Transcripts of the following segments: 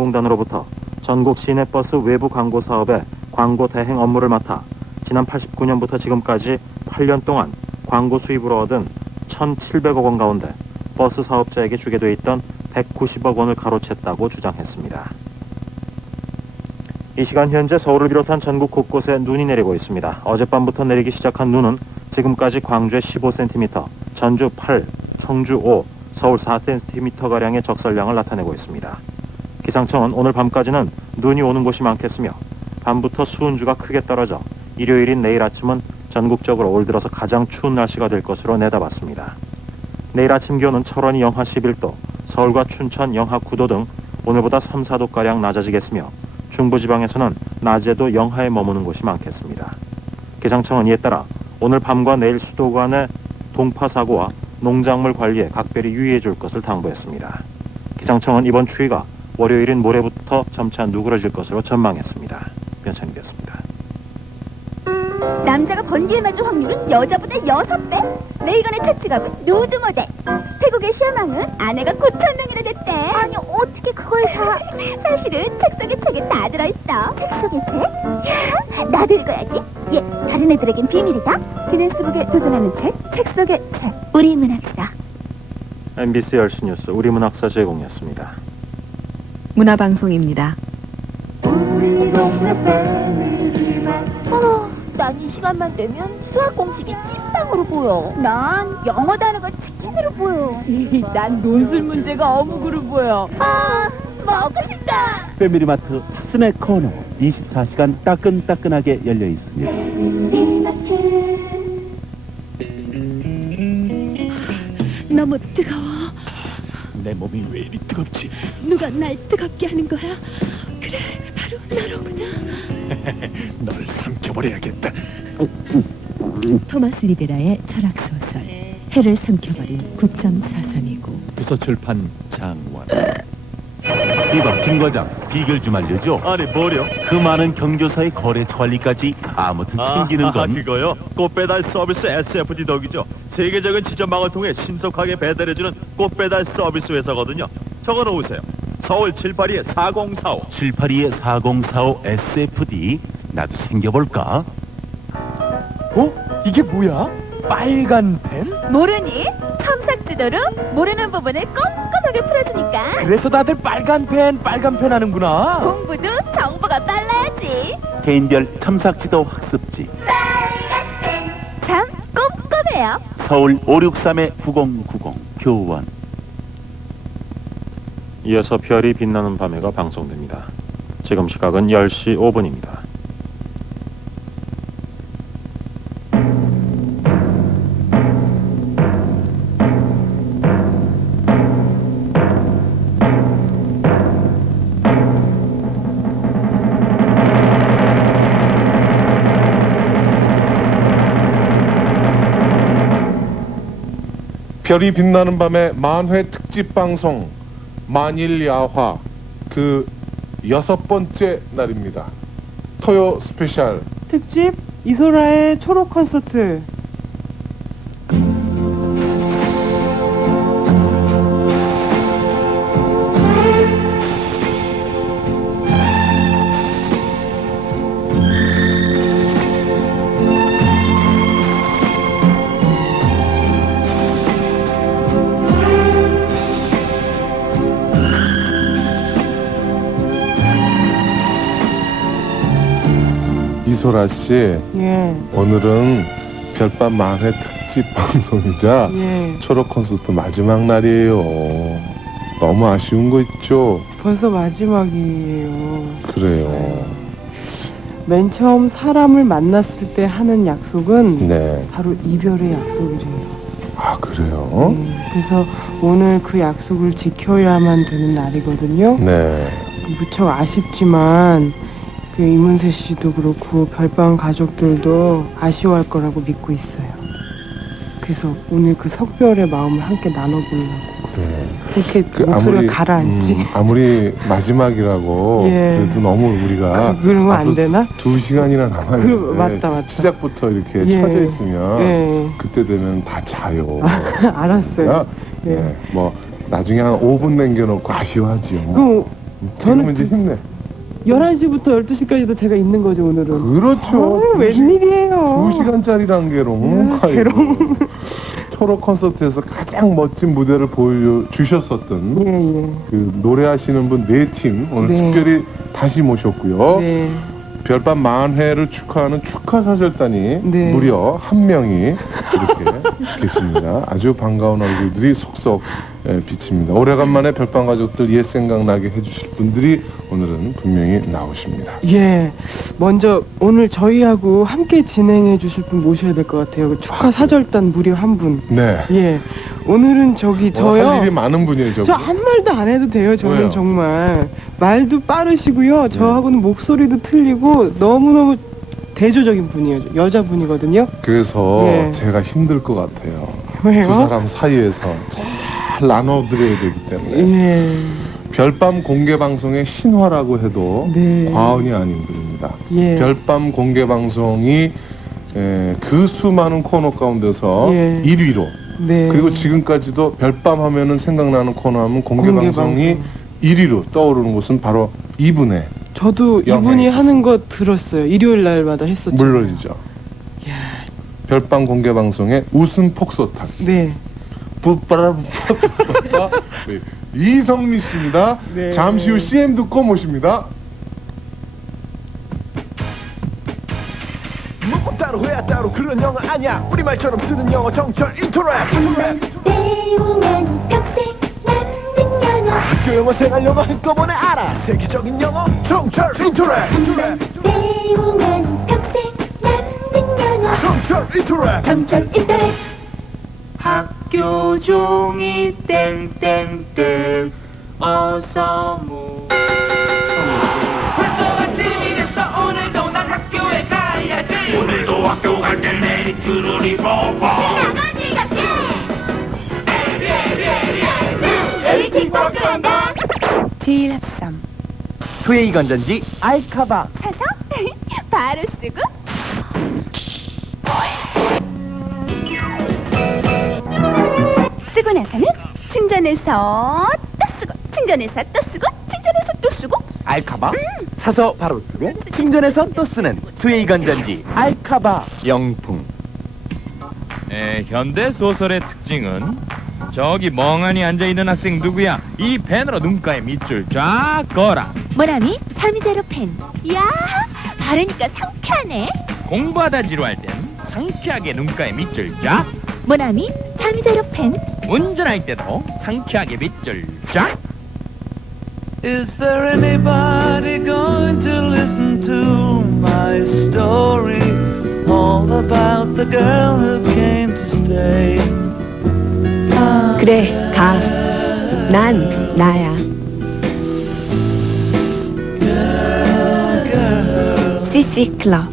방송통신공단으로부터 전국 시내버스 외부 광고 사업의 광고 대행 업무를 맡아 지난 89년부터 지금까지 8년 동안 광고 수입으로 얻은 1,700억 원 가운데 버스 사업자에게 주게 돼 있던 190억 원을 가로챘다고 주장했습니다. 이 시간 현재 서울을 비롯한 전국 곳곳에 눈이 내리고 있습니다. 어젯밤부터 내리기 시작한 눈은 지금까지 광주에 15cm, 전주 8, 청주 5, 서울 4cm가량의 적설량을 나타내고 있습니다. 기상청은 오늘 밤까지는 눈이 오는 곳이 많겠으며 밤부터 수은주가 크게 떨어져 일요일인 내일 아침은 전국적으로 올 들어서 가장 추운 날씨가 될 것으로 내다봤습니다. 내일 아침 기온은 철원이 영하 11도, 서울과 춘천 영하 9도 등 오늘보다 3, 4도가량 낮아지겠으며 중부지방에서는 낮에도 영하에 머무는 곳이 많겠습니다. 기상청은 이에 따라 오늘 밤과 내일 수도관의 동파사고와 농작물 관리에 각별히 유의해 줄 것을 당부했습니다. 기상청은 이번 추위가 월요일인 모레부터 점차 누그러질 것으로 전망했습니다. 변창기였습니다. 남자가 번개에 맞을 확률은 여자보다 6배. 레이건의 첫 직업은 누드 모델. 태국의 샤망은 아내가 9,000명이나 됐대. 아니 어떻게 그걸 다. 사실은 책 속에 책이 다 들어있어. 책 속의 책? 야, 나도 읽어야지. 얘 다른 애들에겐 비밀이다. 기네스북에 도전하는 책, 책 속의 책. 우리 문학사. MBC 열시 뉴스 우리 문학사 제공이었습니다. 문화방송입니다. 난 이 시간만 되면 수학 공식이 찐빵으로 보여. 난 영어 단어가 치킨으로 보여. 난 논술 문제가 어묵으로 보여. 아, 먹고 싶다. 패밀리마트 스낵 코너 24시간 따끈따끈하게 열려 있습니다. 너무 뜨거워. 내 몸이 왜 이리 뜨겁지? 누가 날 뜨겁게 하는 거야? 그래, 바로 나로구나. 널 삼켜버려야겠다. 토마스 리베라의 철학 소설 해를 삼켜버린 9.43이고 부서출판 장원. 이봐 김 과장, 비결 좀 알려줘. 아니 뭐려? 그 많은 경조사의 거래 관리까지 아무튼 챙기는 건 그거요? 꽃배달 서비스 SFD 덕이죠. 세계적인 지점망을 통해 신속하게 배달해주는 꽃배달 서비스 회사거든요. 적어놓으세요. 서울 782-4045 782-4045 SFD. 나도 챙겨볼까? 어? 이게 뭐야? 빨간 펜? 모르니? 첨삭지도로 모르는 부분을 꼼꼼하게 풀어주니까 그래서 다들 빨간 펜 하는구나. 공부도 정보가 빨라야지. 개인별 첨삭지도 학습지 참 꼼꼼해요. 서울 563-9090 교원. 이어서 별이 빛나는 밤에가 방송됩니다. 지금 시각은 10시 5분입니다. 별이 빛나는 밤의 만회 특집 방송 만일야화 그 6번째 날입니다. 토요 스페셜 특집 이소라의 초록 콘서트. 이소라 씨, 예, 오늘은 별밤 만회 특집 방송이자 예. 초록 콘서트 마지막 날이에요. 너무 아쉬운 거 있죠? 벌써 마지막이에요. 그래요. 맨 처음 사람을 만났을 때 하는 약속은 네. 바로 이별의 약속이래요. 아 그래요? 그래서 오늘 그 약속을 지켜야만 되는 날이거든요. 네. 무척 아쉽지만 그 이문세 씨도 그렇고 별밤 가족들도 아쉬워할 거라고 믿고 있어요. 그래서 오늘 그 석별의 마음을 함께 나눠보려고 네. 이렇게 목소리를 가라앉지. 아무리 마지막이라고 예. 그래도 너무 우리가 그러면 안 되나? 2시간이나 남았는데 맞다. 시작부터 이렇게 예. 쳐져 있으면 예. 그때 되면 다 자요. 알았어요. 예. 네. 뭐 나중에 한 5분 남겨놓고 아쉬워하지요. 그럼 지금은 이제 힘내. 11시부터 12시까지도 제가 있는 거죠, 오늘은. 그렇죠. 웬일이에요. 2시간짜리란 게롱. 괴로움. 초록 콘서트에서 가장 멋진 무대를 보여주셨었던 예. 그 노래하시는 분 4팀 오늘 네. 특별히 다시 모셨고요. 네. 별밤 만회를 축하하는 축하사절단이 네. 무려 1명이 이렇게 계십니다. 아주 반가운 얼굴들이 속속 비칩니다. 오래간만에 별밤 가족들 옛 생각나게 해주실 분들이 오늘은 분명히 나오십니다. 예. 먼저 오늘 저희하고 함께 진행해 주실 분 모셔야 될 것 같아요. 축하 사절단 무려 한 분. 네. 예. 오늘은 저기 저요. 할 일이 많은 분이에요. 저 한 말도 안 해도 돼요. 저는 왜요? 정말 말도 빠르시고요. 저하고는 목소리도 틀리고 너무너무 대조적인 분이에요. 여자분이거든요. 그래서 예. 제가 힘들 것 같아요. 왜요? 두 사람 사이에서 잘 나눠드려야 되기 때문에 예. 별밤 공개 방송의 신화라고 해도 네. 과언이 아닌 분입니다. 예. 별밤 공개 방송이 그 수많은 코너 가운데서 예. 1위로 네. 그리고 지금까지도 별밤 하면은 생각나는 코너 하면 공개 공개 방송이 방송. 1위로 떠오르는 곳은 바로 이분의 저도 영향이 이분이 하는 있었습니다. 거 들었어요. 일요일 날마다 했었죠. 물론이죠. 야. 별밤 공개 방송의 웃음 폭소탄. 네. 뿌빠라 이성미 씨입니다. 네. 잠시 후 CM 듣고 모십니다. 뭐 따로 해야 따로 그런 영어 아니야. 우리말처럼 쓰는 영어 정철 인터랩. 배우면 평생 남는 연어 학교 영어 생활 영어 한꺼번에 알아. 세계적인 영어 정철 인터랩. 배우면 평생 남는 연어 정철 인터랩. 정철 인터넷 학교 종이 땡땡땡 어서 모 벌써 아침이 됐어. 오늘도 난 학교에 가야지. 오늘도 학교 갈 때 내리 쭈루리 뽀뽀 신나가지 같게 에리팅 학교한다 제일 합성 투웨이 건전지 알카바. 사서 바로 쓰고 쓰고 나서는 충전해서 또 쓰고 충전해서 또 쓰고 충전해서 또 쓰고 알카바. 사서 바로 쓰고 충전해서 또 쓰는 투웨이 건전지 알카바 영풍. 현대 소설의 특징은 저기 멍하니 앉아있는 학생 누구야? 이 펜으로 눈가에 밑줄 쫙 그어라. 뭐라미? 참이제로 펜 이야 바르니까 상쾌하네 공부하다 지루할 땐 상쾌하게 눈가에 밑줄 쫙. 뭐라미? 참이제로 펜 운전할 때도 상쾌하게 밑줄 쫙. Is there anybody going to listen to my story? All about the girl who came to stay. 그래, 가. 난 나야. CC 클럽.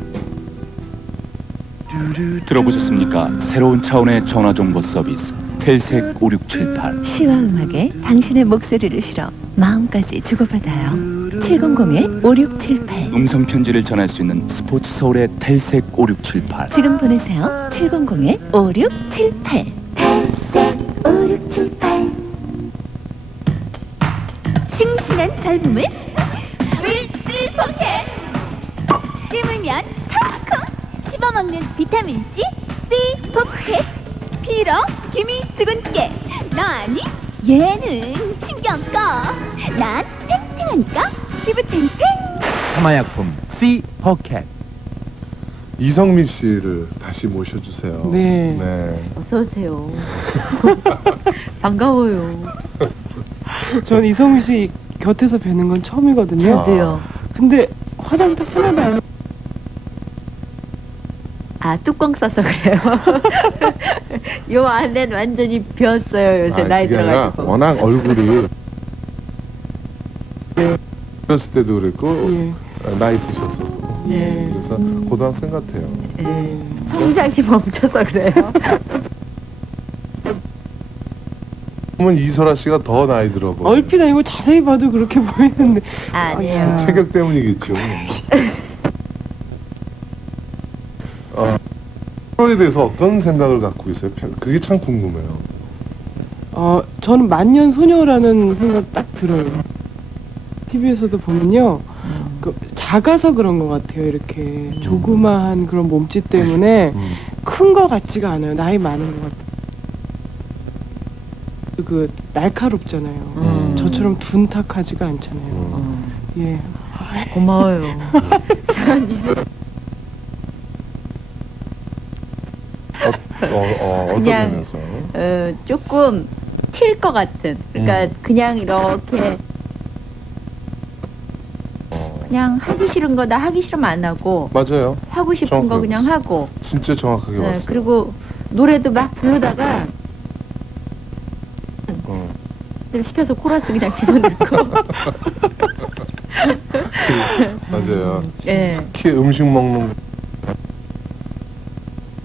들어보셨습니까? 새로운 차원의 전화정보 서비스 텔색 5678. 시와 음악에 당신의 목소리를 실어 마음까지 주고받아요. 700-5678. 음성 편지를 전할 수 있는 스포츠 서울의 텔색 5678. 지금 보내세요. 700-5678. 탈색 5678 싱싱한 젊음을 위치 포켓 깨물면 상큼 씹어먹는 비타민C C 포켓 피로 기미 주근깨 너 아니? 얘는 신경 꺼난 탱탱하니까 피부 탱탱 사마약품 C 포켓. 이성미 씨를 다시 모셔주세요. 네. 어서 오세요. 반가워요. 전 이성미 씨 곁에서 뵈는 건 처음이거든요. 저도요. 근데 화장도 하나도 안 아, 뚜껑 써서 그래요. 요 안에는 완전히 비었어요. 요새 나이 그게 아니라 들어가지고. 워낙 얼굴이 어렸을 때도 그랬고 예. 나이 드셔서 예. 그래서 고등학생 같아요. 예. 성장이 멈춰서 그래요. 그러면 이소라 씨가 더 나이 들어 보여요. 얼핏 아니고 자세히 봐도 그렇게 보이는데 아니에요. 체격 때문이겠죠. 프로에 대해서 어떤 생각을 갖고 있어요? 그게 참 궁금해요. 저는 만년 소녀라는 생각 딱 들어요. TV에서도 보면요, 그 작아서 그런 것 같아요. 이렇게 조그마한 그런 몸짓 때문에 큰 거 같지가 않아요. 나이 많은 것 같아요. 그 날카롭잖아요. 저처럼 둔탁하지가 않잖아요. 예. 고마워요. 어떤 그냥, 면에서? 조금 튈 것 같은. 그러니까 그냥 이렇게 그냥 하기 싫은 거 나 하기 싫으면 안 하고 맞아요. 하고 싶은 거 정확하게 그냥 봤어요. 하고. 진짜 정확하게 네, 봤어요. 그리고 노래도 막 부르다가 어. 시켜서 코러스 그냥 집어넣고. 맞아요. 예, 특히 음식 먹는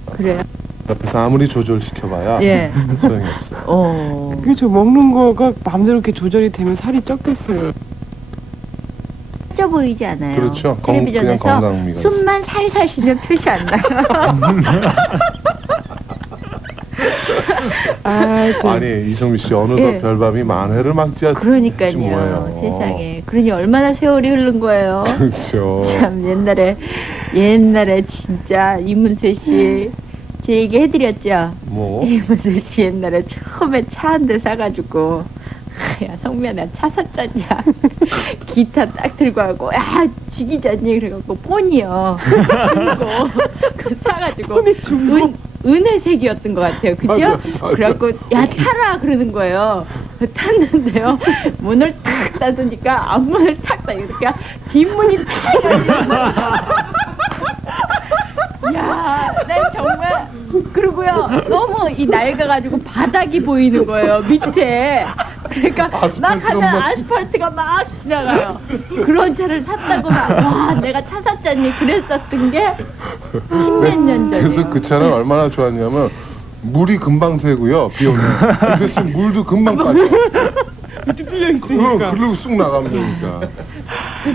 그래요. 앞에서 아무리 조절시켜봐야 예. 소용이 없어요. 그렇죠. 먹는 거가 마음대로 이렇게 조절이 되면 살이 쪘겠어요. 쪄 보이지 않아요. 그렇죠. 그냥 텔레비전에서 건강미가 숨만 살살 쉬면 표시 안 나요. 아니 이성미 씨 어느덧 예. 별밤이 만회를 막지 않지 그러니까요. 뭐예요. 세상에. 그러니 얼마나 세월이 흐른 거예요. 그렇죠. 참 옛날에 진짜 이문세 씨 제 얘기 해드렸죠. 뭐 이문세 씨 옛날에 처음에 차 한 대 사가지고 야 성미야 나 차 샀잖냐. 기타 딱 들고 하고 야 죽이잖니 그래갖고 폰이요. 중고 그 사가지고 은혜색이었던 것 같아요. 그죠? 맞아. 그래갖고 야 타라 그러는 거예요. 탔는데요. 문을 탁 닫으니까 앞문을 탁 닫으니까 뒷문이 탁 열리는 야, 네 정말 그러고요. 너무 이 낡아가지고 바닥이 보이는 거예요 밑에. 그러니까 막 아스팔트가 하면 막 아스팔트가 막 지나가요. 그런 차를 샀다고 와 내가 차 샀잖니 그랬었던 게 10몇 년 전이에요. 그래서 그 차는 얼마나 좋았냐면 물이 금방 새고요. 비 오면 그 대신 물도 금방 빠져. 밑에 뚫려 있으니까. 그리고 쑥 나가면 되니까.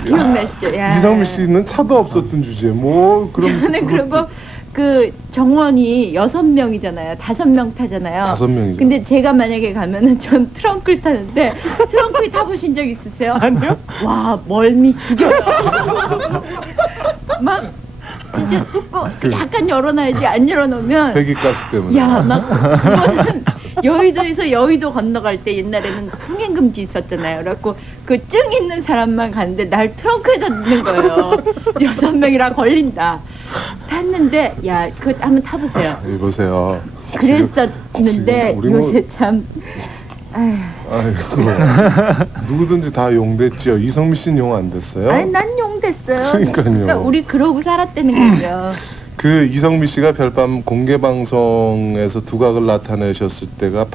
기억나시죠? 야. 이성미 씨는 차도 없었던 주제 뭐 그럼 저는 그리고 그 정원이 6명이잖아요. 5명 타잖아요. 5명이죠. 근데 제가 만약에 가면은 전 트렁크를 타는데 트렁크에 타보신 적 있으세요? 아니요? 와 멀미 죽여요. 막 진짜 뚜껑 약간 열어놔야지 안 열어놓으면 배기가스 때문에. 야 막 그거는 여의도에서 여의도 건너갈 때 옛날에는 흥행 금지 있었잖아요. 그래갖고 그 증 있는 사람만 가는데 날 트렁크에다 넣는 거예요. 6명이라 걸린다. 탔는데 야 그거 한번 타보세요. 보세요. 그랬었는데 지금 우리 뭐- 요새 참 아휴. 아이고 누구든지 다 용됐죠. 이성미 씨는 용 안 됐어요? 아니 난 용됐어요. 그러니까요. 그러니까 우리 그러고 살았다는 거죠. 그 이성미 씨가 별밤 공개 방송에서 두각을 나타내셨을 때가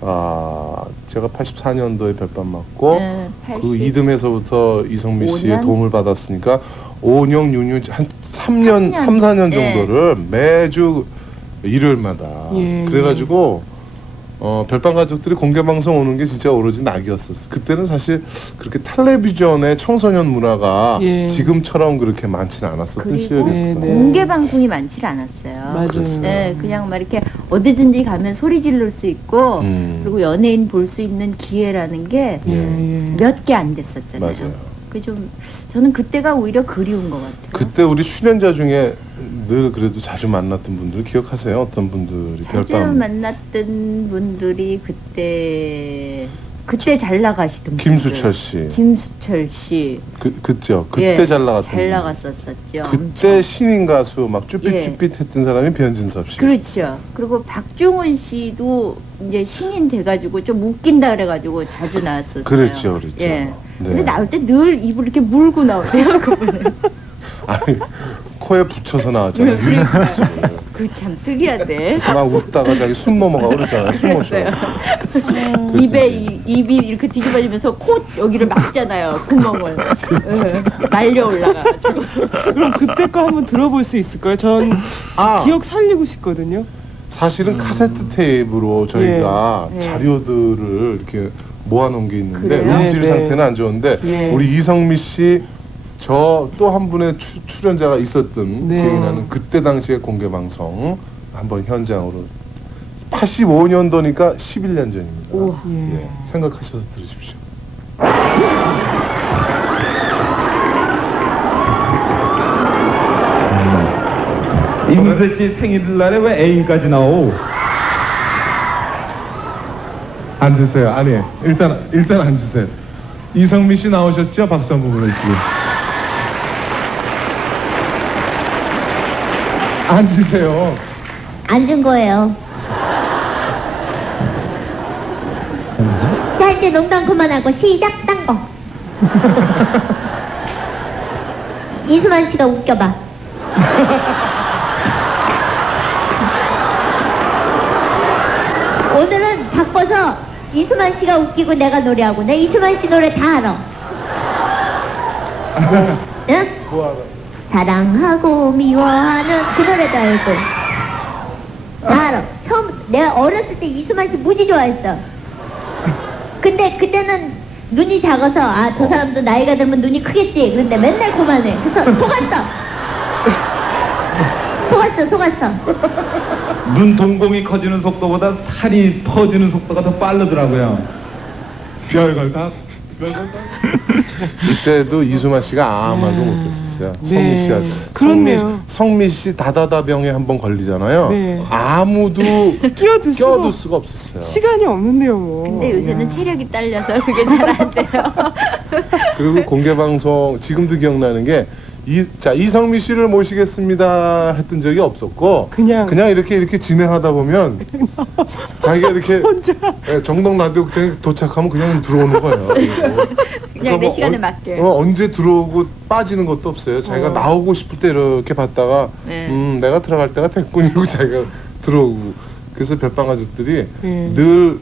제가 84년도에 별밤 맞고 네, 80. 그 이듬해서부터 이성미 씨의 5년? 도움을 받았으니까 5년, 6년, 한 3년, 3, 4년 예. 정도를 매주 일요일마다 예. 그래가지고 별밤 가족들이 공개 방송 오는 게 진짜 오로지 낙이었었어. 그때는 사실 그렇게 텔레비전의 청소년 문화가 예. 지금처럼 그렇게 많지는 않았었던 그리고 시절이었다. 네, 네. 공개 방송이 많지 않았어요. 맞아요. 그랬어요. 네, 그냥 막 이렇게 어디든지 가면 소리 지를 수 있고 그리고 연예인 볼 수 있는 기회라는 게 몇 개 안 됐었잖아요. 맞아요. 그 좀 저는 그때가 오히려 그리운 것 같아요. 그때 우리 출연자 중에 늘 그래도 자주 만났던 분들 기억하세요? 어떤 분들이 자주 별밤 만났던 분들이 그때 잘 나가시던 김수철 분들. 씨, 김수철 씨. 그죠? 그때 예, 잘 나갔던 잘 분. 나갔었었죠. 그때 신인 가수 막 예. 쭈삣쭈삣했던 사람이 변진섭 씨. 그렇죠. 그리고 박중훈 씨도 이제 신인 돼가지고 좀 웃긴다 그래가지고 자주 나왔었어요. 그렇죠. 예. 네. 근데 나올 때 늘 입을 이렇게 물고 나오세요, 그분은. 아니 코에 붙여서 나왔잖아요. 그 참 특이하대. 그래서 막 웃다가 자기 숨 넘어가고 그랬잖아요. 숨 못 쉬어. 입에 입이 이렇게 뒤집어지면서 코 여기를 막잖아요, 구멍을. 날려 올라가가지고. 그럼 그때 거 한번 들어볼 수 있을까요? 전 기억 살리고 싶거든요. 사실은 카세트 테이프로 저희가 예. 자료들을 이렇게 모아놓은 게 있는데 그래요? 음질 네, 상태는 안 좋은데 예. 우리 이성미 씨 저 또 한 분의 출연자가 있었던 네. 기억이 나는 그때 당시의 공개 방송 한번 현장으로 85년도니까 11년 전입니다. 우와. 예, 생각하셔서 들으십시오. 이문세 씨 생일날에 왜 애인까지 나오? 앉으세요. 아니, 일단 앉으세요. 이성미 씨 나오셨죠? 박수 한번 보내주시고. 앉으세요. 앉은 거예요. 자, 이제 농담 그만하고 시작 딴 거. 이수만 씨가 웃겨봐. 오늘은 바꿔서 이수만 씨가 웃기고 내가 노래하고 내 이수만 씨 노래 다 알아. 응? 사랑하고 미워하는 그 노래도 알고 다 알아. 처음 내가 어렸을 때 이수만 씨 무지 좋아했어. 근데 그때는 눈이 작아서 아 저 사람도 나이가 들면 눈이 크겠지. 그런데 맨날 그만해. 그래서 속았어. 눈 동공이 커지는 속도보다 살이 퍼지는 속도가 더 빠르더라고요. 별걸 다. 이때도 이수만 씨가 아무 말도 못했었어요. 성미 씨가 그렇네요. 성미 씨 다다다병에 한번 걸리잖아요. 네. 아무도 껴둘 수가 없었어요. 시간이 없는데요, 뭐. 근데 요새는 체력이 딸려서 그게 잘 안 돼요. 그리고 공개 방송 지금도 기억나는 게 이성미 씨를 모시겠습니다 했던 적이 없었고 그냥 이렇게 진행하다 보면 자기가 이렇게 정동 라디오 극장에 도착하면 그냥 들어오는 거예요. 그냥 내 시간에 맞게. 언제 들어오고 빠지는 것도 없어요. 자기가 나오고 싶을 때 이렇게 봤다가 내가 들어갈 때가 됐군 이러고 자기가 들어오고. 그래서 별밤 가족들이 늘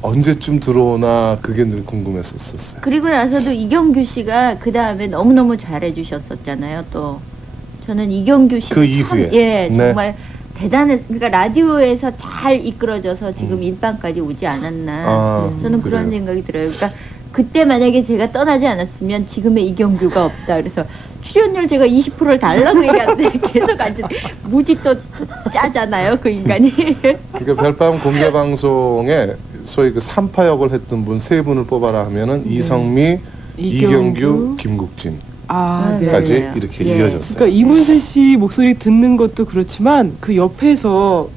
언제쯤 들어오나 그게 늘 궁금했었어요. 그리고 나서도 이경규 씨가 그 다음에 너무너무 잘해주셨었잖아요. 또 저는 이경규 씨 그 이후에 네. 정말 대단해. 그러니까 라디오에서 잘 이끌어져서 지금 일반까지 오지 않았나. 저는 그런 생각이 들어요. 그러니까 그때 만약에 제가 떠나지 않았으면 지금의 이경규가 없다. 그래서 출연료 제가 20%를 달라고 얘기하는데 계속 앉은 무지 또 짜잖아요 그 인간이. 그러니까 별밤 공개 방송에 소위 그 3파 역을 했던 분 3분을 뽑아라 하면은 이성미, 이경규, 김국진. 까지 이렇게 이어졌어요. 그러니까 이문세 씨 목소리 듣는 것도 그렇지만 그 옆에서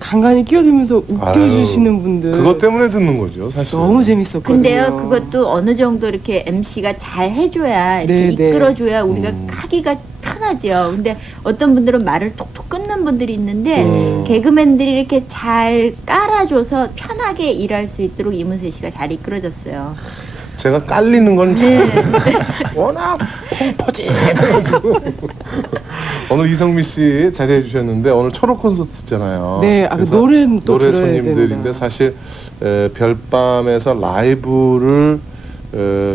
간간히 끼어들면서 웃겨주시는 분들 그것 때문에 듣는 거죠 사실. 너무 재밌었거든요. 근데요 그것도 어느 정도 이렇게 MC가 잘 해줘야 이렇게 이끌어줘야 우리가 하기가 편하죠. 근데 어떤 분들은 말을 톡톡 끊는 분들이 있는데 개그맨들이 이렇게 잘 깔아줘서 편하게 일할 수 있도록 이문세 씨가 잘 이끌어졌어요. 제가 깔리는 건 워낙 펑퍼짐해가지고 오늘 이성미 씨 자리해 주셨는데 오늘 초록 콘서트잖아요. 네, 노래는 또 노래 들어야 손님들인데 된다. 사실 별밤에서 라이브를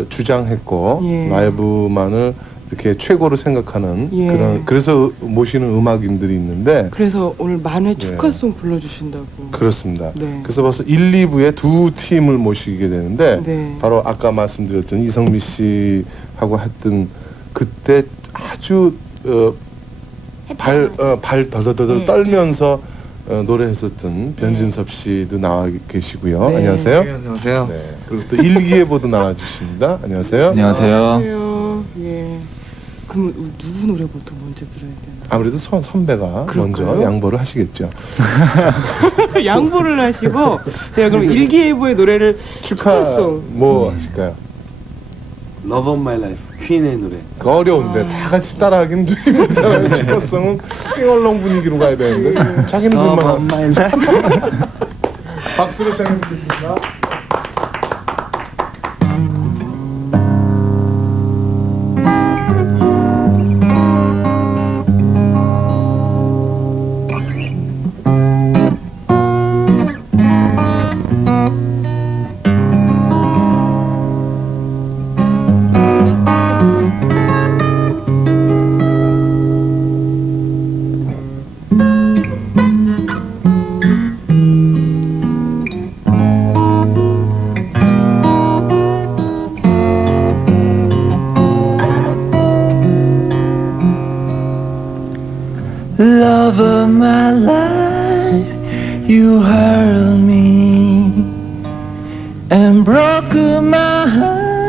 주장했고 라이브만을 이렇게 최고로 생각하는 그래서 모시는 음악인들이 있는데 그래서 오늘 만회 축하송 불러주신다고. 그렇습니다. 그래서 벌써 1, 2부에 두 팀을 모시게 되는데 바로 아까 말씀드렸던 이성미 씨하고 했던 그때 아주 발 덜덜덜 떨면서 노래했었던 변진섭 씨도 나와 계시고요. 안녕하세요. 안녕하세요. 네. 그리고 또 일기예보도 나와 주십니다. 안녕하세요. 안녕하세요. 예. 그럼 누구 노래부터 먼저 들어야 되나? 아무래도 선배가 먼저 양보를 하시겠죠. 양보를 하시고 제가 그럼 일기예보의 노래를 축하송 뭐 하실까요? Love of My Life 퀸의 노래. 그 어려운데 다 같이 따라하기는 좀 힘들잖아요. 축하송은 싱얼롱 분위기로 가야 되는데 자기는 Love of My Life. 박수로 청해 듣겠습니다. Love of my life, you hurt me and broke my heart.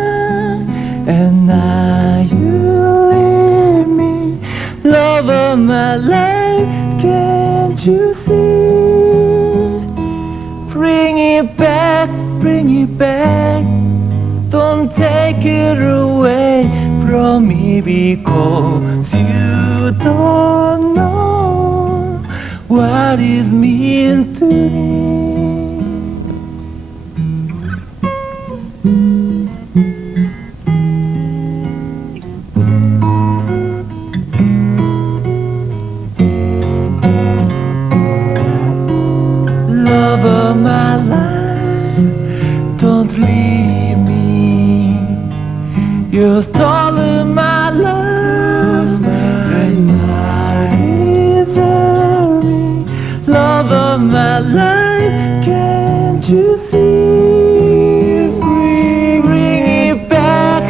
And now you leave me, love of my life, can't you see? Bring it back, don't take it away from me, because you don't know what is meant to me. Love of my life, don't leave me. You stolen my love, and I deserve me. Love of my life, can't you see? Bring it back,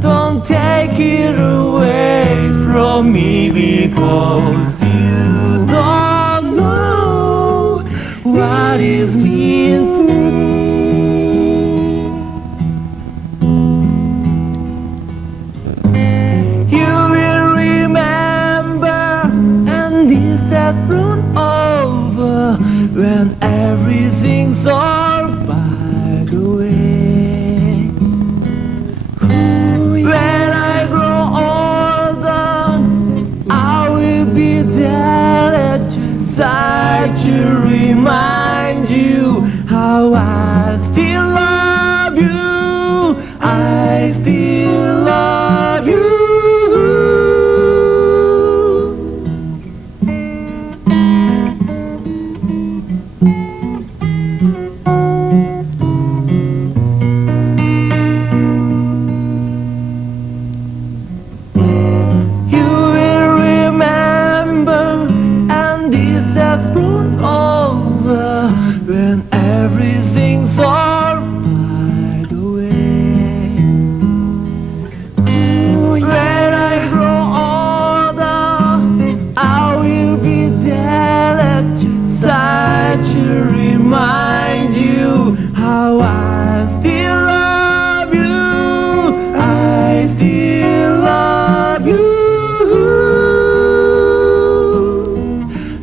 don't take it away from me, because you don't know what is meant to me. You will remember, and this has blown over when everything's all by the way. When I grow older, I will be there at your side to remind you how I still love you. I still love you. You will remember, and this has blown over when everything's all by the way. When I grow older, I will be there at your side to remind you how I still love you. I still love you.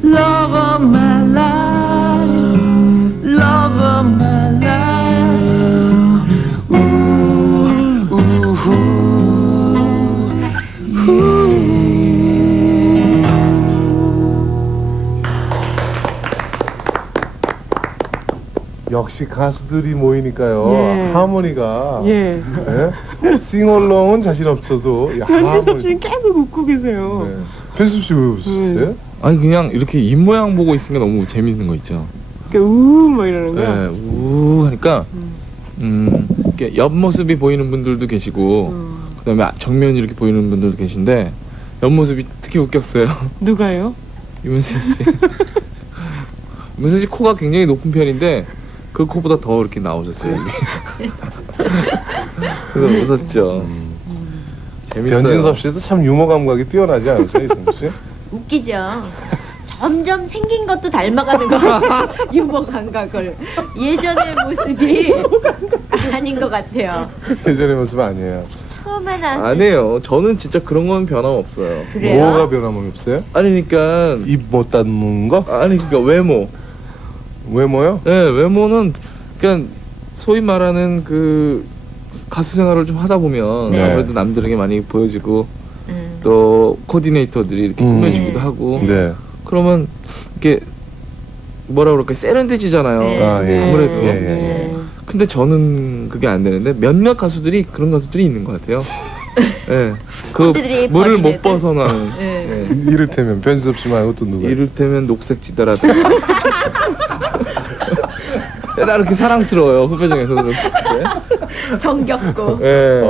Love of my life, love of my life. Ooh, ooh, ooh, 역시 가수들이 모이니까요. 예. 하모니가 예. 싱얼롱은 자신 없어도 이 변지섭 씨는 계속 웃고 계세요. 네. 편수섭 씨 왜 웃으셨어요? 아니 그냥 이렇게 입모양 보고 있으니까 너무 재밌는 거 있죠. 막 이러는 거. 네, 우 하니까 이렇게 옆모습이 보이는 분들도 계시고 그다음에 정면이 이렇게 보이는 분들도 계신데 옆모습이 특히 웃겼어요. 누가요? 유문세 씨. 유문세 씨 코가 굉장히 높은 편인데 그 코보다 더 이렇게 나오셨어요. 이게. 그래서 웃었죠. 재밌어요. 변진섭 씨도 참 유머 감각이 뛰어나지 않으세요, 이승우 씨? 웃기죠. 점점 생긴 것도 닮아가는 거 유머 감각을 예전의 모습이 아닌 것 같아요. 예전의 모습 아니에요. 처음에 나왔을 아니에요. 저는 진짜 그런 건 변함 없어요. 그래요? 뭐가 변함이 없어요? 아니 그러니까 입 못 닫는 거? 아니 그러니까 외모. 외모요? 네, 외모는 그냥 소위 말하는 그 가수 생활을 좀 하다 보면 네. 아무래도 남들에게 많이 보여지고 또 코디네이터들이 이렇게 꾸며주기도 하고 네. 그러면 이렇게 뭐라 그럴까 세련돼지잖아요. 네. 아, 예. 아무래도. 예, 예, 예. 근데 저는 그게 안 되는데 몇몇 가수들이 그런 가수들이 있는 것 같아요. 네. 그 코디들이 물을 못 버리는 벗어나는. 네. 네. 이를테면 변진섭 씨 말고 또 누가? 이를테면 녹색지대라든가. 나 이렇게 사랑스러워요 후배중에서 들었을 때. 정겹고. 예.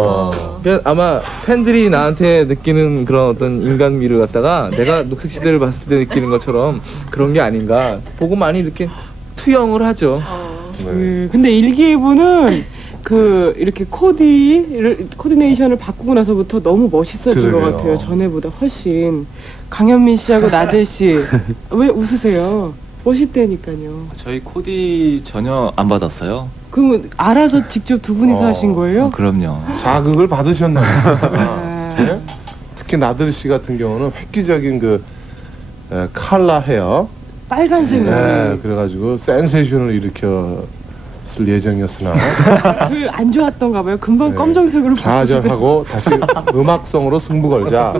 그래서 아마 팬들이 나한테 느끼는 그런 어떤 인간미를 갖다가 내가 녹색시대를 봤을 때 느끼는 것처럼 그런 게 아닌가 보고 많이 이렇게 투영을 하죠. 네. 근데 일기예보는 그 이렇게 코디네이션을 바꾸고 나서부터 너무 멋있어진 것 그러게요. 같아요. 전에보다 훨씬. 강현민 씨하고 나대 씨 왜 웃으세요? 멋있다니까요. 저희 코디 전혀 안 받았어요. 그럼 알아서 직접 두 분이서 하신 거예요? 그럼요. 자극을 받으셨나요? 아, 네? 특히 나들 씨 같은 경우는 획기적인 그 칼라 헤어, 빨간색으로. 네, 그래가지고 센세이션을 일으켰을 예정이었으나 그 안 좋았던가 봐요. 금방 네. 검정색으로 좌절하고 다시 음악성으로 승부 걸자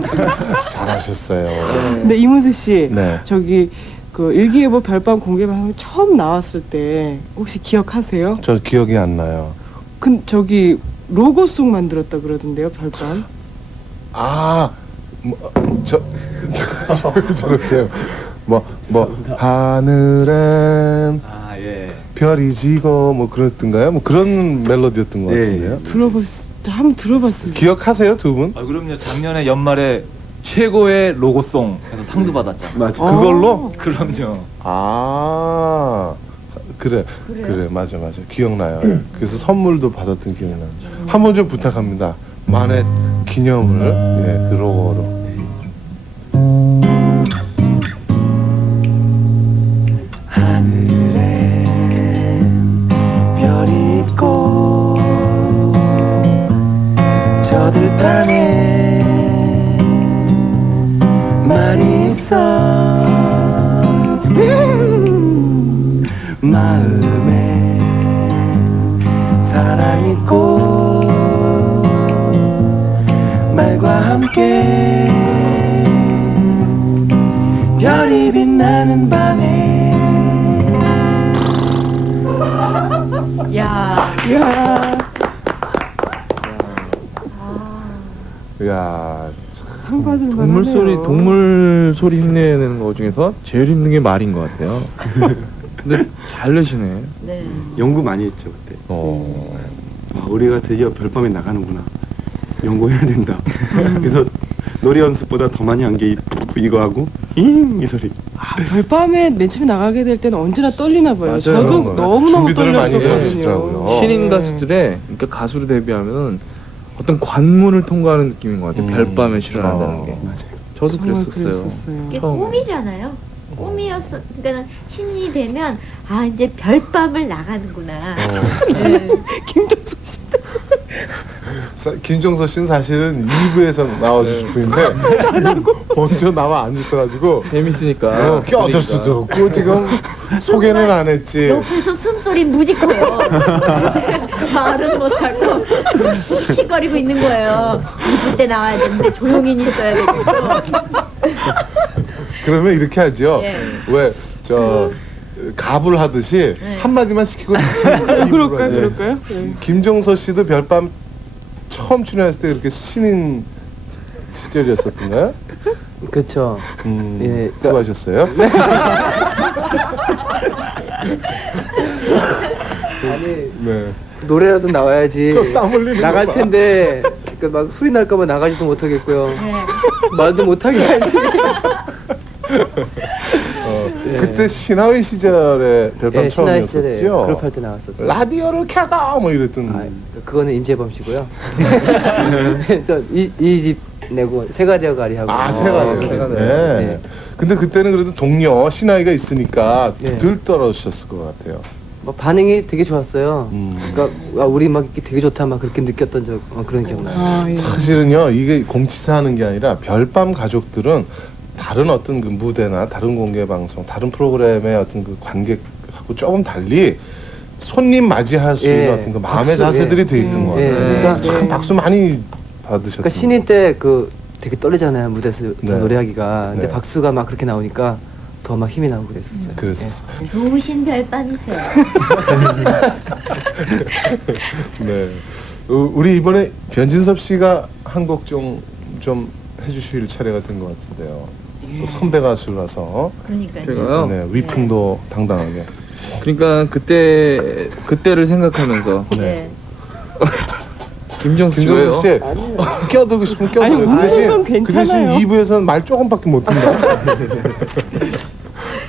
잘하셨어요. 근데 이문세 씨, 네. 저기 그 일기예보 별밤 공개 방송 처음 나왔을 때 혹시 기억하세요? 저 기억이 안 나요. 저기 로고송 만들었다 그러던데요, 별밤. 저러세요. 뭐 하늘엔 별이 지고 뭐 그랬던가요? 뭐 그런 멜로디였던 것 같은데요. 한번 들어봤어요. 기억하세요, 두 분? 그럼요. 작년에 연말에 최고의 로고송 해서 상도 받았잖아요. 맞아. 그걸로? 그럼요. 그래 맞아 기억나요. 그래서 선물도 받았던 기억이 나요. 한번 좀 부탁합니다. 만의 기념을 그 로고로. 별이 있고 저 들판에 말이 있어 마음에 사랑 있고 말과 함께 별이 빛나는 밤에 야. 야, 상 받을 동물 소리, 동물 소리 흉내내는 거 중에서 제일 힘든 게 말인 것 같아요. 근데 잘 내시네. 네. 연구 많이 했죠 그때. 우리가 드디어 별밤에 나가는구나. 연구해야 된다. 그래서 노래 연습보다 더 많이 한 게 이거 하고 이 소리. 별밤에 맨 처음에 나가게 될 때는 언제나 떨리나 봐요. 맞아요. 저도 너무너무 준비들을 많이 떨렸었거든요. 해주시더라고요. 신인 가수들의 그러니까 가수로 데뷔하면 어떤 관문을 통과하는 느낌인 것 같아요. 별밤에 출연한다는 게. 맞아요. 저도 정말 그랬었어요. 이게 처음에. 꿈이잖아요. 꿈이었어. 그러니까 신인이 되면 이제 별밤을 나가는구나. 네. 김종서 씨는 사실은 2부에서 나와주실 분인데 먼저 나와 앉으셔가지고 재밌으니까 껴들 수도 없고 지금 소개는 안 했지. 옆에서 숨소리 무지 커요. 말은 못하고 씩씩거리고 있는 거예요. 이쁠 때 나와야 되는데 조용히 있어야 되겠고. 그러면 이렇게 하죠. 예. 왜 갑을 하듯이 한마디만 시키고 그럴까요? 네. 김종서 씨도 별밤 처음 출연했을 때 그렇게 신인 시절이었었던가요? 그렇죠. 예, 수고하셨어요. 아니 네. 노래라도 나와야지. 저 땀 흘리는 나갈 거 봐. 텐데 막 소리 날까봐 나가지도 못하겠고요. 네. 말도 못하게 해야지. 예. 그때 신하위 시절에 별밤 예, 신하위 시절에 처음이었었죠. 그룹 할때 나왔었어요. 라디오를 켜가 뭐 이랬던. 그거는 임재범 씨고요. 저 이 집 내고 세가되어 가리 하고. 세가대요. 네. 근데 그때는 그래도 동료 신하위가 있으니까 예. 덜 떨어지셨을 것 같아요. 뭐 반응이 되게 좋았어요. 그러니까 우리 막 이렇게 되게 좋다 막 그렇게 느꼈던 그런 기억나요. 사실은요 이게 공치사 하는 게 아니라 별밤 가족들은 다른 어떤 그 무대나 다른 공개 방송, 다른 프로그램의 어떤 그 관객하고 조금 달리 손님 맞이할 수 있는 어떤 그 마음의 박수, 자세들이 돼 있던 것 같아요. 그러니까 참 박수 많이 받으셨던. 그러니까 신인 때 되게 떨리잖아요 무대에서 네. 노래하기가. 근데 네. 박수가 막 그렇게 나오니까 더 막 힘이 나고 그랬었어요. 그랬었어요. 좋으신 별밤이세요. 네. 우리 이번에 변진섭 씨가 한 곡 좀 해주실 차례가 된 것 같은데요. 또 선배 가수라서. 그러니까요. 제가요? 네, 위풍도 당당하게. 그러니까 그때를 생각하면서 네. 김정수 김종서 씨 껴들고 싶으면 껴들어요. 아니, 웃는 건 그 대신 괜찮아요. 2부에서는 말 조금밖에 못한다.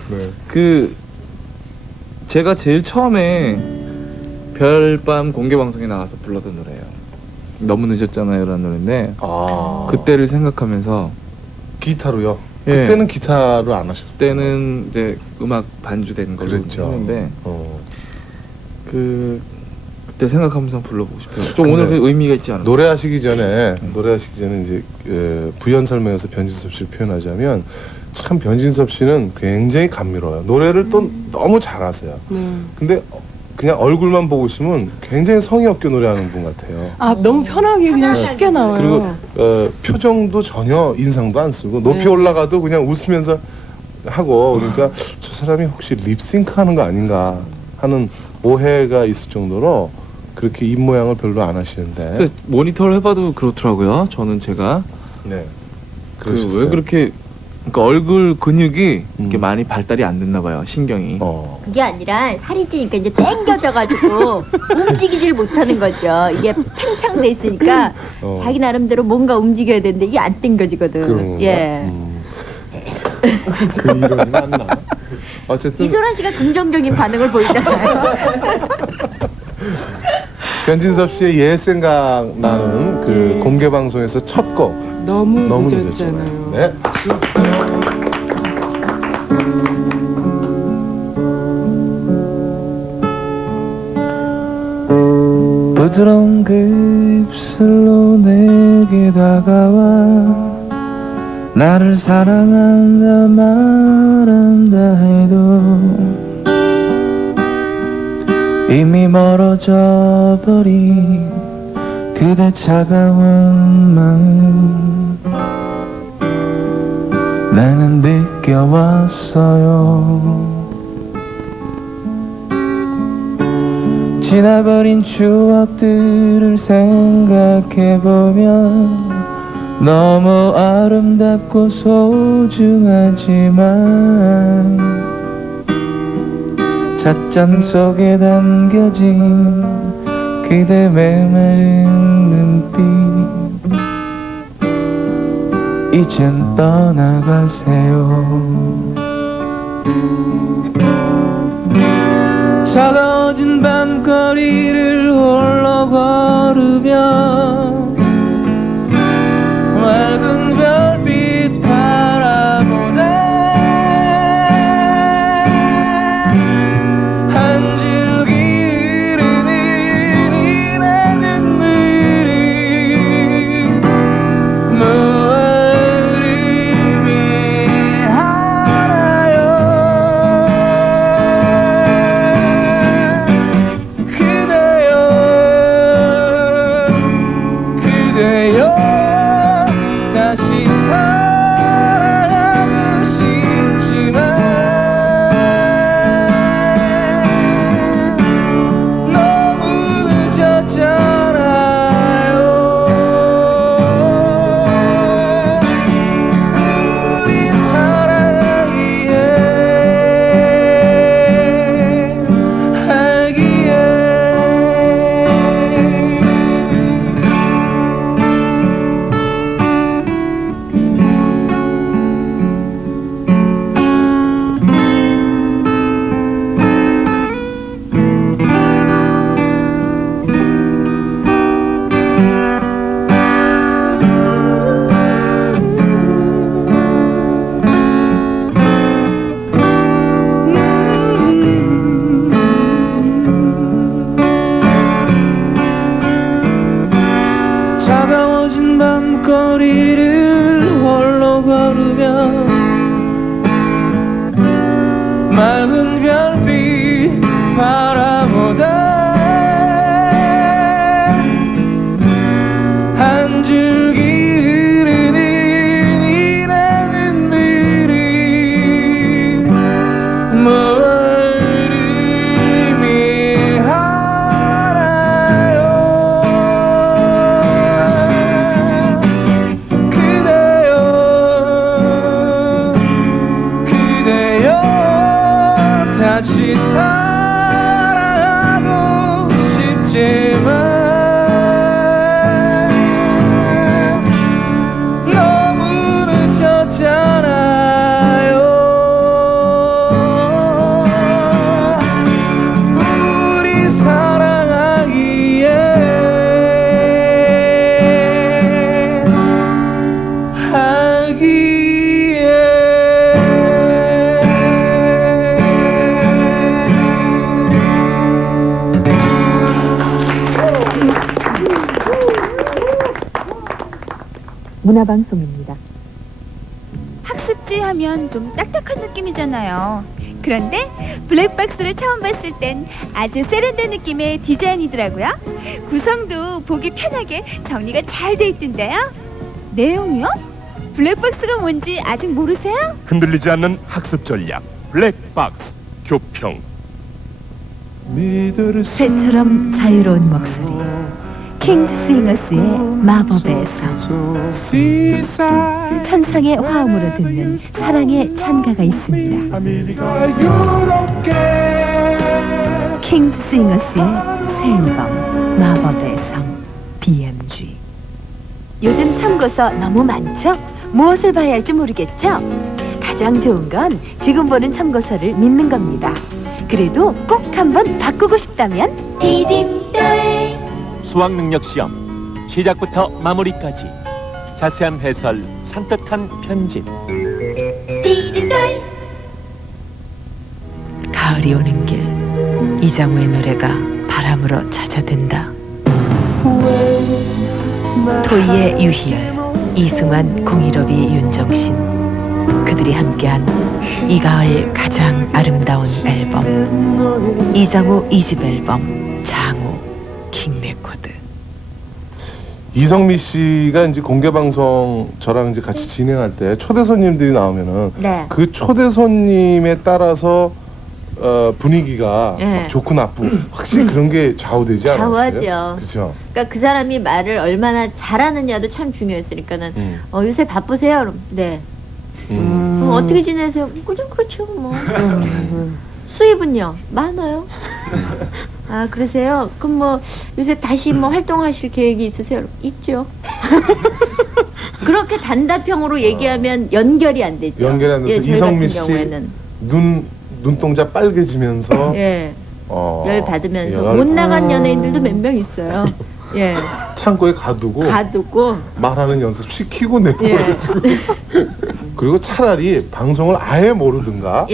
네. 제가 제일 처음에 별밤 공개 방송에 나가서 불렀던 노래예요. 너무 늦었잖아요라는 노래인데 그때를 생각하면서 기타로요? 그때는 기타로 안 하셨어요? 그때는 이제 음악 반주된 걸로 그랬죠. 했는데 그때 생각하면서 불러보고 싶어요. 좀 오늘 그 의미가 있지 않을까? 노래하시기 전에 이제 부연 설명에서 변진섭 씨를 표현하자면 참 변진섭 씨는 굉장히 감미로워요. 노래를 또 너무 잘하세요. 근데 그냥 얼굴만 보고 있으면 굉장히 성의 없게 노래하는 분 같아요. 아 너무 편하게 그냥 쉽게 나와요. 그리고 표정도 전혀 인상도 안 쓰고 높이 올라가도 그냥 웃으면서 하고 그러니까 저 사람이 혹시 립싱크하는 거 아닌가 하는 오해가 있을 정도로 그렇게 입 모양을 별로 안 하시는데. 그래서 모니터를 해봐도 그렇더라고요. 저는 제가 네. 왜 그렇게 그러니까 얼굴 근육이 이렇게 많이 발달이 안 됐나 봐요. 신경이. 그게 아니라 살이 찌니까 이제 땡겨져가지고 움직이질 못하는 거죠. 이게 팽창돼 있으니까 자기 나름대로 뭔가 움직여야 되는데 이게 안 땡겨지거든. 예. 그 이론이 안 나. 어쨌든 이소라 씨가 긍정적인 반응을 보이잖아요. 변진섭 씨의 옛 생각 나는 그 공개 방송에서 첫 곡 너무 늦었잖아요. 네. 부드러운 그 입술로 내게 다가와 나를 사랑한다 말한다 해도 이미 멀어져 버린 그대 차가운 마음 나는 느껴왔어요. 지나버린 추억들을 생각해보면 너무 아름답고 소중하지만 찻잔 속에 담겨진 그대 메마른 눈빛 이젠 떠나가세요. 차가워진 밤거리를 홀로 걸으며 맑은 별빛 바라보다 한 줄기 흐르는 이 내 눈물이 무얼 의미하나요. 그대여 다시 사랑하고 싶지만 너무 늦었잖아요. 우리 사랑하기에 하기에 차가워진 밤거리를 홀로 걸으며 맑은 별빛 바라보다 한 줄기 흐르는 이 내 눈물이 뭘 의미하나요. 그대여 문화방송입니다. 학습지 하면 좀 딱딱한 느낌이잖아요. 그런데 블랙박스를 처음 봤을 땐 아주 세련된 느낌의 디자인이더라고요. 구성도 보기 편하게 정리가 잘 돼 있던데요. 내용이요? 블랙박스가 뭔지 아직 모르세요? 흔들리지 않는 학습 전략 블랙박스 교평. 새처럼 자유로운 목소리 킹스윙어스의 마법의 성. 천상의 화음으로 듣는 사랑의 찬가가 있습니다. 킹스윙어스의 새 앨범 마법의 성 BMG. 요즘 참고서 너무 많죠? 무엇을 봐야 할지 모르겠죠? 가장 좋은 건 지금 보는 참고서를 믿는 겁니다. 그래도 꼭 한번 바꾸고 싶다면 디딤돌. 수학 능력 시험 시작부터 마무리까지 자세한 해설, 산뜻한 편집. 디딤돌. 가을이 오는 길 이장우의 노래가 바람으로 찾아든다. 토이의 유희열, 이승환, 공일업이, 윤정신 그들이 함께한 이 가을 가장 아름다운 앨범 이장우 2집 앨범 장우 킹레코드. 이성미 씨가 이제 공개 방송 저랑 이제 같이 진행할 때 초대 손님들이 나오면은 네. 그 초대 손님에 따라서 분위기가 막 좋고 나쁘고 확실히 그런 게 좌우되지 않았어요? 좌우하죠. 그렇죠. 그러니까 그 사람이 말을 얼마나 잘하느냐도 참 중요했으니까는 요새 바쁘세요? 그럼 네. 그럼 어떻게 지내세요? 그냥 그렇죠 뭐. 수입은요? 많아요? 아 그러세요? 그럼 뭐 요새 다시 뭐 활동하실 계획이 있으세요? 있죠. 그렇게 단답형으로 얘기하면 연결이 안 되죠. 연결이 안 돼서 저희 이성미 같은 씨 경우에는 눈동자 빨개지면서 예. 열 받으면서 열. 못 나간 연예인들도 몇 명 있어요. 예. 창고에 가두고 말하는 연습 시키고 내버려지고 그리고 차라리 방송을 아예 모르든가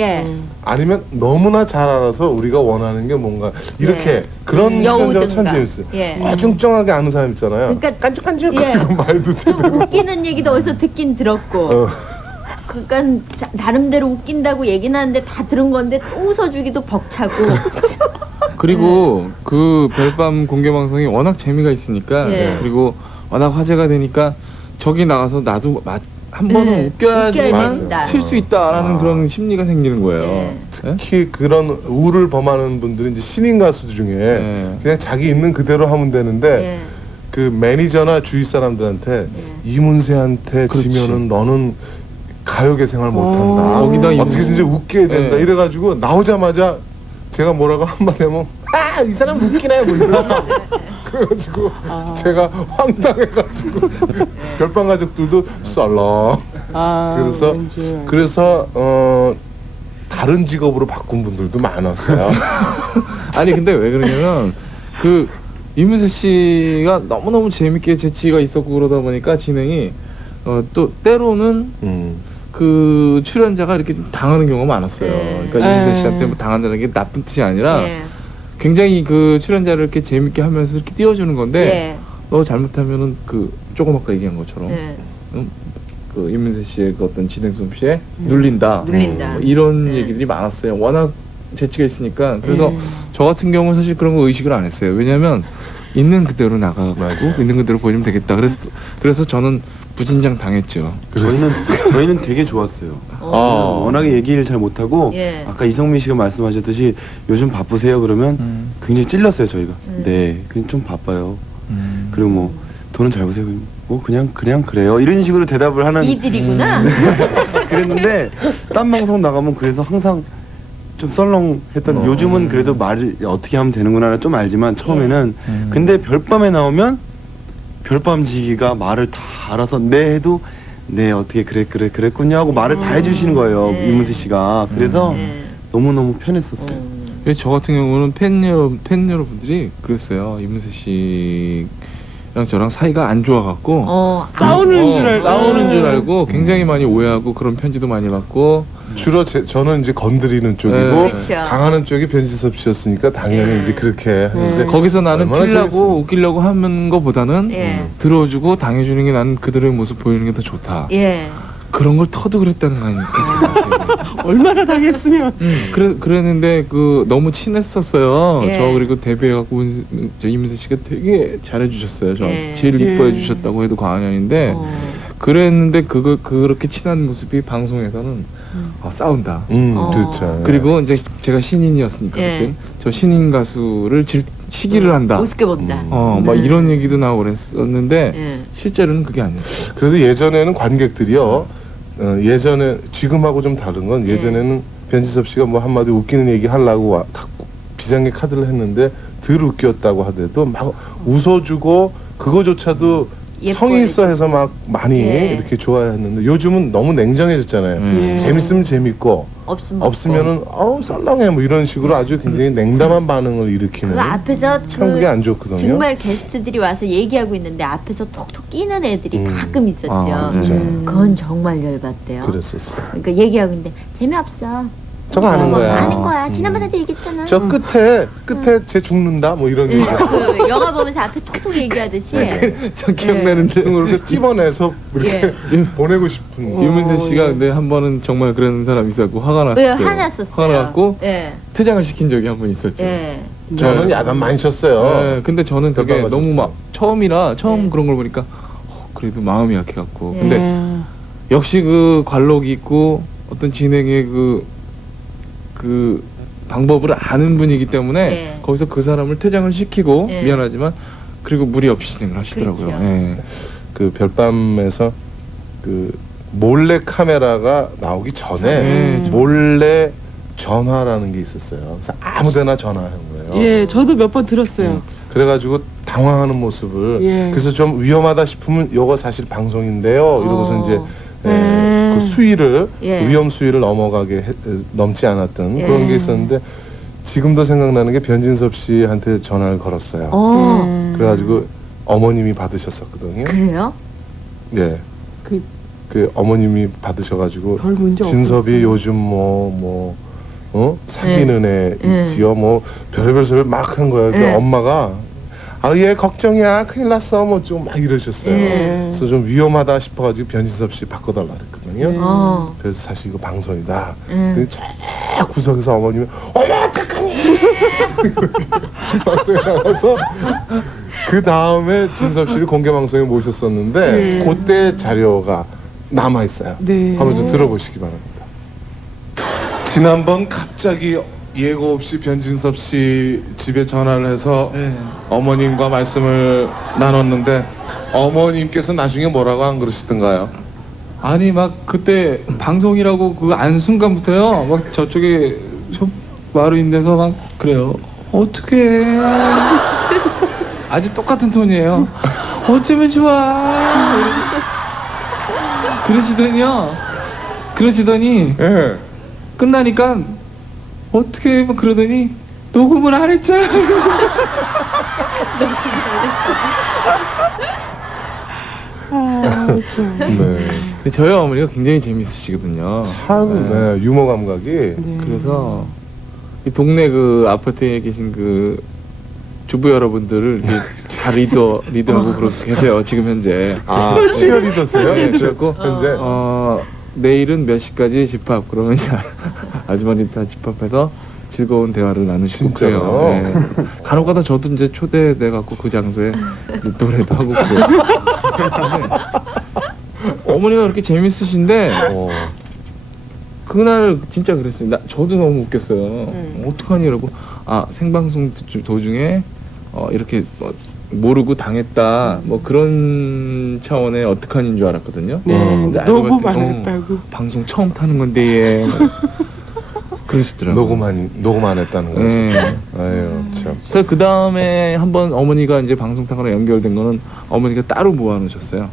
아니면 너무나 잘 알아서 우리가 원하는 게 뭔가 이렇게 그런 사람들 참 재밌어요. 어중쩡하게 아는 사람 있잖아요. 그러니까 깐죽깐죽 말도 제대로 웃기는 얘기도 어디서 듣긴 들었고 그러니까 나름대로 웃긴다고 얘기는 하는데 다 들은 건데 또 웃어주기도 벅차고 그리고 그 별밤 공개 방송이 워낙 재미가 있으니까 그리고 워낙 화제가 되니까 저기 나가서 나도 한 번은 웃겨야지만 칠 수 있다라는 그런 심리가 생기는 거예요. 특히 그런 우를 범하는 분들은 이제 신인 가수들 중에 그냥 자기 있는 그대로 하면 되는데 그 매니저나 주위 사람들한테 이문세한테 지면은 너는 가요계 생활 못한다. 어떻게든지 웃게 된다. 이래가지고 나오자마자 제가 뭐라고 한마디 하면 이 사람 웃기네 뭐 이러고 그래가지고 제가 황당해가지고 별밤 가족들도 썰렁 그래서 다른 직업으로 바꾼 분들도 많았어요. 아니 근데 왜 그러냐면 그 이문세 씨가 너무너무 재밌게 재치가 있었고 그러다 보니까 진행이 또 때로는 그 출연자가 이렇게 당하는 경우가 많았어요. 그러니까 이문세 씨한테 뭐 당한다는 게 나쁜 뜻이 아니라 굉장히 그 출연자를 이렇게 재밌게 하면서 이렇게 띄워주는 건데 너 잘못하면은 그 조금 아까 얘기한 것처럼 그 이문세 씨의 그 어떤 진행 솜씨에 눌린다. 뭐 이런 얘기들이 많았어요. 워낙 재치가 있으니까. 그래서 저 같은 경우는 사실 그런 거 의식을 안 했어요. 왜냐하면 있는 그대로 나가고 있는 그대로 보여주면 되겠다. 그래서 저는 부진장 당했죠. 저희는 되게 좋았어요. 워낙에 얘기를 잘 못하고 아까 이성민 씨가 말씀하셨듯이 요즘 바쁘세요 그러면 굉장히 찔렸어요 저희가. 네, 그냥 좀 바빠요. 그리고 뭐 돈은 잘 보세요. 뭐 그냥 그래요. 이런 식으로 대답을 하는 이들이구나. 그랬는데 딴 방송 나가면 그래서 항상 좀 썰렁했던 요즘은 그래도 말을 어떻게 하면 되는구나 좀 알지만 처음에는 근데 별밤에 나오면 별밤지기가 말을 다 알아서 네 해도 네 어떻게 그랬군요 하고 말을 다 해주시는 거예요. 이문세 씨가. 그래서 너무너무 편했었어요. 저 같은 경우는 팬 여러분들이 그랬어요. 이문세 저랑 사이가 안 좋아갖고 싸우는 줄 알고. 싸우는 줄 알고 굉장히 많이 오해하고 그런 편지도 많이 받고 주로 저는 이제 건드리는 쪽이고 네. 그렇죠. 당하는 쪽이 변진섭 씨였으니까 당연히 이제 그렇게 하는데 거기서 나는 얼마나 튀려고 재밌어요. 웃기려고 하는 것보다는 예. 들어주고 당해주는 게 나는 그들의 모습 보이는 게 더 좋다. 예. 그런 걸 터득을 했다는 거 아닙니까? 얼마나 당했으면. 그랬는데 그 너무 친했었어요. 예. 저 그리고 데뷔해갖고 이문세 씨가 되게 잘해주셨어요. 저 예. 제일 예. 이뻐해 주셨다고 해도 과언이 아닌데 그랬는데 그렇게 친한 모습이 방송에서는 싸운다. 그렇죠. 그리고 이제 제가 신인이었으니까 예. 그때 저 신인 가수를 시기를 한다. 우습게 본다. 막 이런 얘기도 나오고 그랬었는데 예. 실제로는 그게 아니었어요. 그래도 예전에는 관객들이요. 예전에 지금하고 좀 다른 건 예전에는 변진섭 씨가 뭐 한마디 웃기는 얘기 하려고 비장의 카드를 했는데 덜 웃겼다고 하더라도 막 웃어주고 그거조차도 성의 있어 해서 막 많이 예. 이렇게 좋아했는데 요즘은 너무 냉정해졌잖아요. 재밌으면 재밌고 없으면은 썰렁해 뭐 이런 식으로 아주 굉장히 냉담한 반응을 일으키는 그 앞에서 참 그게 안 좋거든요. 정말 게스트들이 와서 얘기하고 있는데 앞에서 톡톡 끼는 애들이 가끔 있었죠. 그렇죠. 그건 정말 열받대요. 그랬었어요. 그러니까 얘기하고 있는데 재미없어. 저거 아는 거야. 아는 거야. 지난번에도 얘기했잖아. 저 끝에 쟤 죽는다 뭐 이런 얘기. 그 영화 보면서 앞에 톡톡 얘기하듯이. 저 기억나는데 그렇게 찝어내서 이렇게 보내고 싶은. 유문세 씨가 근데 한 번은 정말 그런 사람이 있었고 화가 났어요. 네, 화났었어요. 화가 났고 예. 퇴장을 시킨 적이 한 번 있었죠. 예. 저는 야단 많이 쳤어요. 네, 근데 저는 되게 별방 너무 가졌죠. 막 처음 그런 걸 보니까 그래도 마음이 약해갖고 예. 근데 역시 그 관록이 있고 어떤 진행의 그 방법을 아는 분이기 때문에 예. 거기서 그 사람을 퇴장을 시키고 예. 미안하지만 그리고 무리 없이 진행을 하시더라고요. 그렇죠. 예. 그 별밤에서 그 몰래 카메라가 나오기 전에 몰래 전화라는 게 있었어요. 그래서 아무데나 전화한 거예요. 예, 저도 몇 번 들었어요. 그래가지고 당황하는 모습을 예. 그래서 좀 위험하다 싶으면 요거 사실 방송인데요. 이러고서 이제 그 수위를 예. 위험 수위를 넘지 않았던 예. 그런 게 있었는데 지금도 생각나는 게 변진섭 씨한테 전화를 걸었어요. 그래가지고 어머님이 받으셨었거든요. 그래요? 예. 그 어머님이 받으셔가지고 별 문제 진섭이 요즘 사귀는 애 있지요. 뭐 별의별 소리를 막 한 거예요. 근데 엄마가 얘 걱정이야 큰일 났어 뭐 좀 막 이러셨어요. 그래서 좀 위험하다 싶어가지고 변진섭 씨 바꿔달라 그랬거든요. 그래서 사실 이거 방송이다. 근데 저 구석에서 어머님이 어머 어떡하니 방송에 나가서 그 다음에 진섭 씨를 공개 방송에 모셨었는데 그때 자료가 남아 있어요. 한번 좀 들어보시기 바랍니다. 지난번 갑자기 예고 없이 변진섭 씨 집에 전화를 해서 어머님과 말씀을 나눴는데 어머님께서 나중에 뭐라고 안 그러시던가요? 아니 막 그때 방송이라고 그 안 순간부터요 막 저쪽에 마루인데서 막 그래요. 어떻게 아주 똑같은 톤이에요. 어쩌면 좋아. 그러시더니 끝나니까 어떻게 막 그러더니 녹음을 안 했잖아. 근데 저희 어머니가 굉장히 재밌으시거든요. 참 유머 감각이. 그래서 이 동네 그 아파트에 계신 그 주부 여러분들을 이렇게 잘 리더하고 그렇게 해요. 지금 현재. 치어리더세요? 네, 그래갖고 현재. 내일은 몇 시까지 집합 그러면 이제 아주머니 다 집합해서 즐거운 대화를 나누시고 진짜요? 그래요. 네. 간혹가다 저도 이제 초대돼 갖고 그 장소에 이제 노래도 하고 그래요. 어머니가 그렇게 재밌으신데 그날 진짜 그랬어요. 저도 너무 웃겼어요. 어떡하니 이러고 생방송 도중에 이렇게 모르고 당했다 뭐 그런 차원의 어떡하니인 줄 알았거든요. 근데 알고 녹음 봤더니, 안 했다고. 방송 처음 타는 건데 얘 그러시더라고요. 녹음 안 했다는 거죠. 아유 참. 그래서 그 다음에 한번 어머니가 이제 방송 타거나 연결된 거는 어머니가 따로 모아놓으셨어요.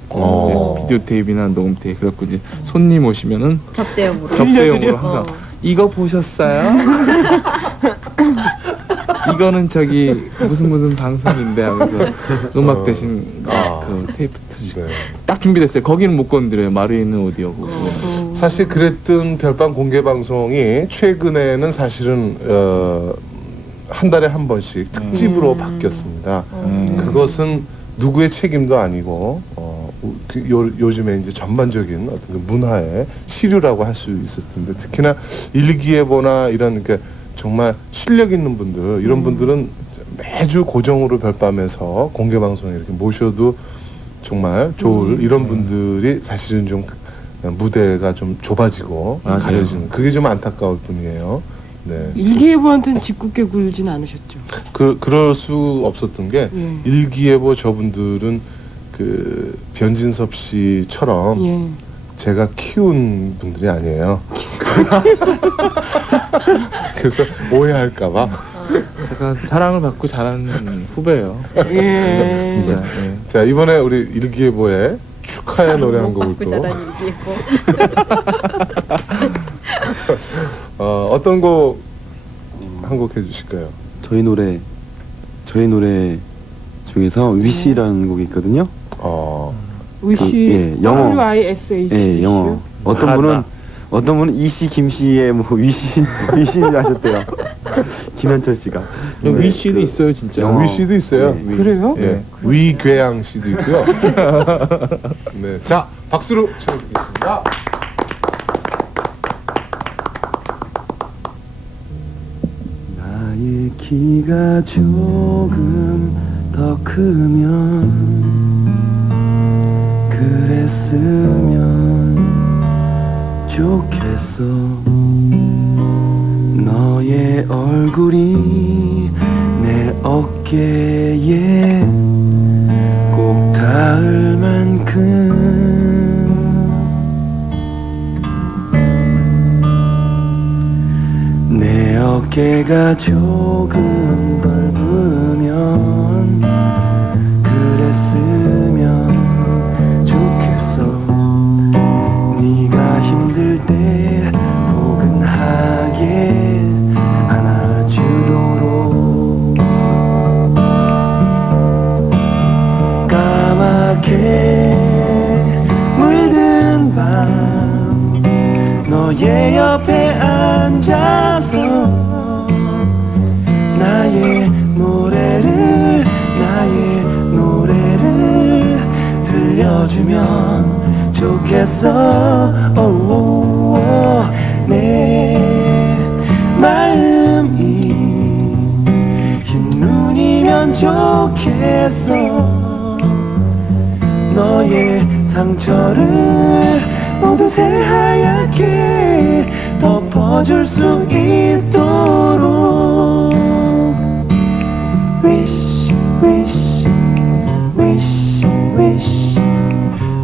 비디오 테이프나 녹음 테이프. 그래갖고 이제 손님 오시면은 접대용으로 항상 이거 보셨어요? 이거는 저기 무슨 방송인데 하면서 음악 대신 그 테이프 트시 딱 준비됐어요. 거기는 못 건드려요. 마루있는 오디오고. 사실 그랬던 별밤 공개 방송이 최근에는 사실은 한 달에 한 번씩 특집으로 바뀌었습니다. 그것은 누구의 책임도 아니고 요즘에 이제 전반적인 어떤 그 문화의 시류라고 할 수 있을 텐데, 특히나 일기예보나 이런 정말 실력 있는 분들, 이런 분들은 매주 고정으로 별밤에서 공개 방송에 이렇게 모셔도 정말 좋을 이런 분들이 사실은 좀 무대가 좀 좁아지고 가려지는, 그게 좀 안타까울 뿐이에요. 네. 일기예보한테는 짓궂게 굴진 않으셨죠? 그럴 수 없었던 게 일기예보 저분들은 그 변진섭 씨처럼 제가 키운 분들이 아니에요. 그래서 오해할까봐. 제가 사랑을 받고 자란 후배예요. 예. 자, 이번에 우리 일기예보의 축하의 노래 한 곡을 또 어떤 곡 한 곡 해주실까요? 저희 노래 중에서 위시라는 곡이 있거든요. 위시. 예, 영어. WISH. 예, 영어. 어떤 분은 이씨 김씨의 뭐 위시 하셨대요. 김현철 씨가. 위시도 있어요, 진짜. 위시도 있어요. 네. 그래요? 예, 위궤양 씨도 있고요. 네, 자, 박수로 채워드리겠습니다. 나의 키가 조금 더 크면 그랬으면 좋겠어. 너의 얼굴이 내 어깨에 꼭 닿을 만큼 내 어깨가 조금 넓으면 그랬으면 좋겠어. 네가 힘들 때 포근하게 안아주도록 까맣게 물든 밤 너의 옆에 앉아서 나의 노래를 들려주면 좋겠어. 내 마음이 흰눈이면 좋겠어. 너의 상처를 모두 새하얗게 덮어줄 수 있도록 Wish, wish, wish, wish,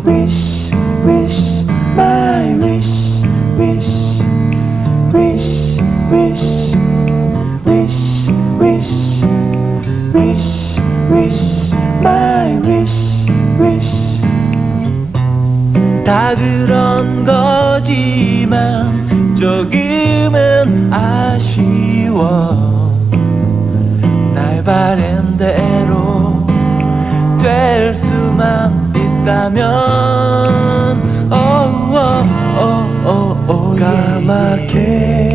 wish, wish, my wish, wish, wish, wish, wish, wish, wish, wish, my wish, wish. 다 그런 거지만 조금은 아쉬워. 날 바랜 대로 될 수만 있다면 까맣게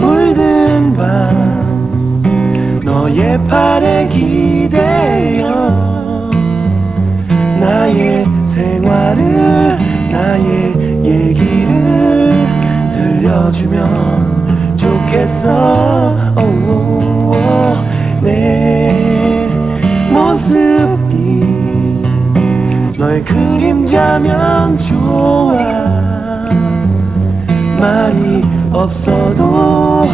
물든 밤 너의 팔에 기대어 나의 생활을 나의 얘기를 들려주면 좋겠어. 내 모습이 너의 그림자면 좋아. 말이 없어도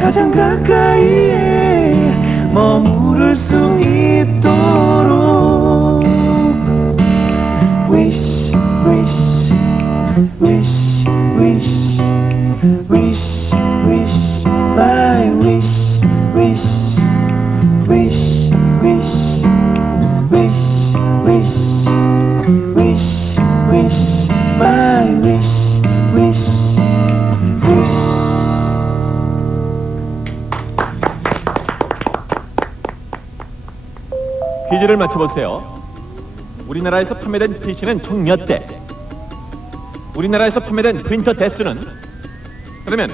가장 가까이에 머무를 수 있도록 Wish, wish, wish, wish, wish, wish, my wish, wish, wish, wish, wish, wish, wish, wish, my wish, wish, wish. 퀴즈를 맞춰보세요. 우리나라에서 판매된 PC는 총 몇 대? 우리나라에서 판매된 프린터 대수는? 그러면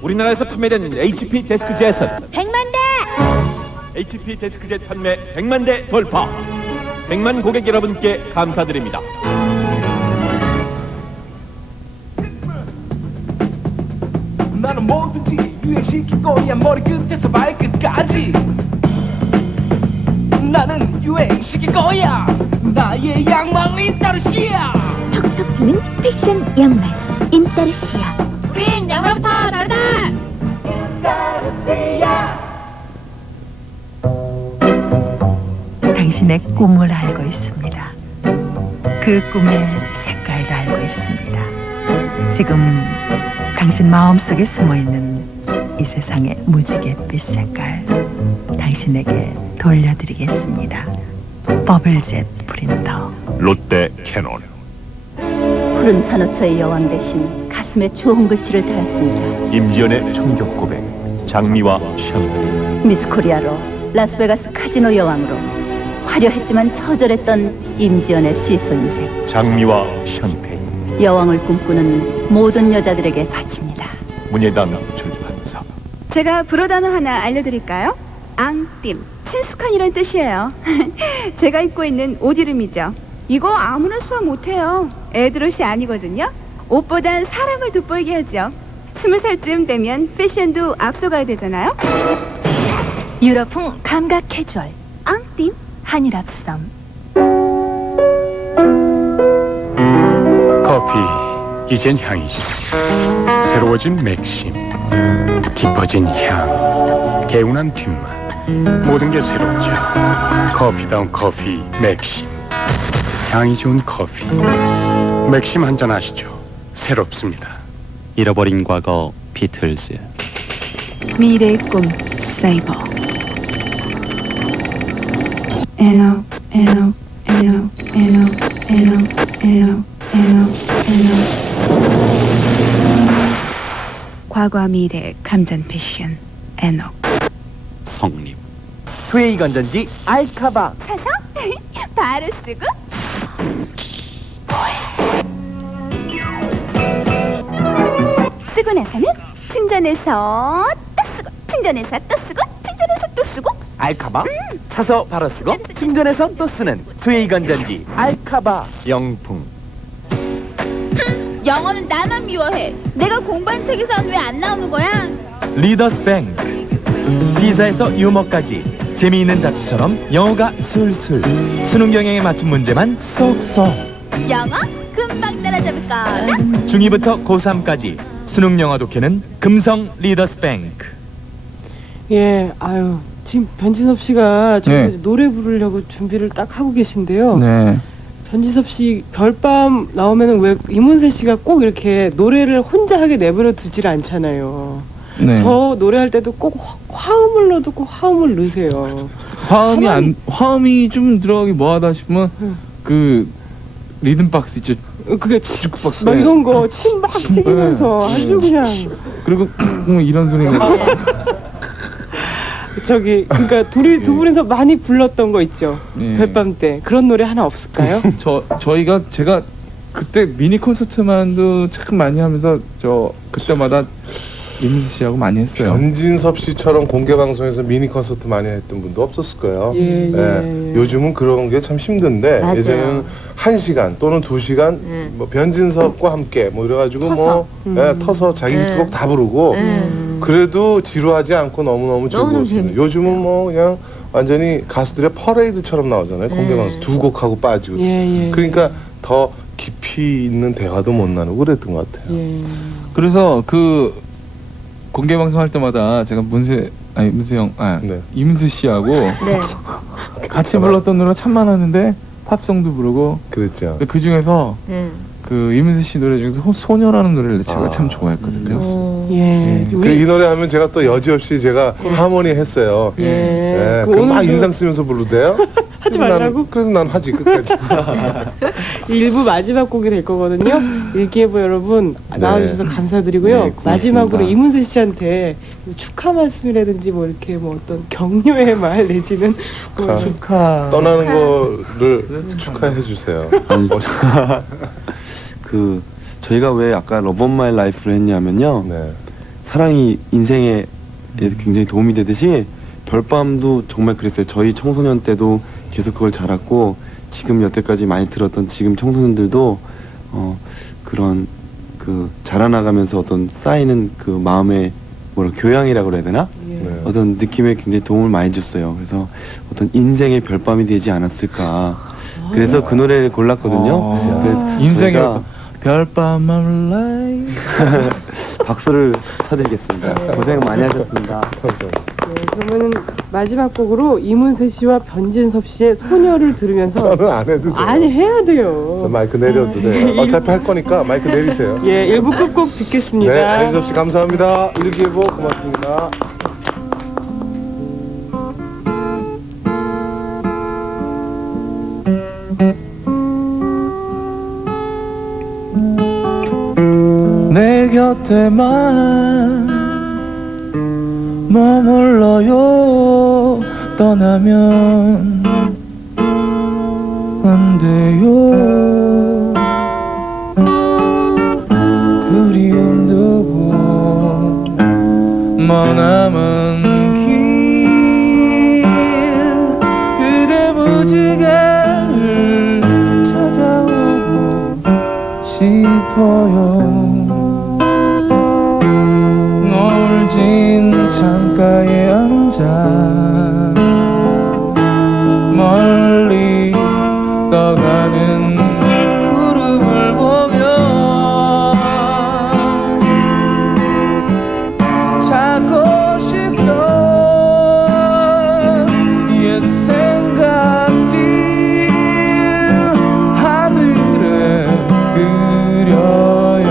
우리나라에서 판매된 HP 데스크젯은? 100만 대! HP 데스크젯 판매 100만 대 돌파. 100만 고객 여러분께 감사드립니다. 나는 뭐든지 유행시킬 거야 머리끝에서 발끝까지 나는 유행시킬 거야 나의 양말 인타르시아 톡톡 튀는 패션 양말 인타르시아. 우린 양말부터 다르다. 당신의 꿈을 알고 있습니다. 그 꿈의 색깔도 알고 있습니다. 지금 당신 마음속에 숨어있는 이 세상의 무지갯빛 색깔 당신에게 돌려드리겠습니다. 버블젯 프린터. 롯데 캐논. 푸른 산호초의 여왕 대신 가슴에 좋은 글씨를 달았습니다. 임지연의 청격 고백. 장미와 샴페인. 미스 코리아로 라스베가스 카지노 여왕으로 화려했지만 처절했던 임지연의 시소 인생. 장미와 샴페인. 여왕을 꿈꾸는 모든 여자들에게 바칩니다. 문예담 출판사. 제가 불어 단어 하나 알려드릴까요? 앙띠, 친숙한이란 뜻이에요. 제가 입고 있는 옷 이름이죠. 이거 아무나 수화 못해요. 애들 옷이 아니거든요. 옷보단 사람을 돋보이게 하죠. 20살쯤 되면 패션도 앞서가야 되잖아요. 유럽풍 감각 캐주얼. 앙띠, 한일합섬. 커피 이젠 향이지. 새로워진 맥심, 깊어진 향, 개운한 뒷맛, 모든 게 새롭죠. 커피다운 커피 맥심. 향이 좋은 커피 맥심 한잔 하시죠. 새롭습니다. 잃어버린 과거 비틀즈. 미래의 꿈 세이버. 에너 에너 에너 에너 에너 에너 에너 에너. 과거와 미래 감전 패션 에너. 성립. 트웨이 건전지 알카바. 사서 바로 쓰고 쓰고 나서는 충전해서 또 쓰고 충전해서 또 쓰고 충전해서 또 쓰고. 알카바. 사서 바로 쓰고 충전해서 또 쓰는 트웨이 건전지 알카바 영풍. 영어는 나만 미워해. 내가 공부한 책에선 왜 안 나오는 거야? 리더스 뱅크. 시사에서 유머까지 재미있는 잡지처럼 영어가 술술 수능 경향에 맞춘 문제만 쏙쏙. 영어 금방 따라잡을 거다. 중2부터 고3까지 수능 영어 독해는 금성 리더스 뱅크. 예, 아유 지금 변진섭 씨가 저 네. 노래 부르려고 준비를 딱 하고 계신데요. 네. 변진섭 씨 별밤 나오면은 왜 이문세 씨가 꼭 이렇게 노래를 혼자 하게 내버려 두질 않잖아요. 네. 저 노래할 때도 꼭 화음을 넣어도 꼭 화음을 넣으세요. 화음이 좀 들어가기 뭐하다 싶으면 그 리듬 박스 있죠. 그게 주크박스. 막 이런 거 침 막 튀기면서 아주 그냥. 그리고 이런 소리가. 저기 그러니까 두 분이서 많이 불렀던 거 있죠. 예. 별밤 때 그런 노래 하나 없을까요? 제가 그때 미니 콘서트만도 참 많이 하면서 그때마다 이문세 씨하고 많이 했어요. 변진섭 씨처럼 공개 방송에서 미니 콘서트 많이 했던 분도 없었을 거예요. 예. 요즘은 그런 게 참 힘든데 맞아요. 예전에는 1시간 또는 2시간 뭐 변진섭과 함께 뭐 이래가지고 터서 자기 히트곡 다 부르고 그래도 지루하지 않고 너무너무 즐거웠어요. 요즘은 뭐 그냥 완전히 가수들의 퍼레이드처럼 나오잖아요. 공개 방송 두 곡하고 빠지고. 그러니까 더 깊이 있는 대화도 못 나누고 그랬던 것 같아요. 그래서 그 공개 방송 할 때마다 제가 이문세 씨하고 같이 불렀던 노래가 참 많았는데 팝송도 부르고 그랬죠. 그 중에서 그 이문세 씨 노래 중에서 소녀라는 노래를 제가 참 좋아했거든요. 예. 이 노래 하면 제가 또 여지없이 제가 하모니 했어요. 예. 그럼 막 오늘도- 인상 쓰면서 부르대요. 하지 말라고? 그래서 난 하지 끝까지. 일부 마지막 곡이 될 거거든요. 일기예보 여러분 나와주셔서 감사드리고요. 네, 고맙습니다. 마지막으로 이문세 씨한테 축하 말씀이라든지 뭐 이렇게 뭐 어떤 격려의 말 내지는 축하. 떠나는 거를 축하해 주세요. 아니, 그 저희가 왜 아까 러브 온 마이 라이프를 했냐면요. 사랑이 인생에 굉장히 도움이 되듯이 별밤도 정말 그랬어요. 저희 청소년 때도 계속 그걸 자랐고 지금 여태까지 많이 들었던 지금 청소년들도 그런 그 자라나가면서 어떤 쌓이는 그 마음의 뭐라 교양이라고 그래야 되나? 어떤 느낌에 굉장히 도움을 많이 줬어요. 그래서 어떤 인생의 별밤이 되지 않았을까. 그래서 그 노래를 골랐거든요. 그래서 인생의 저희가 별밤 라이 박수를 쳐드리겠습니다. 고생 많이 하셨습니다. 네, 그러면은 마지막 곡으로 이문세 씨와 변진섭 씨의 소녀를 들으면서 저는 안 해도 돼요. 아니 해야 돼요. 저 마이크 내려도 돼요. 어차피 할 거니까 마이크 내리세요. 예, 일부 끝곡 듣겠습니다. 네, 변진섭 씨 감사합니다. 일기예보 고맙습니다. 내 곁에만 머물러요. 떠나면 안 돼요. 그리움 두고 머나먼 길 그대 무지개를 찾아오고 싶어요. 노을 진 창가에 앉아 멀리 떠가는 구름을 보며 찾고 싶던 옛 생각들 하늘에 그려요.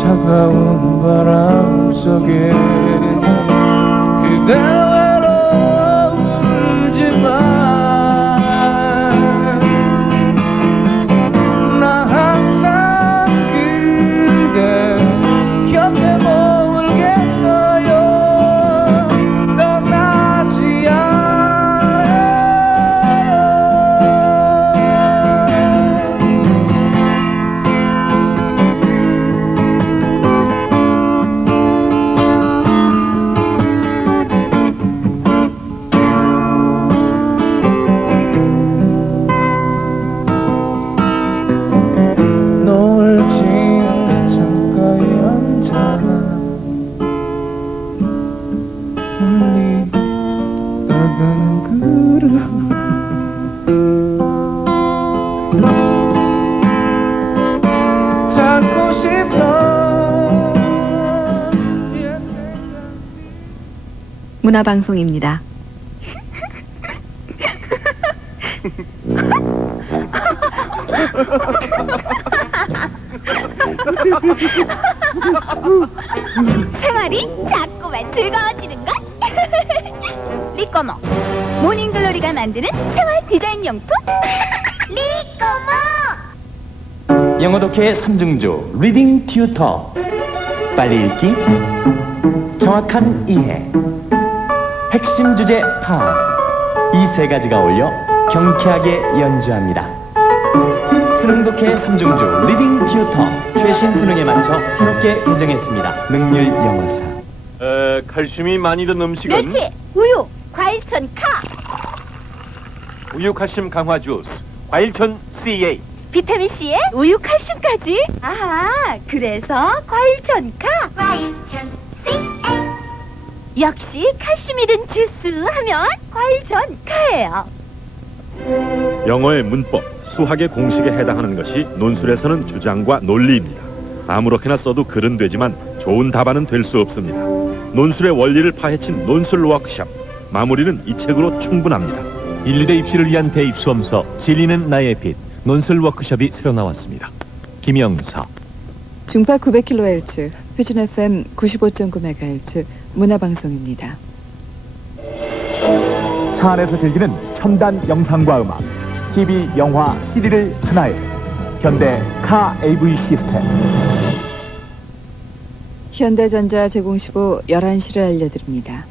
차가운 바람 속에 그대 외로울지만 나 항상 그대 곁에 머물겠어요. 떠나지 노을 진 창가에 앉아 멀리 떠가는 구름 찾고 싶던 문화방송입니다. 생활이 자꾸만 즐거워지는 것. 리꼬모 모닝글로리가 만드는 생활 디자인 용품. 리꼬모. 영어 독해의 3중조 리딩 튜터. 빨리 읽기, 정확한 이해, 핵심 주제 파악. 이 세 가지가 어울려 경쾌하게 연주합니다. 수능 독해의 3중조 리딩 튜터. 최신 수능에 맞춰 새롭게 개정했습니다. 능률 영어사. 칼슘이 많이 든 음식은 멸치, 우유, 과일천 카. 우유 칼슘 강화 주스, 과일천 CA. 비타민 C에 우유 칼슘까지. 아하, 그래서 과일천 카. 과일천 CA. 역시 칼슘이 든 주스 하면 과일천 카예요. 영어의 문법, 수학의 공식에 해당하는 것이 논술에서는 주장과 논리입니다. 아무렇게나 써도 글은 되지만 좋은 답안은 될 수 없습니다. 논술의 원리를 파헤친 논술 워크숍 마무리는 이 책으로 충분합니다. 1, 2대 입시를 위한 대입수험서 진리는 나의 빛 논술 워크숍이 새로 나왔습니다. 김영사. 중파 900kHz, 표준 FM 95.9MHz 문화방송입니다. 차 안에서 즐기는 첨단 영상과 음악, TV, 영화, CD를 하나에 현대 카 AV 시스템. 현대전자 제공시보 11시를 알려드립니다.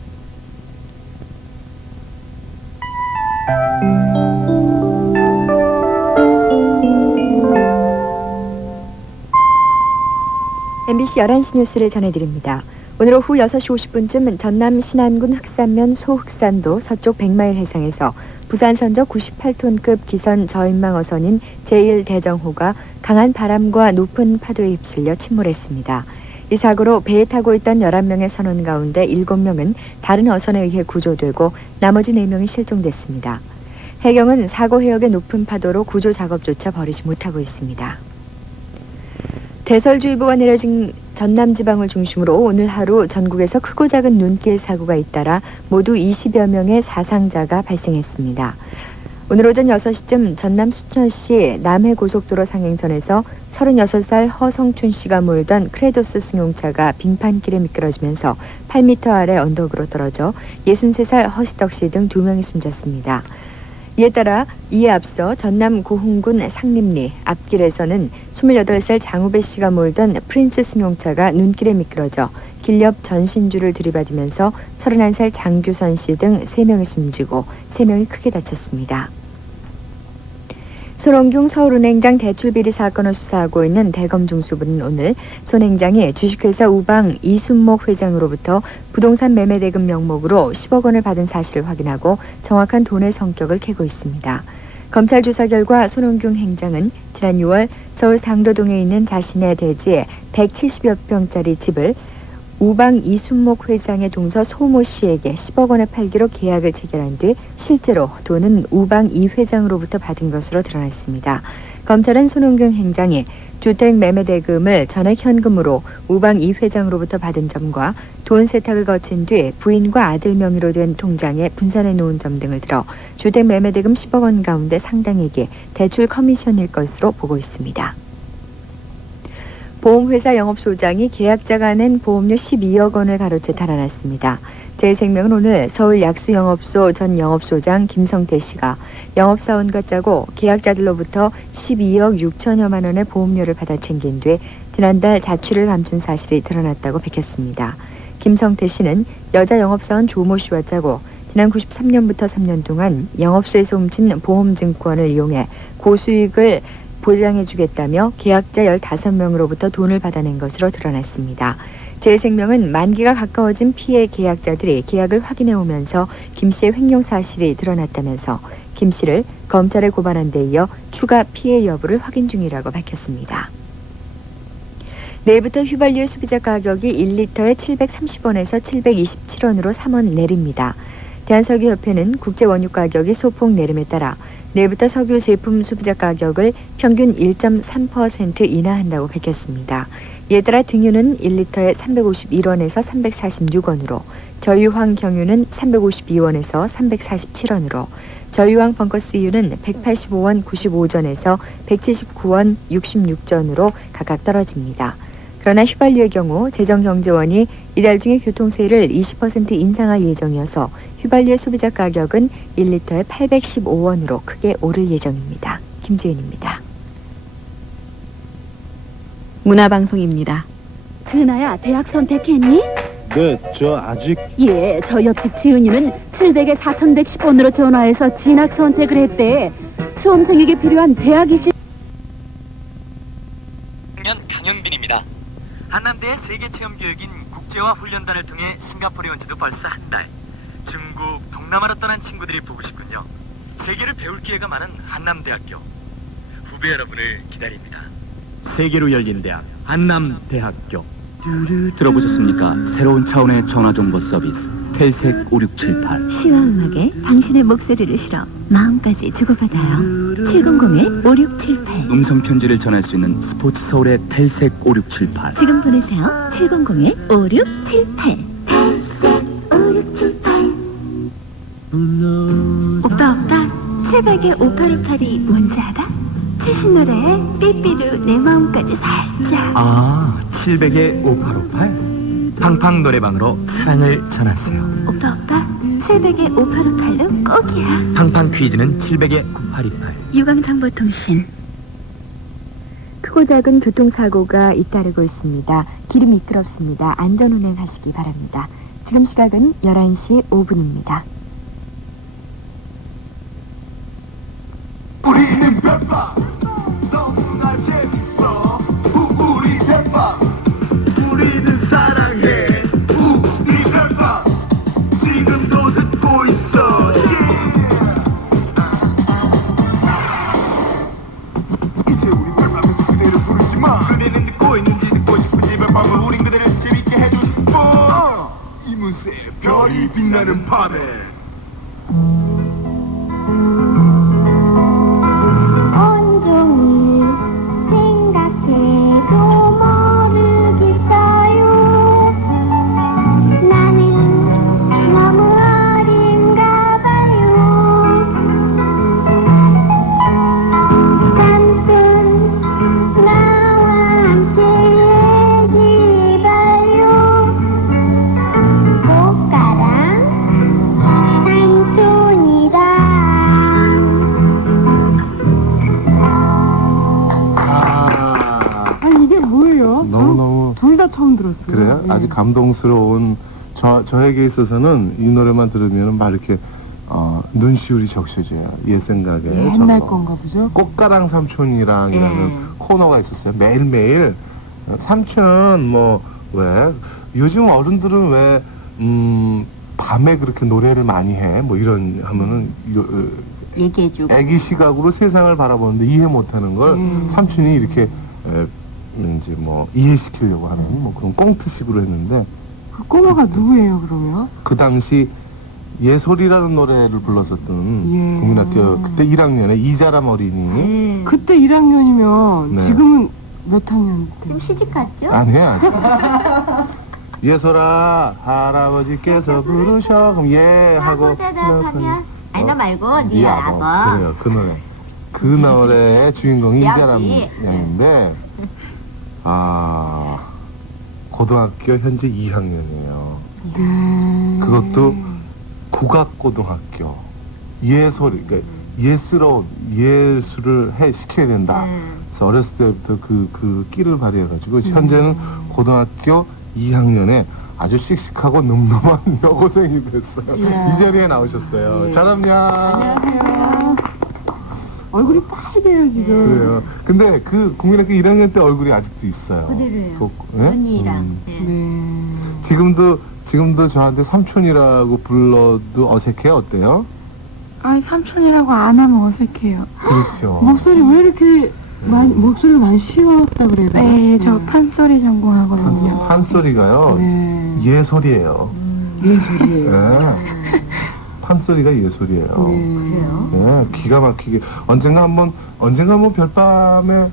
MBC 11시 뉴스를 전해드립니다. 오늘 오후 6시 50분쯤 전남 신안군 흑산면 소흑산도 서쪽 100마일 해상에서 부산 선적 98톤급 기선 저인망 어선인 제1대정호가 강한 바람과 높은 파도에 휩쓸려 침몰했습니다. 이 사고로 배에 타고 있던 11명의 선원 가운데 7명은 다른 어선에 의해 구조되고 나머지 4명이 실종됐습니다. 해경은 사고 해역의 높은 파도로 구조 작업조차 벌이지 못하고 있습니다. 대설주의보가 내려진 전남 지방을 중심으로 오늘 하루 전국에서 크고 작은 눈길 사고가 잇따라 모두 20여 명의 사상자가 발생했습니다. 오늘 오전 6시쯤 전남 순천시 남해고속도로 상행선에서 36살 허성춘 씨가 몰던 크레도스 승용차가 빙판길에 미끄러지면서 8m 아래 언덕으로 떨어져 63살 허시덕 씨 등 2명이 숨졌습니다. 이에 앞서 전남 고흥군 상림리 앞길에서는 28살 장우배 씨가 몰던 프린스 승용차가 눈길에 미끄러져 길 옆 전신주를 들이받으면서 31살 장규선 씨 등 3명이 숨지고 3명이 크게 다쳤습니다. 손원경 서울은행장 대출비리 사건을 수사하고 있는 대검 중수부는 오늘 손 행장이 주식회사 우방 이순목 회장으로부터 부동산 매매 대금 명목으로 10억 원을 받은 사실을 확인하고 정확한 돈의 성격을 캐고 있습니다. 검찰 조사 결과 손원경 행장은 지난 6월 서울 상도동에 있는 자신의 대지에 170여 평짜리 집을 우방 이순목 회장의 동서 소모 씨에게 10억 원에 팔기로 계약을 체결한 뒤 실제로 돈은 우방 이 회장으로부터 받은 것으로 드러났습니다. 검찰은 손원경 행장이 주택 매매 대금을 전액 현금으로 우방 이 회장으로부터 받은 점과 돈 세탁을 거친 뒤 부인과 아들 명의로 된 통장에 분산해 놓은 점 등을 들어 주택 매매 대금 10억 원 가운데 상당액이 대출 커미션일 것으로 보고 있습니다. 보험회사 영업소장이 계약자가 낸 보험료 12억 원을 가로채 달아났습니다. 제일생명은 오늘 서울 약수영업소 전 영업소장 김성태 씨가 영업사원과 짜고 계약자들로부터 12억 6천여만 원의 보험료를 받아 챙긴 뒤 지난달 자취를 감춘 사실이 드러났다고 밝혔습니다. 김성태 씨는 여자 영업사원 조모 씨와 짜고 지난 93년부터 3년 동안 영업소에서 훔친 보험증권을 이용해 고수익을 보장해주겠다며 계약자 15명으로부터 돈을 받아낸 것으로 드러났습니다. 제일생명은 만기가 가까워진 피해 계약자들이 계약을 확인해 오면서 김 씨의 횡령 사실이 드러났다면서 김 씨를 검찰에 고발한 데 이어 추가 피해 여부를 확인 중이라고 밝혔습니다. 내일부터 휘발유의 소비자 가격이 1리터에 730원에서 727원으로 3원 내립니다. 대한석유협회는 국제원유 가격이 소폭 내림에 따라 내일부터 석유 제품 소비자 가격을 평균 1.3% 인하한다고 밝혔습니다. 이에 따라 등유는 1리터에 351원에서 346원으로, 저유황 경유는 352원에서 347원으로, 저유황 벙커스유는 185원 95전에서 179원 66전으로 각각 떨어집니다. 그러나 휘발유의 경우 재정경제원이 이달 중에 교통세를 20% 인상할 예정이어서 휘발유의 소비자 가격은 1리터에 815원으로 크게 오를 예정입니다. 김지은입니다. 문화방송입니다. 그나야 대학 선택했니? 네, 저 아직... 예, 저 옆집 지은이는 700에 4110번으로 전화해서 진학 선택을 했대. 수험생에게 필요한 대학 입시... 강영빈입니다. 한남대의 세계체험교육인 국제화 훈련단을 통해 싱가포르에 온 지도 벌써 한 달. 중국, 동남아로 떠난 친구들이 보고 싶군요. 세계를 배울 기회가 많은 한남대학교. 후배 여러분을 기다립니다. 세계로 열린 대학 한남대학교. 들어보셨습니까? 새로운 차원의 전화정보 서비스 텔색 5678. 시와 음악에 당신의 목소리를 실어 마음까지 주고받아요. 700-5678. 음성편지를 전할 수 있는 스포츠 서울의 텔색 5678. 지금 보내세요. 700-5678. 텔색 5678. 오빠 700의 5858이 뭔지 알아? 최신 노래에 삐삐로 내 마음까지 살짝. 아, 700의 5858 팡팡 노래방으로 사랑을 전하세요. 오빠 700의 5858로 꼭이야. 팡팡 퀴즈는 700의 9828. 유광정보통신. 크고 작은 교통사고가 잇따르고 있습니다. 길이 미끄럽습니다. 안전운행하시기 바랍니다. 지금 시각은 11시 5분입니다. 우리는 별밤 너무나 재밌어 우리 별밤 우리는 사랑해 우리 별밤 지금도 듣고 있어 이제 우리 별밤에서 그대를 부르지마 그대는 듣고 있는지 듣고 싶은지 별밤은 우린 그대를 재밌게 해주고 싶어 이문세 별이 빛나는 밤에 온종일 생각해도 모르겠어요. 나는 너무 어린가 봐요. 삼촌 나와 함께 얘기해봐요. 꽃가랑 삼촌이랑 아니 이게 뭐예요? 너무너무 둘 다 처음 들었어요. 그래요? 예. 아주 감동스러운 저에게 있어서는 이 노래만 들으면 막 이렇게 눈시울이 적셔져요. 옛 생각에 옛날 저거. 건가 보죠? 꽃가랑 삼촌이랑이라는 예. 코너가 있었어요. 매일매일 삼촌 뭐 왜 요즘 어른들은 왜 밤에 그렇게 노래를 많이 해 뭐 이런 하면은 얘기해주고. 애기 시각으로 세상을 바라보는데 이해 못하는 걸 삼촌이 이렇게 이제 뭐 이해시키려고 하는 뭐 그런 꽁트식으로 했는데 그 꼬마가 누구예요 그러면? 그 당시 예솔이라는 노래를 불렀었던 국민학교 그때 1학년에 이자람 어린이 그때 1학년이면 네. 지금은 몇 학년 때? 지금 시집 갔죠? 안 해 아직 예솔아 할아버지께서 부르셔 그럼 예 하고 대답하면 아니 나 말고 네 네 아버 아버. 그래요 그 노래 그 노래의 주인공이 야비. 이자람 양인데 고등학교 현재 2학년이에요. 그것도 국악고등학교 예솔 그러니까 예스러운 예술을 시켜야 된다. 그래서 어렸을 때부터 그 끼를 발휘해가지고 현재는 고등학교 2학년에 아주 씩씩하고 늠름한 여고생이 됐어요. 이야. 이 자리에 나오셨어요. 네. 잘합냐? 안녕하세요. 얼굴이 빨개요 지금. 그래요. 근데 그 국민학교 1학년 때 얼굴이 아직도 있어요. 그대로요. 예? 언니랑. 지금도 저한테 삼촌이라고 불러도 어색해요? 어때요? 아니 삼촌이라고 안 하면 어색해요. 그렇죠. 목소리 왜 이렇게 목소리가 많이 쉬웠다 그래야 되나? 네, 저 판소리 전공하거든요. 판소리가요. 예솔이에요. 예솔이에요. 네. 판소리가 예솔이에요. 그래요? 네, 기가 막히게 언젠가 한번 별밤에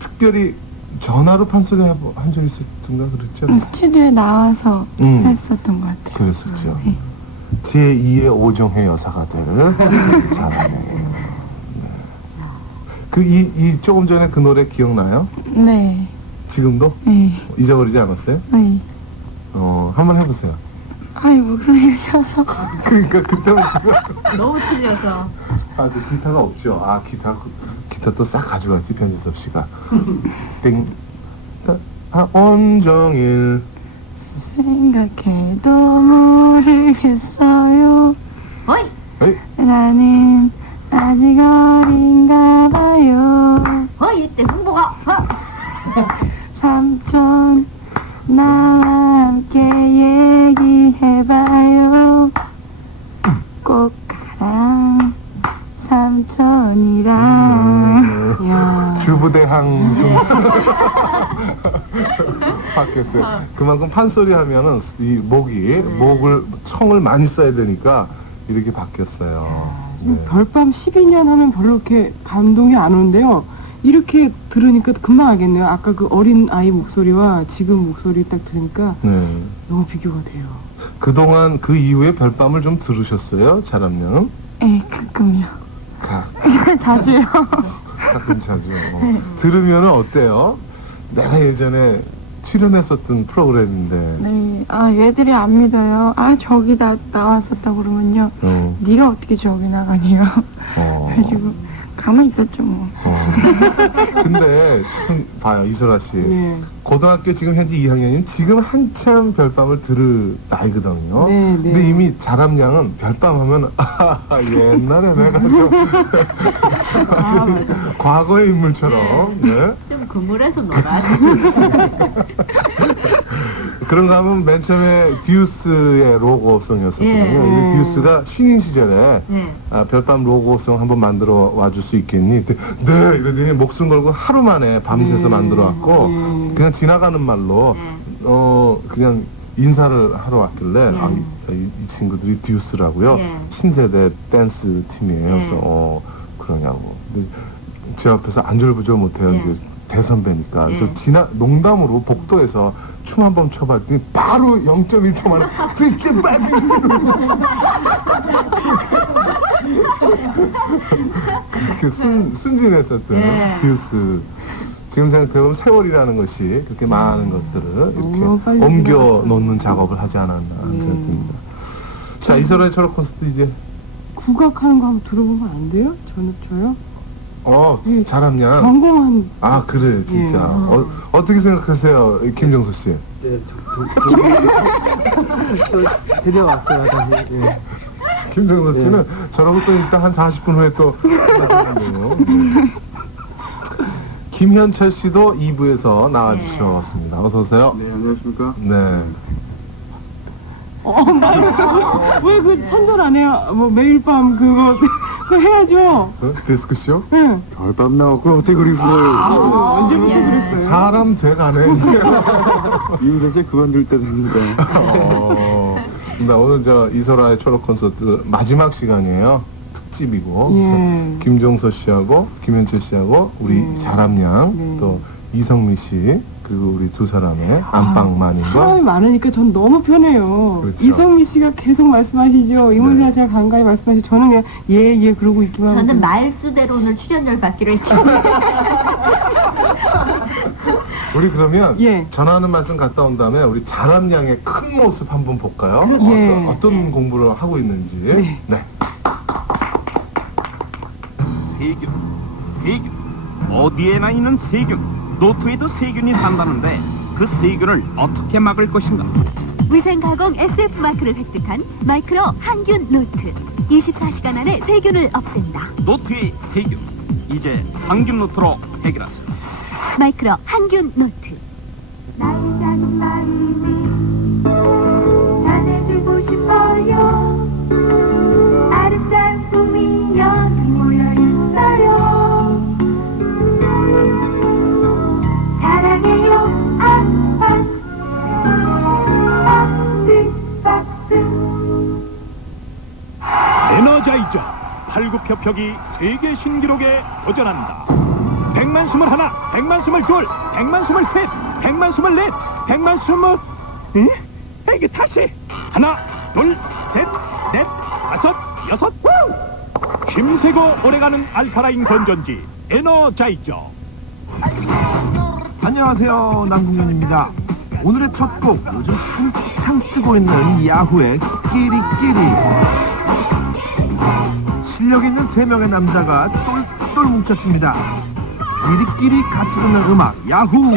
특별히 전화로 판소리 한 적 있었던가 그랬지 않았어요? 스튜디오에 나와서 했었던 것 같아요. 그랬었죠. 제2의 오정혜 여사가 될 잘하네. 이 조금 전에 그 노래 기억나요? 네. 지금도? 네. 잊어버리지 않았어요? 네. 한번 해보세요. 아이, 목소리가 셔서. 그러니까 그때는 지금 너무 틀려서. 기타가 없죠. 기타 또 싹 가져갔지 변지섭 씨가. 땡. 온종일 생각해도 모르겠어요. 어이. 나는 아직 어린가 봐요. 이때 흥보가. 삼촌 나와 함께 얘기해봐요. 꽃가랑 삼촌이랑. 주부대 항수. 바뀌었어요. 그만큼 판소리 하면은 이 청을 많이 써야 되니까 이렇게 바뀌었어요. 별밤 12년 하면 별로 이렇게 감동이 안 오는데요. 이렇게 들으니까 금방 알겠네요. 아까 그 어린 아이 목소리와 지금 목소리 딱 들으니까 너무 비교가 돼요. 그동안 그 이후에 별밤을 좀 들으셨어요? 자람양? 예, 가끔요. 자주요. 가끔 자주. 들으면 어때요? 내가 예전에 출연했었던 프로그램인데. 네, 아 얘들이 안 믿어요. 아 저기 나왔었다 그러면요. 네가 어떻게 저기 나가니요? 그래가지고 가만히 있었죠 뭐. 근데 참 봐요 이소라 씨. 고등학교 지금 현재 2학년이면 지금 한참 별밤을 들을 나이거든요. 근데 이미 자람양은 별밤 하면 옛날에 내가 좀 과거의 인물처럼. 네. 좀 그물에서 놀아. 그런가 하면 맨 처음에 듀스의 로고송이었었거든요. 이 듀스가 신인 시절에 별밤 로고송 한번 만들어 와줄 수 있겠니? 네 이러더니 목숨 걸고 하루 만에 밤새서 만들어 왔고 그냥 지나가는 말로 그냥 인사를 하러 왔길래 이 친구들이 듀스라고요. 신세대 댄스 팀이에요. 그래서 그러냐고. 근데 제 앞에서 안절부절 못해요. 이제 대선배니까. 그래서 농담으로 복도에서 춤 한 번 춰봤더니 바로 0.1초 만에 진짜 빠지 그렇게 순진했었던 듀스. 지금 생각해보면 세월이라는 것이 그렇게 많은 것들을 이렇게 옮겨 놓는 작업을 하지 않았나 하는 생각이 듭니다. 자, 이소라의 철학 콘서트 이제 국악하는 거 한번 들어보면 안 돼요? 저요? 자람양. 전공한. 아, 그래, 진짜. 어떻게 생각하세요, 김정수 씨? 네, 저 드디어 왔어요, 다시. 예. 김정수 씨는 저러고 또 일단 한 40분 후에 또 나가는데요. 김현철 씨도 2부에서 나와주셨습니다. 어서 오세요. 네, 안녕하십니까? 네. 왜 그 선전 안 해요? 뭐 매일 밤 그거 해야죠. 디스크쇼? 응. 별밤 나오고 어떻게 그리 불어요? 언제부터 그랬어요? 사람 돼가네 이제. 이문세 씨 그만둘 때 됐는데. 네, 오늘 저 이소라의 초록 콘서트 마지막 시간이에요. 특집이고 그래서 김종서 씨하고 김현철 씨하고 우리 자람양 또 이성미 씨 그리고 우리 두 사람의 안방만인과 사람이 많으니까 전 너무 편해요. 그렇죠. 이성미 씨가 계속 말씀하시죠. 이문세 씨가 간간히 말씀하시죠. 저는 그냥 예 그러고 있기만 하고. 저는 말수대로 오늘 출연료를 받기로 했어요. 우리 그러면 전하는 말씀 갔다 온 다음에 우리 자람양의 큰 모습 한번 볼까요? 어떤 공부를 하고 있는지. 네. 세균. 어디에나 있는 세균. 노트에도 세균이 산다는데 그 세균을 어떻게 막을 것인가? 위생가공 SF 마크를 획득한 마이크로 항균 노트. 24시간 안에 세균을 없앤다. 노트의 세균. 이제 항균 노트로 해결하세요. 마이크로 항균 노트. 나의 작은 마음이 전해주고 싶어요. 아름다운 꿈이 여기 모여 있어요. 사랑해요 안방 박스 에너자이저 팔굽혀펴기 세계 신기록에 도전한다. 100만 21, 100만 22, 100만 23, 100만 24, 100만 20. 이게 다시 하나, 둘, 셋, 넷, 다섯, 여섯. 힘세고 오래가는 알카라인 건전지 에너자이저. 안녕하세요, 남궁현입니다. 오늘의 첫 곡, 요즘 한창 뜨고 있는 야후의 끼리끼리. 실력 있는 3명의 남자가 똘똘 뭉쳤습니다. 끼리끼리 같이 듣는 음악, 야후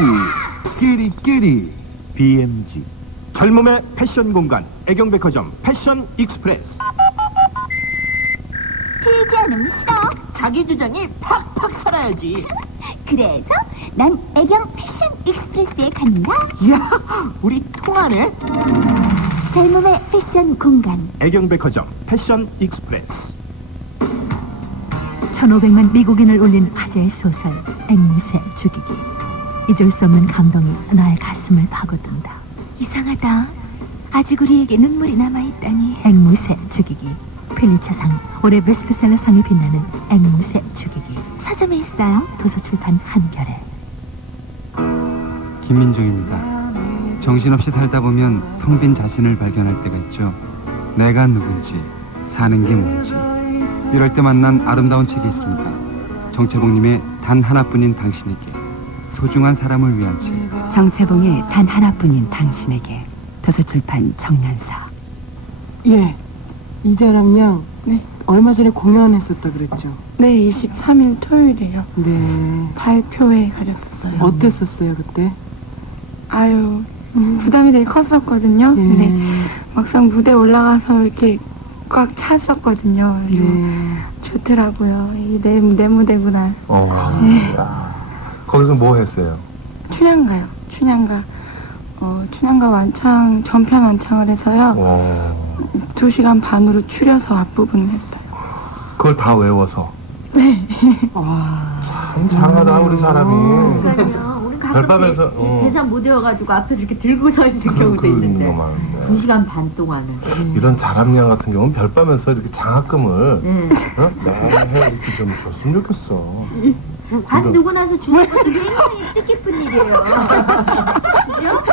끼리끼리. BMG. 젊음의 패션 공간 애경백화점 패션 익스프레스. 튀지 않으면 싫어. 자기 주장이 팍팍 살아야지. 그래서 난 애경 패션 익스프레스에 간다. 이야, 우리 통하네. 젊음의 패션 공간 애경백화점 패션 익스프레스. 1500만 미국인을 울린 화제의 소설 앵무새 죽이기. 잊을 수 없는 감동이 나의 가슴을 파고든다. 이상하다. 아직 우리에게 눈물이 남아있다니. 앵무새 죽이기. 필리처상 올해 베스트셀러상에 빛나는 앵무새 죽이기. 서점에 있어요. 도서출판 한겨레. 김민중입니다. 정신없이 살다 보면 텅 빈 자신을 발견할 때가 있죠. 내가 누군지, 사는 게 뭔지. 이럴 때 만난 아름다운 책이 있습니다. 정채봉님의 단 하나뿐인 당신에게, 소중한 사람을 위한 책. 정채봉의 단 하나뿐인 당신에게, 도서출판 정년사. 예, 이자람 양. 네. 얼마 전에 공연했었다 그랬죠? 네, 23일 토요일에요. 네. 발표회 가졌었어요. 어땠었어요 그때? 아유, 부담이 되게 컸었거든요. 근데 막상 무대 올라가서 이렇게 꽉 찼었거든요. 그래서 좋더라고요. 이게 내 무대구나. 네. 거기서 뭐 했어요? 춘향가요. 춘향가 완창, 전편 완창을 해서요. 2시간 반으로 추려서 앞부분을 했어요. 그걸 다 외워서. 네. 참 장하다 우리 사람이. 그러니까요. 우리 별밤에서 대사 못 외워가지고 앞에서 이렇게 들고 서 있는 경우도 있는데 2시간 반 동안은 이런 자람냥 같은 경우는 별밤에서 이렇게 장학금을 매해 이렇게 좀 줬으면 좋겠어. 반 두고 나서 주는 것도 굉장히 뜻깊은 일이에요. 그죠?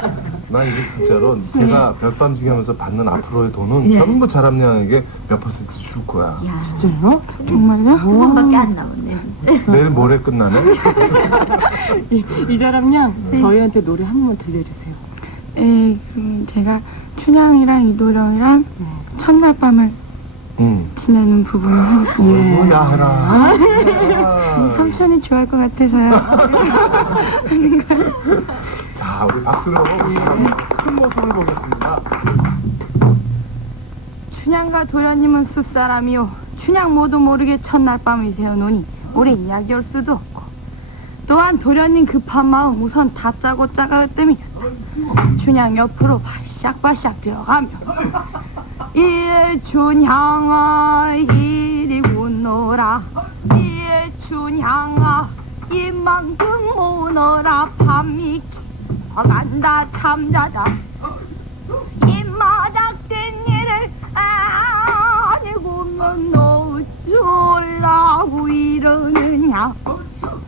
난 이게 진짜로 제가 별밤지기 하면서 받는 앞으로의 돈은 전부 자람냥에게 몇 퍼센트 줄 거야. 진짜요? 정말요? 2번밖에 안 남았네. 내일 모레 끝나네? 이자람 양, 저희한테 노래 한 번만 들려주세요. 예, 제가 춘향이랑 이도령이랑 첫날 밤을 지내는 부분을 하겠습니다. 야 해라. 삼촌이 좋아할 것 같아서요. 자, 우리 박수로 큰 모습을 보겠습니다. 춘향과 도련님은 숫사람이요. 춘향 모두 모르게 첫날 밤을 새어노니 오래 이야기할 수도 없고, 또한 도련님 급한 마음 우선 다짜고짜가 으뜸이 춘향 옆으로 바샥바샥 들어가며 이 춘향아 이리 오너라, 이 춘향아 이만큼 오너라, 밤이 깊어간다 참자자, 이 마닥된 일을 아니고면 너 어쩌라고 이러느냐.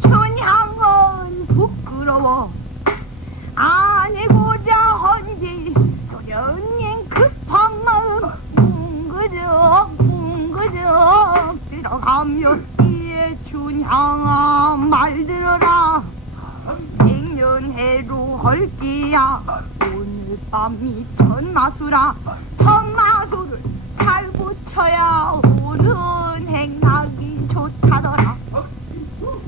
춘향은 부끄러워 아니고자 헌지 도련님 급한 마음 뭉그적 들어가며 이에 춘향아 말 들어라. 백년해로 헐기야 오늘 밤이 천마수라. 천마수를 잘 붙여야 오는 행락이 좋다더라.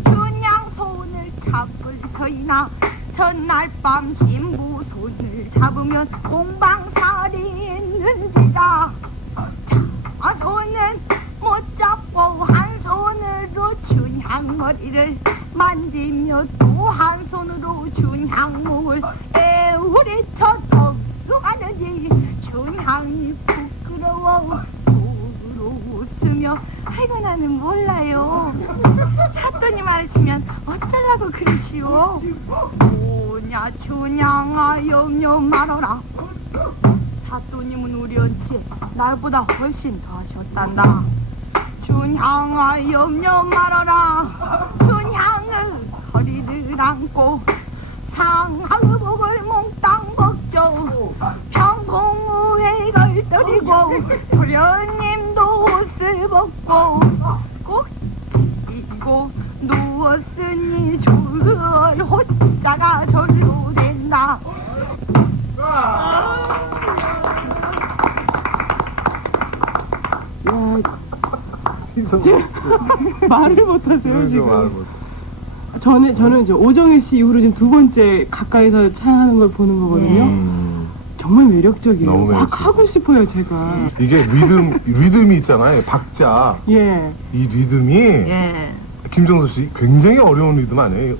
춘향 손을 잡을 터이나 첫날 밤 신부 손을 잡으면 공방살이 있는지라. 자, 손은 못 잡고 한 손으로 춘향 머리를 만지며 또 한 손으로 춘향 목을 애우리쳐 떠가는지 춘향이 부끄러워 속으로 웃으며 아이고 나는 몰라요. 사또님 말하시면 어쩌라고 그러시오. 오냐 춘향아 염려 말어라. 사또님은 우리 언치 날보다 훨씬 더 하셨단다. 춘향아 염려 말어라. 춘향을 허리를 안고 상하의복을 몽땅 벗겨 평공우에 걸더리고 도련님도 옷을 벗고 꼭 찢고 누웠으니 졸 호자가 절로 된다. 말을 못하세요 지금. 저는 이제 오정일 씨 이후로 지금 두 번째 가까이서 찬하는 걸 보는 거거든요. 정말 매력적이에요. 너무 매력적이에요. 막 하고 싶어요 제가. 이게 리듬이 있잖아요. 박자. 예. 이 리듬이 김정수 씨 굉장히 어려운 리듬 아니에요?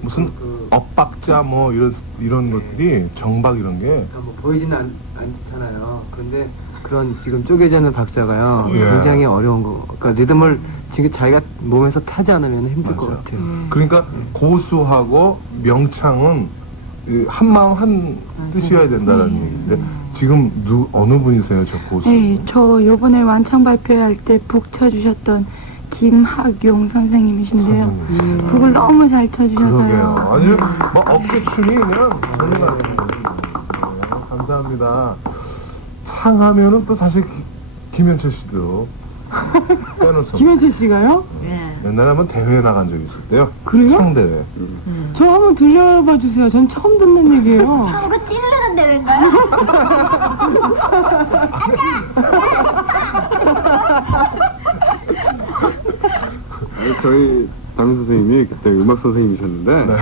무슨 엇박자 뭐 이런 것들이 정박 이런 게 뭐 보이지는 않잖아요. 그런데 그런 지금 쪼개져 있는 박자가요 굉장히 어려운 거. 그러니까 리듬을 지금 자기가 몸에서 타지 않으면 힘들 것 같아요. 그러니까 고수하고 명창은 한 마음 한 뜻이어야 된다는 얘기인데 지금 어느 분이세요, 저 고수? 네, 저 요번에 완창 발표할 때 북 쳐주셨던 김학용 선생님이신데요. 그걸 너무 잘 쳐주셔서요. 그러게요. 아주 뭐 어깨춤이 그냥 장난 아니에요. 감사합니다. 창하면은 또 사실 김현철 씨도 빼놓을 수 없어요. 김현철 씨가요? 옛날에 한번 대회에 나간 적이 있을 때요. 그래요? 창대회. 저 한번 들려봐 주세요. 전 처음 듣는 얘기예요. 창으로 찌르는 대회인가요? 저희 담임 선생님이 그때 음악 선생님이셨는데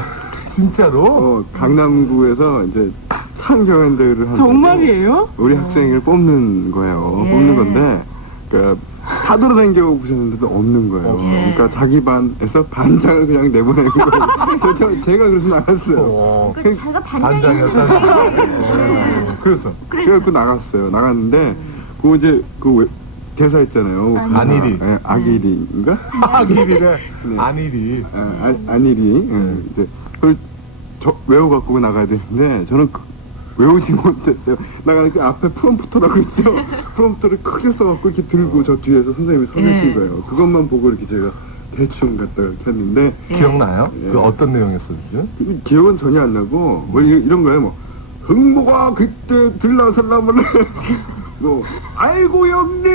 진짜로? 강남구에서 이제 창 경연대회를 하는 정말이에요? 우리 학생을 뽑는 거예요. 뽑는 건데 그러니까 다 돌아다니고 보셨는데도 없는 거예요. 그러니까 자기 반에서 반장을 그냥 내보내는 거예요. 제가 그래서 나갔어요. 자기가 반장이었다. 그래갖고 나갔어요. 나갔는데 그 이제 그 대사 있잖아요. 안일이. 악일이인가? 악일이래. 안일이. 안일이. 이제 그걸 외워 갖고 나가야 되는데 저는 외우지 못했어요. 나가 그 앞에 프롬프터라고 있죠. 프롬프터를 크게 써갖고 이렇게 들고 저 뒤에서 선생님이 서 계신 거예요. 그것만 보고 이렇게 제가 대충 갖다 이렇게 했는데 기억나요? 그 어떤 내용이었었지? 기억은 전혀 안 나고 뭐 이런 거예요. 뭐 흥보가 그때 들나설라면 뭐 아이고 형님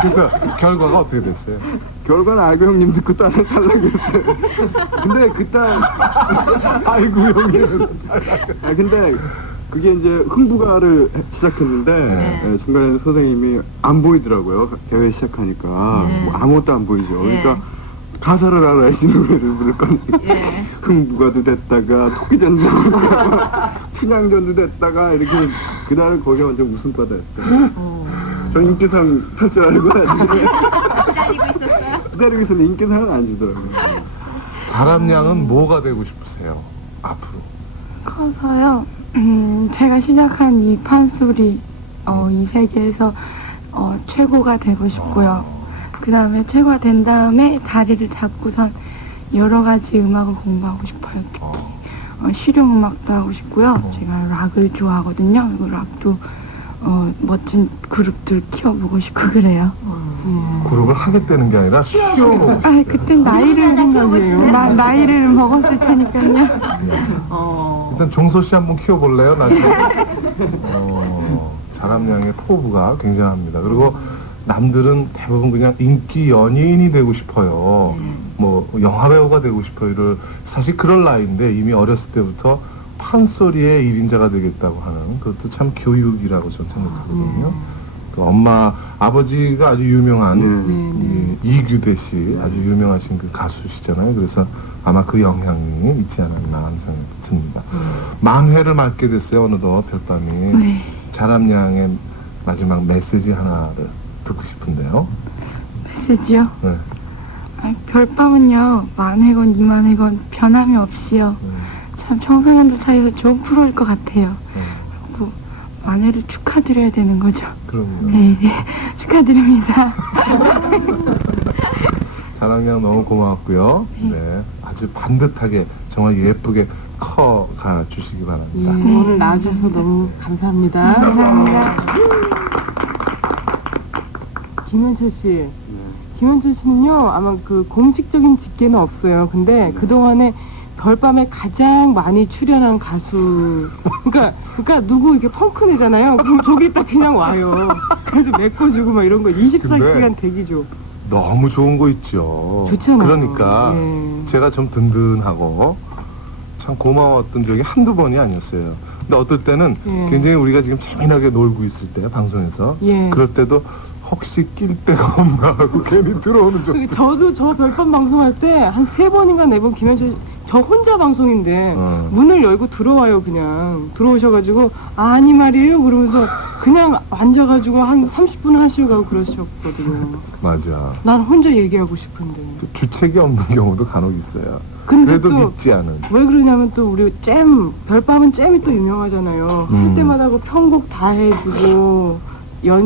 그래서 결과가 어떻게 됐어요? 결과는 아이고 형님 듣고 딸을 탈락했어요. 근데 그딸 아이고 형님 근데 그게 이제 흥부가를 시작했는데 중간에 선생님이 안 보이더라고요. 대회 시작하니까 뭐 아무것도 안 보이죠. 그러니까 가사를 알아야지 노래를 부를 거니까 흥부가도 됐다가 토끼전도 됐다가 춘향전도 됐다가 이렇게 그날 거기 완전 웃음바다였죠. 전 인기상 탈 줄 알고 기다리고 있었는데 인기상은 안 주더라고요. 자람양은 뭐가 되고 싶으세요? 앞으로? 커서요. 제가 시작한 이 판소리 이 세계에서 최고가 되고 싶고요. 그 다음에 최고가 된 다음에 자리를 잡고선 여러 가지 음악을 공부하고 싶어요. 특히 실용 음악도 하고 싶고요. 제가 락을 좋아하거든요. 그리고 락도 멋진 그룹들 키워보고 싶고 그래요. 그룹을 하겠다는 게 아니라 키워보고 아, 그땐 나이를 나이를 먹었을 테니까요. 일단 종소 씨 한번 키워볼래요? 나중에. 자람양의 포부가 굉장합니다. 그리고 남들은 대부분 그냥 인기 연예인이 되고 싶어요. 뭐 영화배우가 되고 싶어요. 사실 그럴 나이인데 이미 어렸을 때부터 판소리의 1인자가 되겠다고 하는 그것도 참 교육이라고 저는 생각하거든요. 그 엄마 아버지가 아주 유명한 이규대 씨 아주 유명하신 그 가수시잖아요. 그래서 아마 그 영향이 있지 않았나 하는 생각이 듭니다. 만회를 맞게 됐어요. 어느덧 별밤이. 자람양의 마지막 메시지 하나를 듣고 싶은데요. 메시지요? 네. 별밤은요 만회건 이만회건 변함이 없이요. 참 청소년들 사이에서 좋은 프로일 것 같아요. 그리고 만회를 축하드려야 되는 거죠. 그럼요. 네, 축하드립니다. 자랑양 너무 고마웠고요. 네, 아주 반듯하게 정말 예쁘게 커가 주시기 바랍니다. 오늘 나와주셔서 너무 감사합니다. 감사합니다. 김현철 씨. 김현철 씨는요, 아마 그 공식적인 직계는 없어요. 근데 그동안에 별밤에 가장 많이 출연한 가수. 그러니까 누구 이렇게 펑크내잖아요. 그럼 저기 딱 그냥 와요. 그래서 메꿔주고 막 이런 거 24시간 대기죠. 너무 좋은 거 있죠. 좋잖아요. 그러니까 제가 좀 든든하고 참 고마웠던 적이 한두 번이 아니었어요. 근데 어떨 때는 굉장히 우리가 지금 재미나게 놀고 있을 때 방송에서 그럴 때도 혹시 낄 데가 없나 하고 괜히 들어오는 적. 저도 저 별밤 방송할 때 한 3번인가 4번 김현철 저 혼자 방송인데 문을 열고 들어와요. 그냥 들어오셔가지고 아니 말이에요 그러면서 그냥 앉아가지고 한 30분 하시고 그러셨거든요. 맞아. 난 혼자 얘기하고 싶은데 주책이 없는 경우도 간혹 있어요. 근데 그래도 또 믿지 않은. 왜 그러냐면 또 우리 별밤은 잼이 또 유명하잖아요. 할 때마다 그 편곡 다 해주고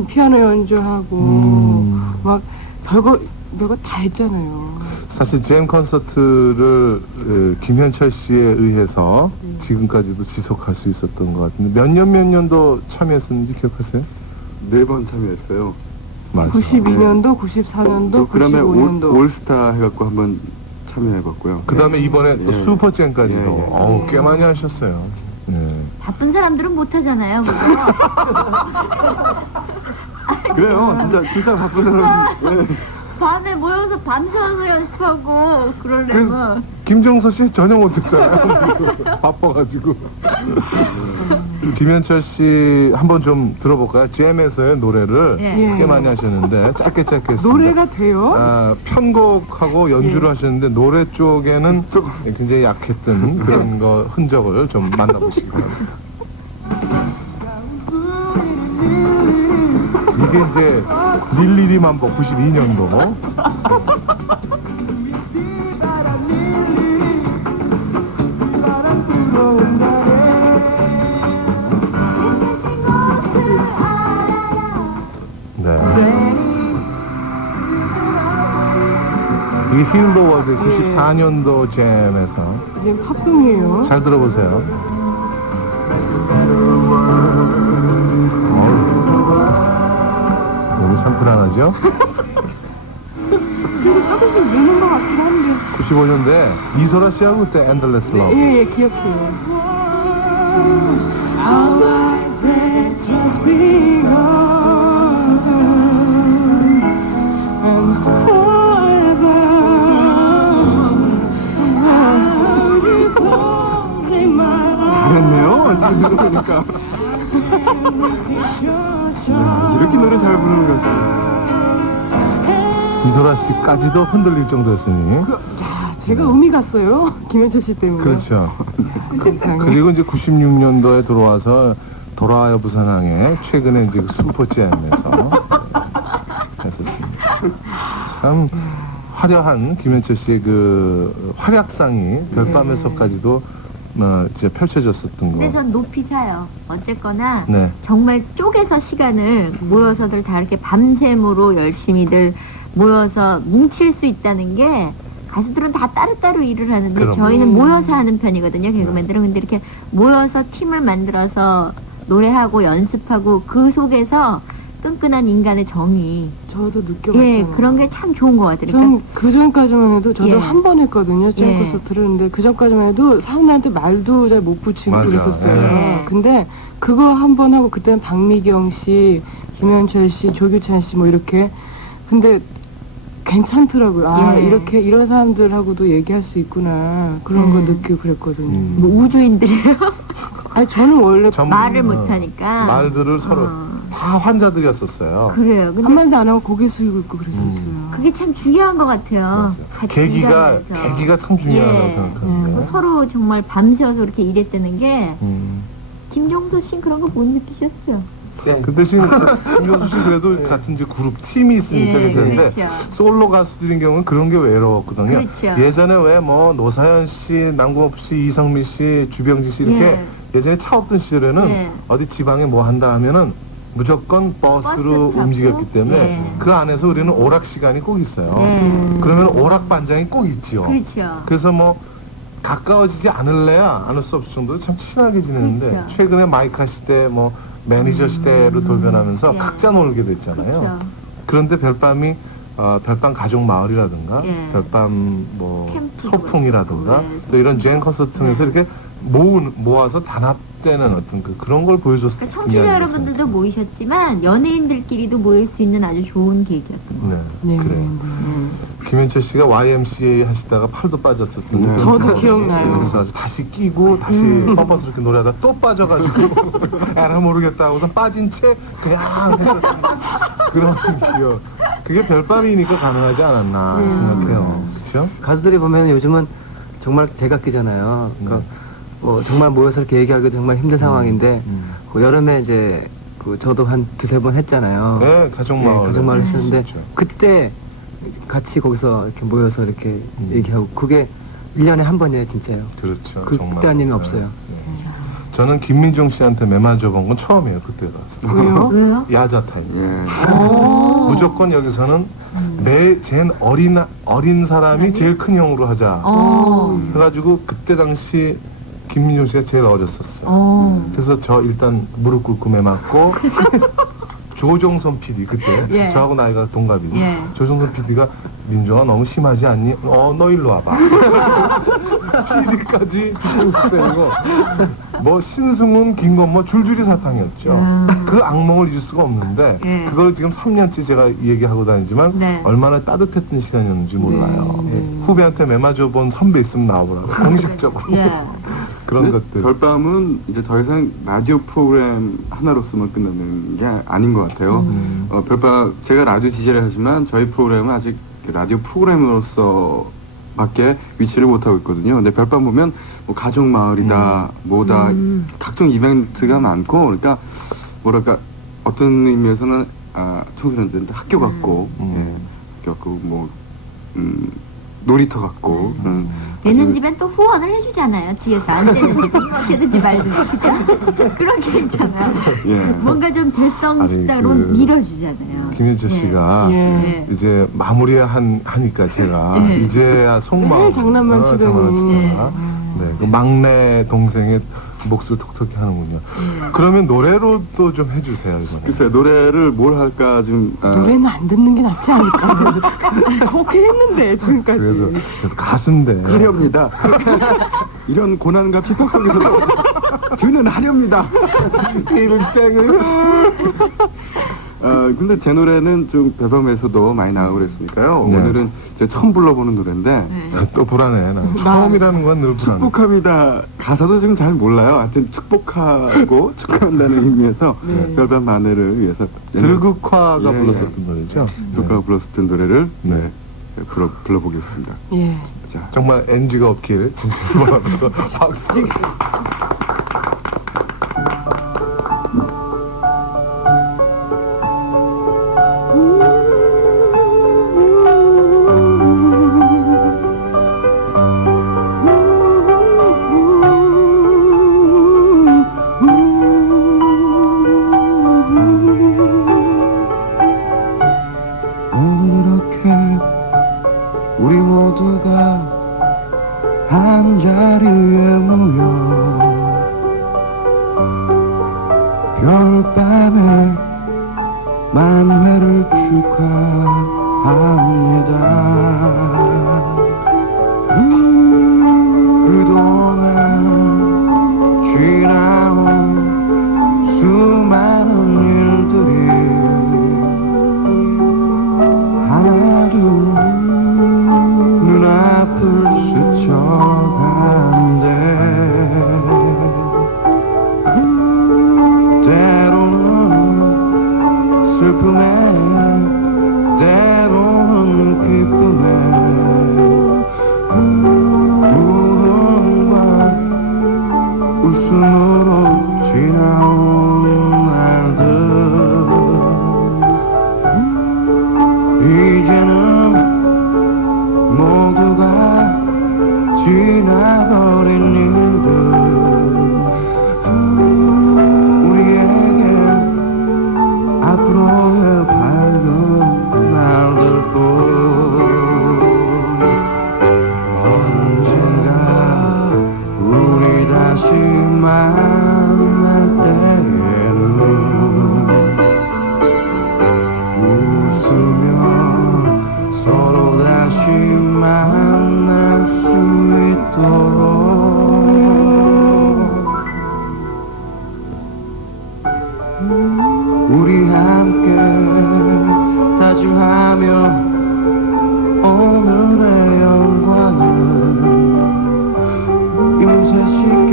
피아노 연주하고 막 별거 다 했잖아요. 사실 잼 콘서트를 김현철 씨에 의해서 지금까지도 지속할 수 있었던 것 같은데 몇 년도 참여했었는지 기억하세요? 4번 참여했어요. 맞아요. 92년도, 94년도, 그다음에 95년도. 올스타 해갖고 한번 참여해봤고요. 그 다음에 이번에 또 예. 슈퍼잼까지도 예, 예. 어우, 꽤 많이 하셨어요. 예. 바쁜 사람들은 못 하잖아요, 그거. 그래요. 진짜 바쁜 사람. 예. 밤에 모여서 밤새워서 연습하고 그러려면 그래서 김정서 씨 전혀 못했잖아요. 바빠가지고. 김현철 씨 한번 좀 들어볼까요? GM에서의 노래를 예. 꽤 많이 하셨는데 짧게 했습니다. 노래가 돼요? 아, 편곡하고 연주를 하셨는데 노래 쪽에는 굉장히 약했던 그런 거 흔적을 좀 만나보시기 바랍니다. 이게 이제 릴리리만보 92년도. 네. 이게 힐더 월드 94년도 잼에서 지금 팝송이에요. 잘 들어보세요. 몸이 참 불안하죠? 그리고 조금씩 느는 것 같긴 한데. 95년도에 이소라 씨하고 그때 엔들레스 러브. 예, 기억해요. 잘했네요. 지금 들어보니까. 이야, 이렇게 노래 잘 부르는 가수. 이소라 씨까지도 흔들릴 정도였으니. 제가 음이 갔어요. 김현철 씨 때문에. 그렇죠. 세상에. 그리고 이제 96년도에 들어와서 돌아와요 부산항에 최근에 이제 슈퍼잼에서 했었습니다. 참 화려한 김현철 씨의 그 활약상이 별밤에서까지도 이제 펼쳐졌었던 거. 근데 전 높이 사요. 어쨌거나 네. 정말 쪼개서 시간을 모여서들 다 이렇게 밤샘으로 열심히들 모여서 뭉칠 수 있다는 게 가수들은 다 따로따로 일을 하는데 그럼. 저희는 모여서 하는 편이거든요. 개그맨들은. 근데 이렇게 모여서 팀을 만들어서 노래하고 연습하고 그 속에서 끈끈한 인간의 정이 저도 느껴봤어요. 예, 그런 게 참 좋은 것 같아요. 전 그전까지만 해도 저도 예. 한 번 했거든요. 잼 예. 콘서트를. 근데 그전까지만 해도 사람들한테 말도 잘 못 붙이고 맞아. 그랬었어요. 예. 근데 그거 한 번 하고 그때는 박미경 씨, 김현철 씨, 조규찬 씨 뭐 이렇게. 근데 괜찮더라고요. 아, 예. 이렇게 이런 사람들하고도 얘기할 수 있구나. 그런 거 느끼고 그랬거든요. 뭐 우주인들이에요. 아니 저는 원래 말을 못하니까. 말들을 서로 다 환자들이었었어요. 그래요. 근데 한 말도 안 하고 고개 숙이고 있고 그랬었어요. 그게 참 중요한 것 같아요. 같이 일하면서. 계기가 참 중요하다고 예. 생각하는데. 서로 정말 밤새워서 그렇게 일했다는 게 음. 김종서 씨는 그런 거 못 느끼셨죠? 네. 그 대신 김경수 씨 그래도 같은 이제 그룹 팀이 있으니까 예, 괜찮은데 그렇죠. 솔로 가수들인 경우는 그런 게 외로웠거든요. 그렇죠. 예전에 왜 뭐 노사연 씨, 남궁업 씨, 이성미 씨, 주병지 씨 이렇게 예전에 차 없던 시절에는 예. 어디 지방에 뭐 한다 하면은 무조건 버스로 버스 타고? 움직였기 때문에 예. 그 안에서 우리는 오락 시간이 꼭 있어요. 그러면 오락 반장이 꼭 있지요. 그렇죠. 그래서 뭐 가까워지지 않을래야 않을 수 없을 정도로 참 친하게 지내는데 그렇죠. 최근에 마이카 시대 뭐 매니저 시대로 돌변하면서 예. 각자 놀게 됐잖아요. 그렇죠. 그런데 별밤이 별밤 가족 마을이라든가 예. 별밤 뭐 캠프도 소풍이라든가 그렇고, 예. 또 이런 잼 콘서트 통해서 이렇게 모아서 단합되는 어떤 그런 걸 보여줬을 그러니까 청취자 여러분들도 모이셨지만 연예인들끼리도 모일 수 있는 아주 좋은 계기였던 것 같아요. 네, 그래요. 김현철 씨가 YMCA 하시다가 팔도 빠졌었던 저도 기억나요. 그래서 아주 다시 끼고 다시 뻔뻔스 이렇게 노래하다 또 빠져가지고 에라 모르겠다 하고서 빠진 채 그냥 했었던 그런 기억. 그게 별밤이니까 가능하지 않았나 생각해요. 그렇죠? 가수들이 보면 요즘은 정말 제각기잖아요. 그러니까 뭐 정말 모여서 이렇게 얘기하기 정말 힘든 상황인데 그 여름에 이제 그 저도 한 2-3번 했잖아요. 네, 가족마을. 가족마을 했었는데 그렇죠. 그때 같이 거기서 이렇게 모여서 이렇게 얘기하고 그게 1년에 한 번이에요, 진짜요. 그렇죠. 그때 정말. 아니면 없어요. 저는 김민종 씨한테 매 맞아본 건 처음이에요. 그때 가서. 왜요? 왜요? 야자 타임. 오. 무조건 여기서는 제일 어린 사람이 제일 큰 형으로 하자. 해가지고 그때 당시 김민종 씨가 제일 어렸었어요. 그래서 저 일단 무릎 꿇고 매 맞고 조정선 PD 그때 예. 저하고 나이가 동갑이니 예. 조정선 PD가 민종아 너무 심하지 않니? 너 일로 와봐. PD까지 뒤통수 때리고 뭐 신승훈, 김건모 줄줄이 사탕이었죠. 그 악몽을 잊을 수가 없는데 예. 그걸 지금 3년째 제가 얘기하고 다니지만 네. 얼마나 따뜻했던 시간이었는지 몰라요. 후배한테 매 맞아본 선배 있으면 나오라고 공식적으로 예. 그런 것들. 별밤은 이제 더 이상 라디오 프로그램 하나로서만 끝나는 게 아닌 것 같아요. 별밤 제가 라디오 DJ를 하지만 저희 프로그램은 아직 라디오 프로그램으로서밖에 위치를 못 하고 있거든요. 근데 별밤 보면 뭐 가족 마을이다, 뭐다 각종 이벤트가 많고, 그러니까 뭐랄까 어떤 의미에서는 청소년들한테 학교 같고, 학교 같고 뭐 놀이터 같고. 되는 집엔 또 후원을 해주잖아요. 뒤에서 안 되는 집은 뭐 되든지 말든지 그죠? 그런 게 있잖아요. 예. 뭔가 좀 대성 싶다 그러면 밀어주잖아요. 김현철 씨가 예. 이제 마무리하니까 제가 예. 이제야 속마음 장난만 치더니. 치다가 네, 그 막내 동생의 몫을 톡톡히 하는군요. 그러면 노래로 또 좀 해주세요. 이번에. 글쎄요, 노래를 뭘 할까 좀. 노래는 안 듣는 게 낫지 않을까? 그렇게 했는데 지금까지. 그래도 가수인데. 하렵니다. 이런 고난과 핍박 속에서도 뒤는 하렵니다. 일생을. 근데 제 노래는 좀 별밤에서도 많이 나오고 그랬으니까요. 네. 오늘은 제가 처음 불러보는 노래인데. 또 불안해. 난 처음이라는 건 늘 불안해. 축복합니다. 가사도 지금 잘 몰라요. 하여튼 축복하고 축하한다는 의미에서 별밤 아내를 위해서. 들국화가 불렀었던 노래죠. 들국화가 불렀었던 노래를 불러보겠습니다. 예. 자. 정말 NG가 없기를 진심으로 바라면서 박수. 우리 모두가 한 자리에 모여 별밤에 만회를 축하합니다. 그동안 지나온 수많은 일들이 하나도 눈앞을 스쳐간대. 때로는 슬픔에 때로는 기쁨에 우울과 웃음으로 지나온 날들 이제는 모두가 지나버린 일들 우리에게 앞으로의 밝은 날들뿐 언젠가 우리 다시 만날 때에는 웃으며 서로 다시 만날 수 있도록 우리 함께 다짐하며 오늘의 영광은 이문세 씨께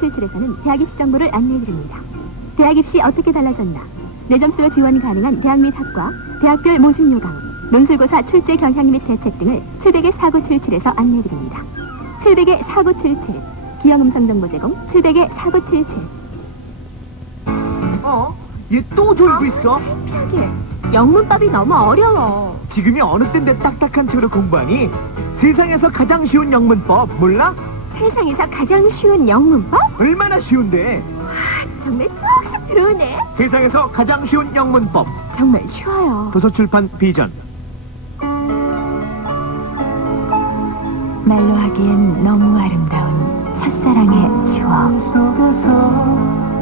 4977에서는 대학 입시 정보를 안내해드립니다. 대학 입시 어떻게 달라졌나? 내 점수로 지원 가능한 대학 및 학과, 대학별 모집 요강, 논술고사 출제 경향 및 대책 등을 700의 4977에서 안내해드립니다. 700의 4977, 기형음성 정보 제공 700의 4977. 얘 또 졸고 있어? 창피하게. 영문법이 너무 어려워. 지금이 어느 때인데 딱딱한 책으로 공부하니? 세상에서 가장 쉬운 영문법 몰라? 세상에서 가장 쉬운 영문법? 얼마나 쉬운데? 정말 쏙쏙 들어오네. 세상에서 가장 쉬운 영문법. 정말 쉬워요. 도서출판 비전. 말로 하기엔 너무 아름다운 첫사랑의 추억.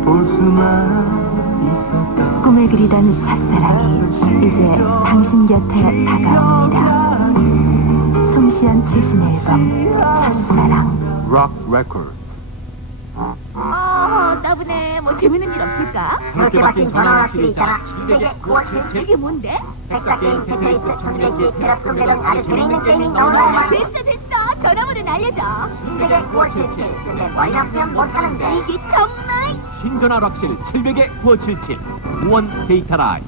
볼 수만 있었다. 꿈에 그리던 첫사랑이 이제 당신 곁에 다가옵니다. 송시연 최신 앨범 첫사랑. 록 레코드. 따분해. 뭐 재밌는 일 없을까? 새롭게 바뀐 전화 확실히 있잖아. 700의 957. 그게 뭔데? 엑사게임, 테트리스, 천리기, 테라스콤 등 아주 재미있는 게임이 너무 많아. 됐어. 전화번호는 알려줘. 700의 957. 근데 머리 아프면 못하는데. 이게 정말? 신전화 락실 700의 977 무원 데이터 라인.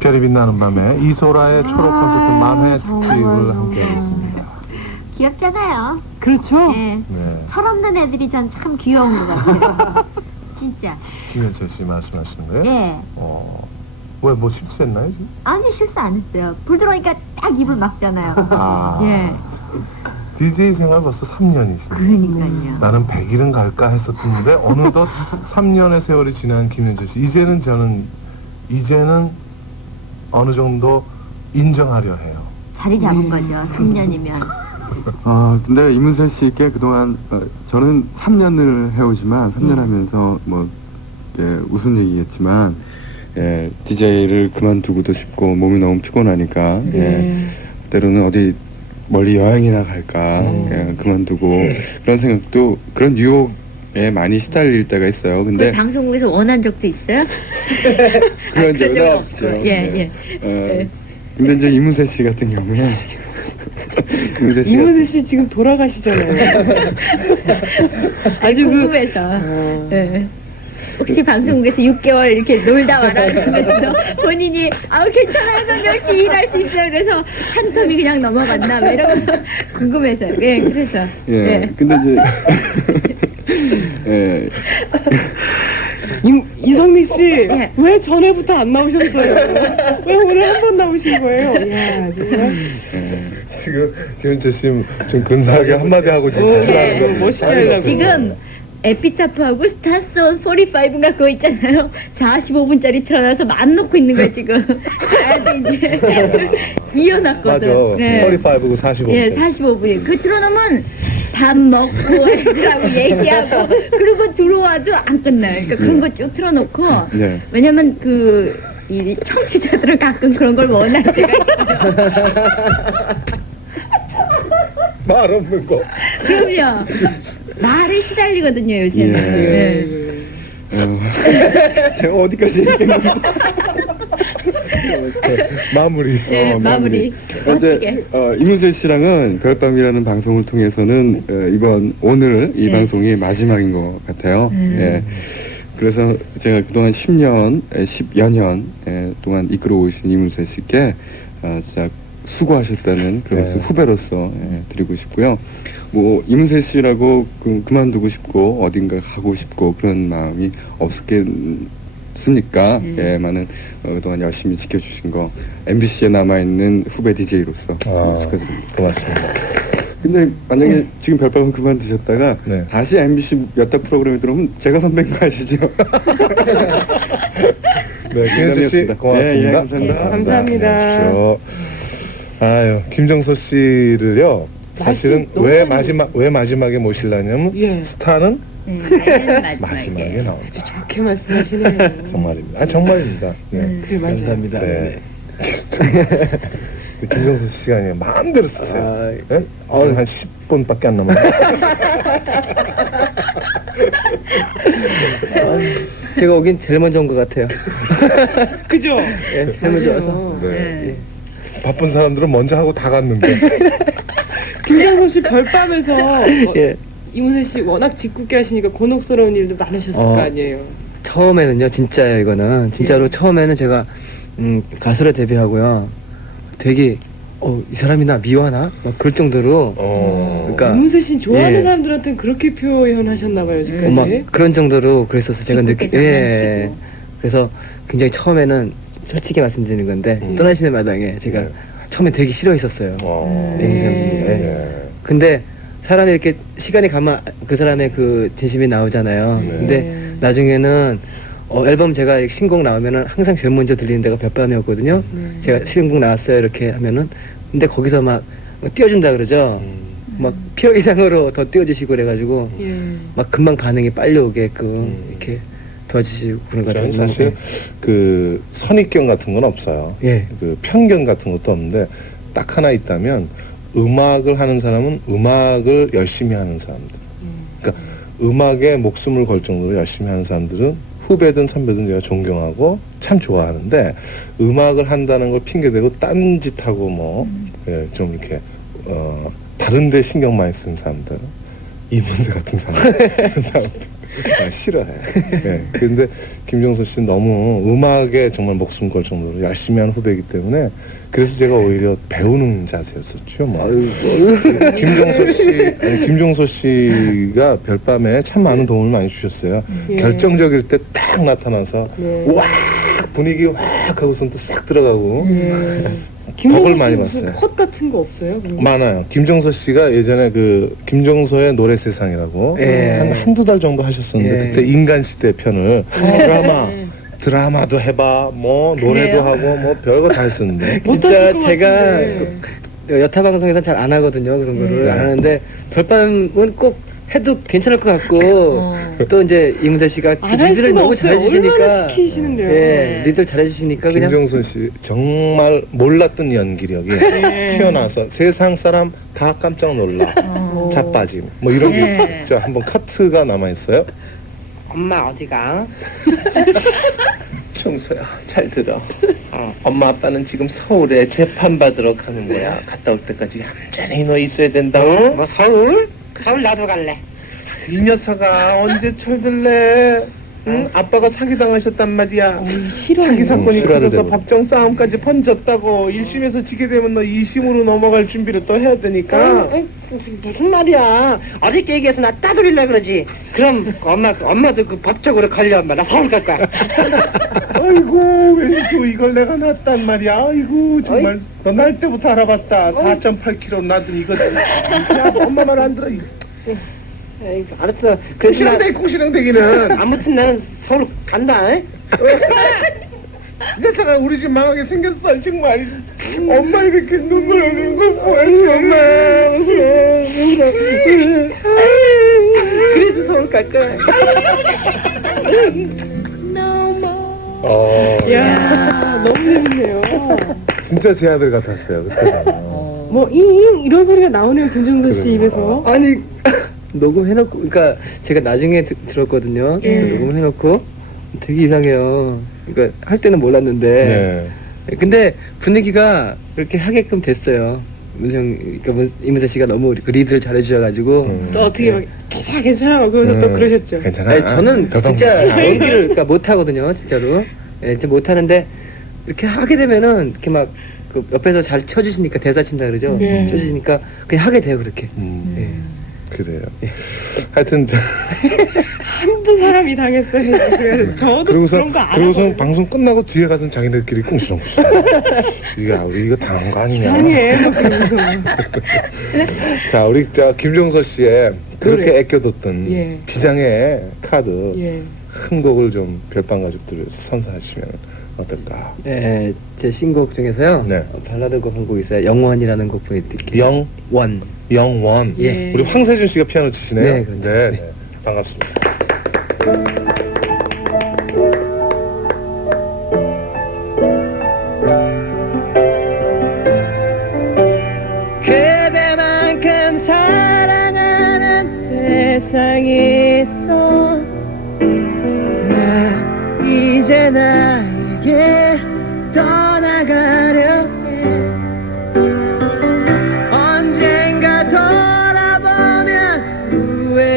별이 빛나는 밤에 이소라의 초록 콘서트 만회 특집을 함께하고 있습니다. 귀엽잖아요. 그렇죠. 예. 네. 철없는 애들이 전 참 귀여운 것 같아요. 진짜. 김현철 씨 말씀하시는 거예요? 예. 왜 뭐 실수했나요 지금? 아니 실수 안 했어요. 불 들어오니까 딱 입을 막잖아요. 아. 예. DJ 생활 벌써 3년이시네요. 그러니까요. 나는 100일은 갈까 했었는데 어느덧 3년의 세월이 지난 김현철 씨. 이제는 어느 정도 인정하려 해요. 자리 잡은 거죠. 3년이면. 근데 이문세 씨께 그동안 저는 3년을 해오지만 3년 하면서 뭐 무슨 얘기겠지만 DJ를 그만두고도 싶고 몸이 너무 피곤하니까 때로는 어디 멀리 여행이나 갈까 그만두고 그런 생각도 그런 유혹에 많이 시달릴 때가 있어요. 근데 방송국에서 원한 적도 있어요? 그런 적은 없죠. 예. 근데 이제 이문세 씨 같은 경우에 이문세 씨 지금 돌아가시잖아요. 아주 궁금해서. 예. 혹시 방송국에서 6개월 이렇게 놀다 와라 그러면서 본인이 괜찮아요, 좀 열심히 일할 수 있어요. 그래서 한 텀이 그냥 넘어갔나 뭐 이런 거 궁금해서. 예, 그래서. 근데 이제 이성미 씨, 왜 전에부터 안 나오셨어요? 왜 오늘 한 번 나오신 거예요? 이야, 정말. 지금 김현철 씨 좀 근사하게 한마디 하고 지금 가시라는 거 멋있게 하려고. 지금 에피타프하고 스타스 45인가 그거 있잖아요. 45분짜리 틀어놔서 마음 놓고 있는 거야 지금. 가야지 이제. 이어놨거든. 맞아. 45고 45분. 예, 45분이. 그 틀어놓으면 밥 먹고 애들하고 얘기하고 그리고 들어와도 안 끝나요. 그러니까 그런 거 쭉 틀어놓고. 왜냐면 이 청취자들은 가끔 그런 걸 원할 때가 있어요. 말 없는 거. 그럼요. 말에 시달리거든요 요새는. 제가 어디까지 얘기했는데 마무리. 마무리. 어제 이문세 씨랑은 별밤이라는 방송을 통해서는 오늘 이 방송이 마지막인 것 같아요. 그래서 제가 그동안 10여 년 동안 이끌어 오신 이문세 씨께 진짜 수고하셨다는 그런 후배로서 드리고 싶고요. 뭐 이문세 씨라고 그만두고 싶고 어딘가 가고 싶고 그런 마음이 없었겠습니까? 많은 그동안 열심히 지켜주신 거 MBC에 남아있는 후배 DJ로서 축하드립니다. 고맙습니다. 근데 만약에 지금 별밤은 그만두셨다가 다시 MBC 몇 달 프로그램에 들어오면 제가 선배인 거 아시죠? 김현철 씨 고맙습니다. 감사합니다. 감사합니다. 아유, 김정서 씨를요. 사실은 왜 마지막에 모시려냐면 스타는 마지막에 나온다. 좋게 말씀하시네요. 정말입니다. 정말입니다. 감사합니다. 김정서 씨가 아니라 마음대로 쓰세요. 지금 한 10분밖에 안 남았어요. 제가 오긴 제일 먼저 온 것 같아요. 그죠? 제일 먼저 와서. 바쁜 사람들은 먼저 하고 다 갔는데. 김정서 씨 별밤에서 이문세 씨 워낙 짓궂게 하시니까 곤혹스러운 일도 많으셨을 거 아니에요. 처음에는요, 진짜예요, 이거는. 진짜로 처음에는 제가 가수로 데뷔하고요. 되게 이 사람이 나 미워하나? 막 그럴 정도로. 그러니까 이문세 씨 좋아하는 예. 사람들한테는 그렇게 표현하셨나 봐요, 지금까지. 막 그런 정도로 그랬었어. 제가 예. 그래서 굉장히 처음에는 솔직히 말씀드리는 건데 떠나시는 마당에 제가 처음에 되게 싫어했었어요. 근데 사람이 이렇게 시간이 가면 그 사람의 그 진심이 나오잖아요. 근데 나중에는 앨범 제가 신곡 나오면은 항상 제일 먼저 들리는 데가 별밤이었거든요. 제가 신곡 나왔어요 이렇게 하면은 근데 거기서 막 띄워준다 그러죠. 막 피어 이상으로 더 띄워주시고 그래가지고 막 금방 반응이 빨리 오게끔 이렇게 도와주시고 그런 거 같아요. 사실 그 선입견 같은 건 없어요. 그 편견 같은 것도 없는데 딱 하나 있다면 음악을 하는 사람은 음악을 열심히 하는 사람들. 그러니까 음악에 목숨을 걸 정도로 열심히 하는 사람들은 후배든 선배든 제가 존경하고 참 좋아하는데 음악을 한다는 걸 핑계대고 딴짓하고 뭐 좀 이렇게 다른 데 신경 많이 쓰는 사람들 이문세 같은 사람들 싫어해. 근데 김종서 씨는 너무 음악에 정말 목숨 걸 정도로 열심히 하는 후배이기 때문에 그래서 제가 오히려 배우는 자세였었죠. 김종서 씨가 별밤에 참 많은 도움을 많이 주셨어요. 결정적일 때 딱 나타나서 와 분위기 확 하고선 또 싹 들어가고 덕을 많이 봤어요. 컷 같은 거 없어요? 많아요. 김종서 씨가 예전에 그 김종서의 노래세상이라고 한두 달 정도 하셨었는데 그때 인간시대 편을 드라마도 해봐 뭐 노래도 하고 뭐 별거 다 했었는데 진짜 제가 여타 방송에서 잘 안 하거든요 그런 거를 안 하는데 별밤은 꼭 해도 괜찮을 것 같고 또 이제 이문세 씨가 리드를 너무 잘해주시니까 리드를 잘해주시니까 그냥 김종선 씨 정말 몰랐던 연기력이 튀어나와서 세상 사람 다 깜짝 놀라 자빠짐 뭐 이런 게 있었죠. 한번 카트가 남아있어요. 엄마 어디가? 청소야 잘 들어. 엄마 아빠는 지금 서울에 재판받으러 가는 거야. 갔다 올 때까지 얌전히 너 있어야 된다고. 뭐 서울? 서울 나도 갈래. 이 녀석아 언제 철들래? 응? 아빠가 사기당하셨단 말이야. 사기 사건이 커져서 법정 싸움까지 번졌다고. 1심에서 지게 되면 너 2심으로 넘어갈 준비를 또 해야 되니까. 무슨 말이야? 어저께 얘기해서 나 따돌리려 그러지. 그럼 엄마도 그 법적으로 걸려. 엄마 나 서울 갈 거야. 아이고 왼수 이걸 내가 놨단 말이야. 아이고 정말 너 날 때부터 알아봤다. 4.8kg 놔둔 이거 야 엄마 말 안 들어. 에이, 알았어. 콩시렁대기는 아무튼 나는 서울 간다. 이 녀석아 우리 집 망하게 생겼어 정말. 엄마 이렇게 눈물 흘리는 걸 보여줘 엄마. 그래도 서울 갈 거야. 야 너무 재밌네요. 진짜 제 아들 같았어요 그때. 이런 소리가 나오네요 김종서 씨 입에서. 아니 녹음해놓고 그러니까 제가 나중에 들었거든요. 녹음을 해놓고 되게 이상해요. 그러니까 할 때는 몰랐는데 근데 분위기가 그렇게 하게끔 됐어요. 그러니까 이문세 씨가 너무 그 리드를 잘해주셔가지고 또 어떻게 막 괜찮아 그러면서 또 그러셨죠. 괜찮아. 아니, 저는 진짜 연기를 그러니까 못하거든요 진짜로. 진짜 못하는데 이렇게 하게 되면은 이렇게 막 그 옆에서 잘 쳐주시니까 대사 친다 그러죠. 쳐주시니까 그냥 하게 돼요 그렇게. 그래요. 하여튼 한두 사람이 당했어요. 그래서 저도 그런 거 안 하고. 그러고서 방송 끝나고 뒤에 가서 자기네들끼리 꿍시렁꿍시렁. 우리 이거 당한 거 아니냐. 이상해. 자 우리 김종서 씨의 그렇게 아껴뒀던 비장의 카드 한 곡을 좀 별밤 가족들을 선사하시면 어떨까? 네, 제 신곡 중에서요. 발라드 곡 한 곡 있어요. 영원이라는 곡 보내드릴게요. 영원. 예. 우리 황세준 씨가 피아노 치시네요. 네, 그렇죠. 네. 반갑습니다. 그대만큼 사랑하는 세상이 있어. 나 이제 나에게 떠나가려 해. 언젠가 돌아보면 후회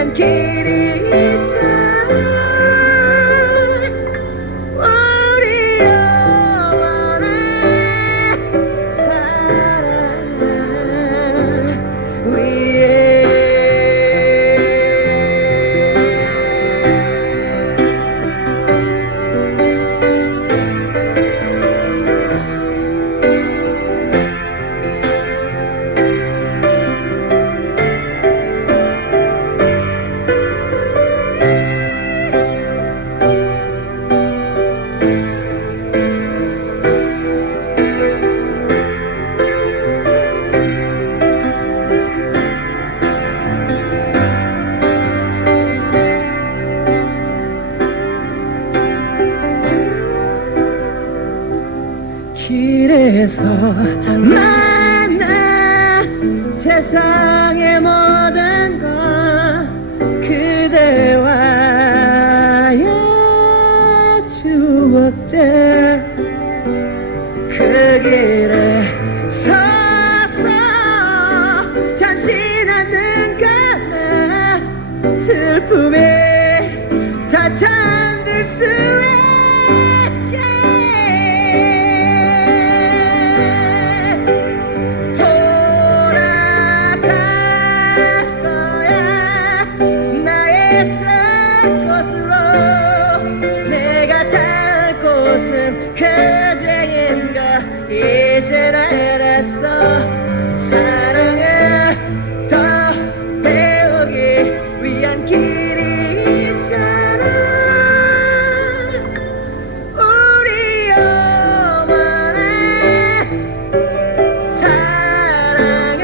위한 길이 있잖아. 우리 영원한 사랑 위에 길에서 만나 세상의 모든 것 그대와의 추억들 그 길에 서서 잠시 나는 가나 슬픔에 다 잠들 수 있게 그대인가 이제 알았어. 사랑을 더 배우기 위한 길이 있잖아. 우리 영원한 사랑을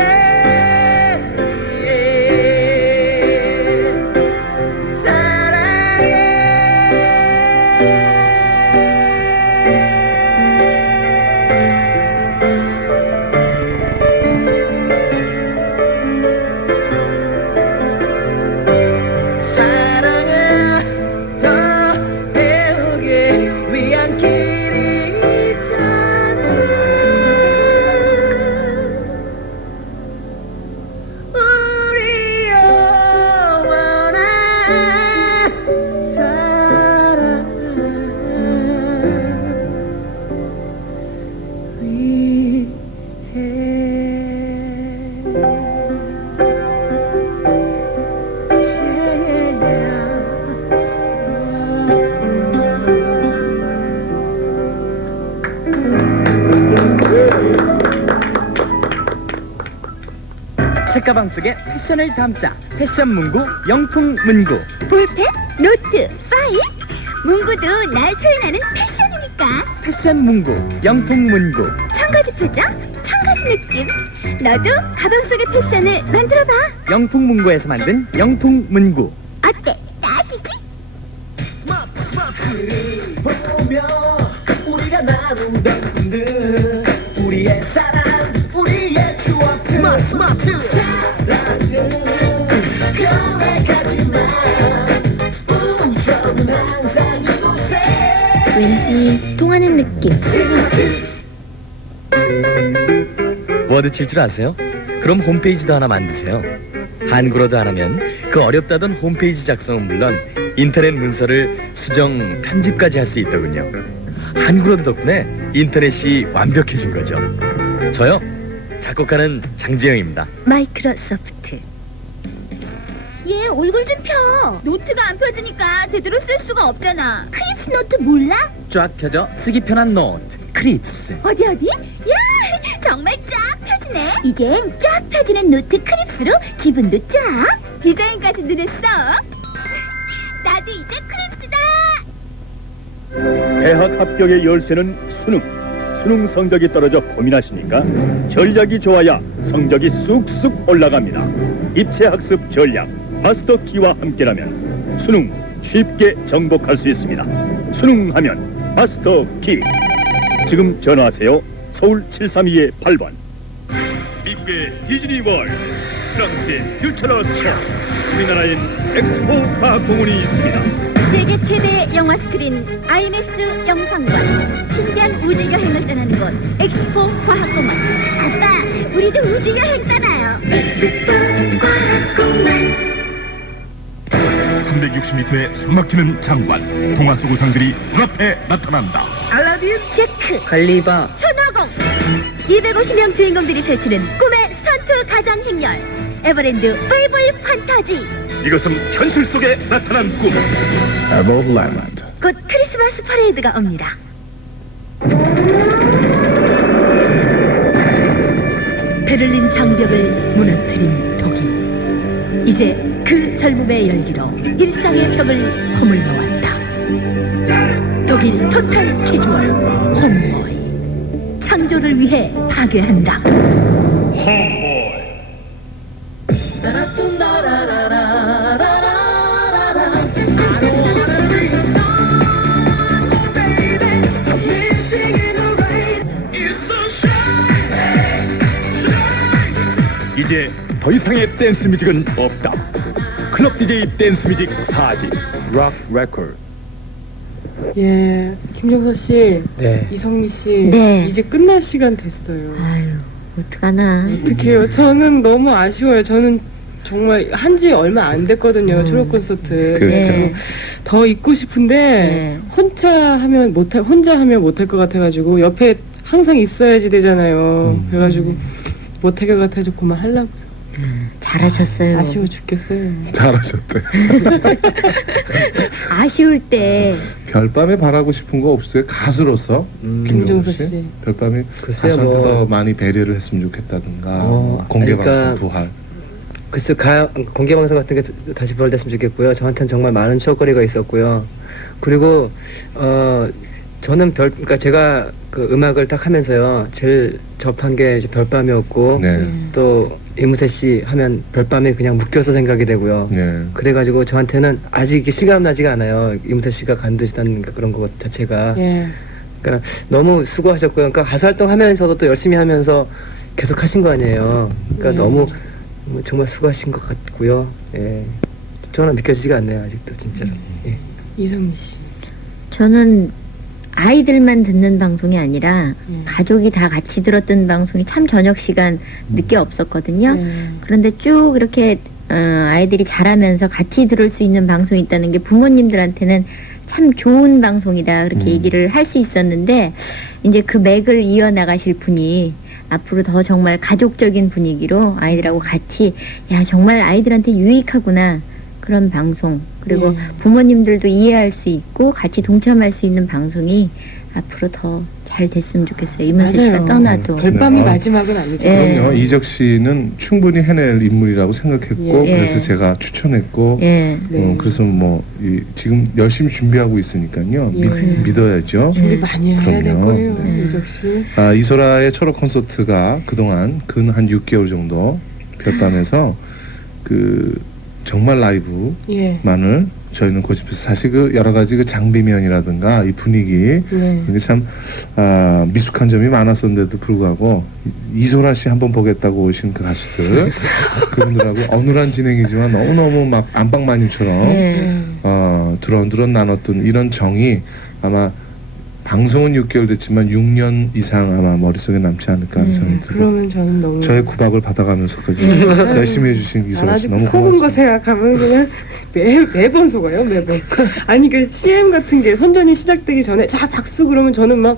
위해 책가방 속에 패션을 담자. 패션 문구, 영풍 문구. 볼펜, 노트, 파일. 문구도 날 표현하는 패션이니까. 패션 문구, 영풍 문구. 청가지 표정, 청가지 느낌. 너도 가방 속의 패션을 만들어봐. 영풍 문구에서 만든 영풍 문구. 어때? 딱이지? 스마트를 보며 우리가 나눈 것들 우리의 사랑 우리의 추억 스마트 사랑은 고백하지만 우정은 항상 이곳에 왠지 통하는 느낌. 워드 칠 줄 아세요? 그럼 홈페이지도 하나 만드세요. 한글어도 안 하면 그 어렵다던 홈페이지 작성은 물론 인터넷 문서를 수정, 편집까지 할 수 있더군요. 한글어도 덕분에 인터넷이 완벽해진 거죠. 저요, 작곡가는 장지영입니다. 마이크로소프트. 얘 얼굴 좀 펴. 노트가 안 펴지니까 제대로 쓸 수가 없잖아. 크립스 노트 몰라? 쫙 펴져 쓰기 편한 노트, 크립스. 어디? 야, 정말 쫙 펴지네. 이젠 쫙 펴지는 노트 크립스로 기분도 쫙. 디자인까지 눈에 써. 나도 이제 크립스다. 대학 합격의 열쇠는 수능. 수능 성적이 떨어져 고민하십니까? 전략이 좋아야 성적이 쑥쑥 올라갑니다. 입체학습 전략 마스터 키와 함께라면 수능 쉽게 정복할 수 있습니다. 수능하면 마스터 키. 지금 전화하세요. 서울 732-8번. 미국의 디즈니 월드, 프랑스의 퓨처러 스포츠, 우리나라엔 엑스포 과학공원이 있습니다. 세계 최대 영화 스크린 IMAX 영상관. 신비한 우주 여행을 떠나는 곳 엑스포 과학공원. 아빠, 우리도 우주 여행 떠나요. 엑스포 과학공원. 360m의 숨막히는 장관 동화 속 우상들이 눈앞에 나타난다. 알라딘, 제크, 갈리바, 손오공 250명 주인공들이 펼치는 꿈의 스턴트 가장 행렬 에버랜드 페이블 판타지. 이것은 현실 속에 나타난 꿈. 에버랜드. 곧 크리스마스 퍼레이드가 옵니다. 베를린 장벽을 무너뜨린 독일. 이제 그 젊음의 열기로 일상의 벽을 허물러 왔다. 독일 토탈 캐주얼 홈보이. 창조를 위해 파괴한다. 이제 더 이상의 댄스 뮤직은 없다. 클럽 DJ 댄스 뮤직 4집 록 레코드. 예, 김정서 씨, 네. 이성미 씨, 네. 이제 끝날 시간 됐어요. 아유, 어떡하나. 어떡해요? 저는 너무 아쉬워요. 저는 정말 한지 얼마 안 됐거든요. 초록 콘서트. 그렇죠. 네. 더 있고 싶은데 혼자 하면 못할 것 같아가지고 옆에 항상 있어야지 되잖아요. 그래가지고 못할 것 같아서 그만 하려고요. 잘하셨어요. 아쉬워 죽겠어요. 잘하셨대. 아쉬울 때 별밤에 바라고 싶은 거 없어요? 가수로서 김종서 씨. 별밤에 글쎄요, 가수한테 뭐. 더 많이 배려를 했으면 좋겠다든가 공개 그러니까 방송 부활. 글쎄 공개 방송 같은 게 다시 부활됐으면 좋겠고요. 저한테는 정말 많은 추억거리가 있었고요. 그리고 저는 그러니까 제가 그 음악을 딱 하면서요, 제일 접한 게 이제 별밤이었고, 또 이문세 씨 하면 별밤에 그냥 묶여서 생각이 되고요. 그래가지고 저한테는 아직 이게 실감나지가 않아요. 이문세 씨가 간두시다는 그런 것 자체가. 그러니까 너무 수고하셨고요. 그러니까 가수 활동하면서도 또 열심히 하면서 계속 하신 거 아니에요. 그러니까 너무 정말 수고하신 것 같고요. 예. 저는 믿겨지지가 않네요, 아직도 진짜로. 예. 이성미 씨. 저는 아이들만 듣는 방송이 아니라 가족이 다 같이 들었던 방송이 참 저녁 시간 늦게 없었거든요. 그런데 쭉 이렇게 아이들이 자라면서 같이 들을 수 있는 방송이 있다는 게 부모님들한테는 참 좋은 방송이다 그렇게 얘기를 할 수 있었는데, 이제 그 맥을 이어나가실 분이 앞으로 더 정말 가족적인 분위기로 아이들하고 같이, 야 정말 아이들한테 유익하구나 그런 방송, 그리고 부모님들도 이해할 수 있고 같이 동참할 수 있는 방송이 앞으로 더 잘 됐으면 좋겠어요. 이문세 씨가 떠나도. 별밤이 마지막은 아니죠. 그럼요. 이적 씨는 충분히 해낼 인물이라고 생각했고, 그래서 제가 추천했고, 그래서 뭐 지금 열심히 준비하고 있으니까요. 믿어야죠. 준비 많이 해야 될 거예요. 이적 씨. 이소라의 초록 콘서트가 그동안 근 한 6개월 정도 별밤에서 그 정말 라이브만을 저희는 고집해서, 사실 그 여러 가지 그 장비면이라든가 이 분위기 이게 참 미숙한 점이 많았었는데도 불구하고 이소라 씨 한번 보겠다고 오신 그 가수들 그분들하고 어눌한 진행이지만 너무너무 막 안방마님처럼 두런두런 나눴던 이런 정이 아마 방송은 6개월 됐지만 6년 이상 아마 머릿속에 남지 않을까 하는 생각이 들고, 그러면 저는 너무 저의 구박을 받아가면서까지 열심히 해주신 이소라 씨 너무 속은 거 고맙습니다. 생각하면 그냥 매번 속아요, 매번. 아니 그 CM 같은 게 선전이 시작되기 전에 자 박수 그러면 저는 막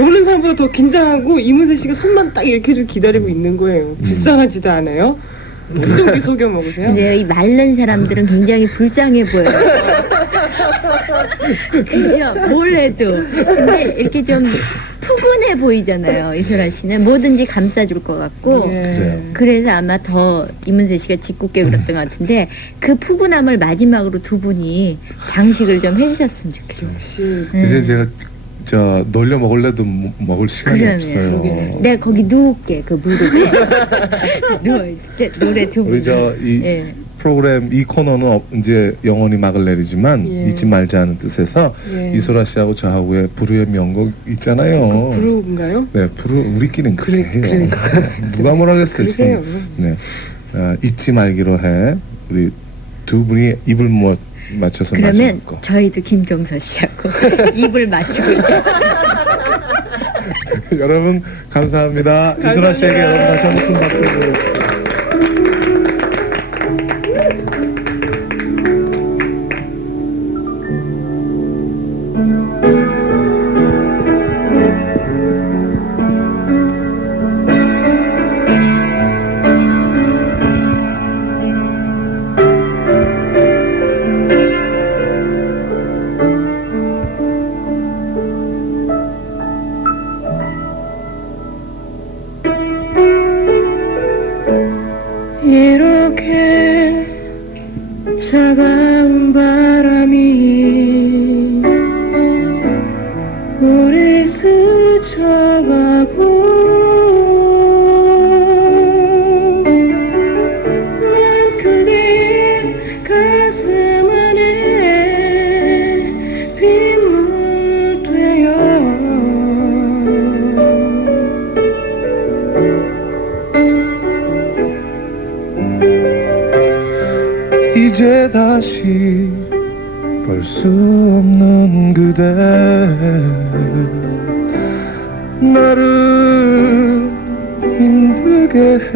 모르는 사람보다 더 긴장하고 이문세 씨가 손만 딱 이렇게 좀 기다리고 있는 거예요. 불쌍하지도 않아요? 그 정도 속여 먹으세요? 근데 이 마른 사람들은 굉장히 불쌍해 보여요. 그죠? 뭘 해도. 근데 이렇게 좀 푸근해 보이잖아요. 이소라 씨는 뭐든지 감싸줄 것 같고. 그래서 아마 더 이문세 씨가 짓궂게 그랬던 것 같은데, 그 푸근함을 마지막으로 두 분이 장식을 좀 해주셨으면 좋겠어요. 이제 제가 놀려 먹을래도 먹을 시간이 없어요. 내가 거기 누울게, 그 무릎에. 누워있을게, 노래 두 분. 우리 이 프로그램 이 코너는 이제 영원히 막을 내리지만 잊지 말자는 뜻에서 이소라 씨하고 저하고의 부르의 명곡 있잖아요. 부르인가요? 네, 우리끼리는 그렇게 해요. 누가 뭐라 그랬어요 지금. 네, 잊지 말기로 해. 우리 두 분이 입을 맞춰서 그러면 저희도 김종서 씨하고 입을 맞추고 있겠습니다. 여러분 감사합니다. 이소라 씨에게 여러분 다시 한번 큰 박수 드립니다. 이제 다시 볼 수 없는 그대 나를 힘들게 해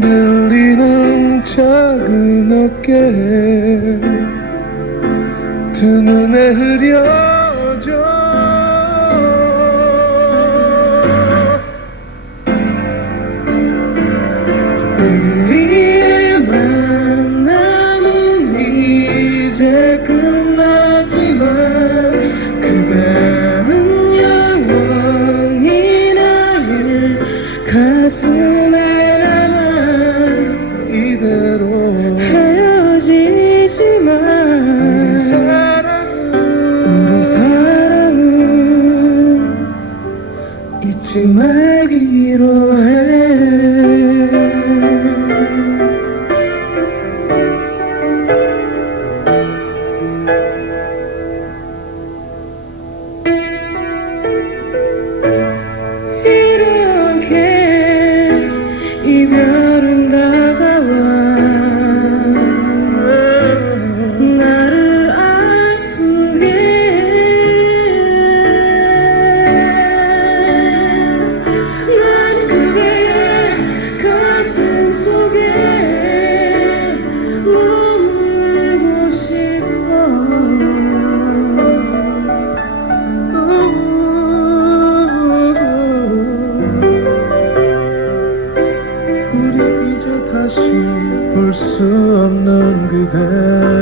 흔들리는 작은 어깨 두 눈에 흐려져 우리의 만남은 이제 끝나지만 그대는 영원히 나의 가슴에 남아 이대로 헤어지지만 우리 사랑은 잊지 말기로 해 이별은 다가와 나를 아프게 난 그대의 가슴 속에 머물고 싶어 우리 이제 다시 볼 수 없는 그대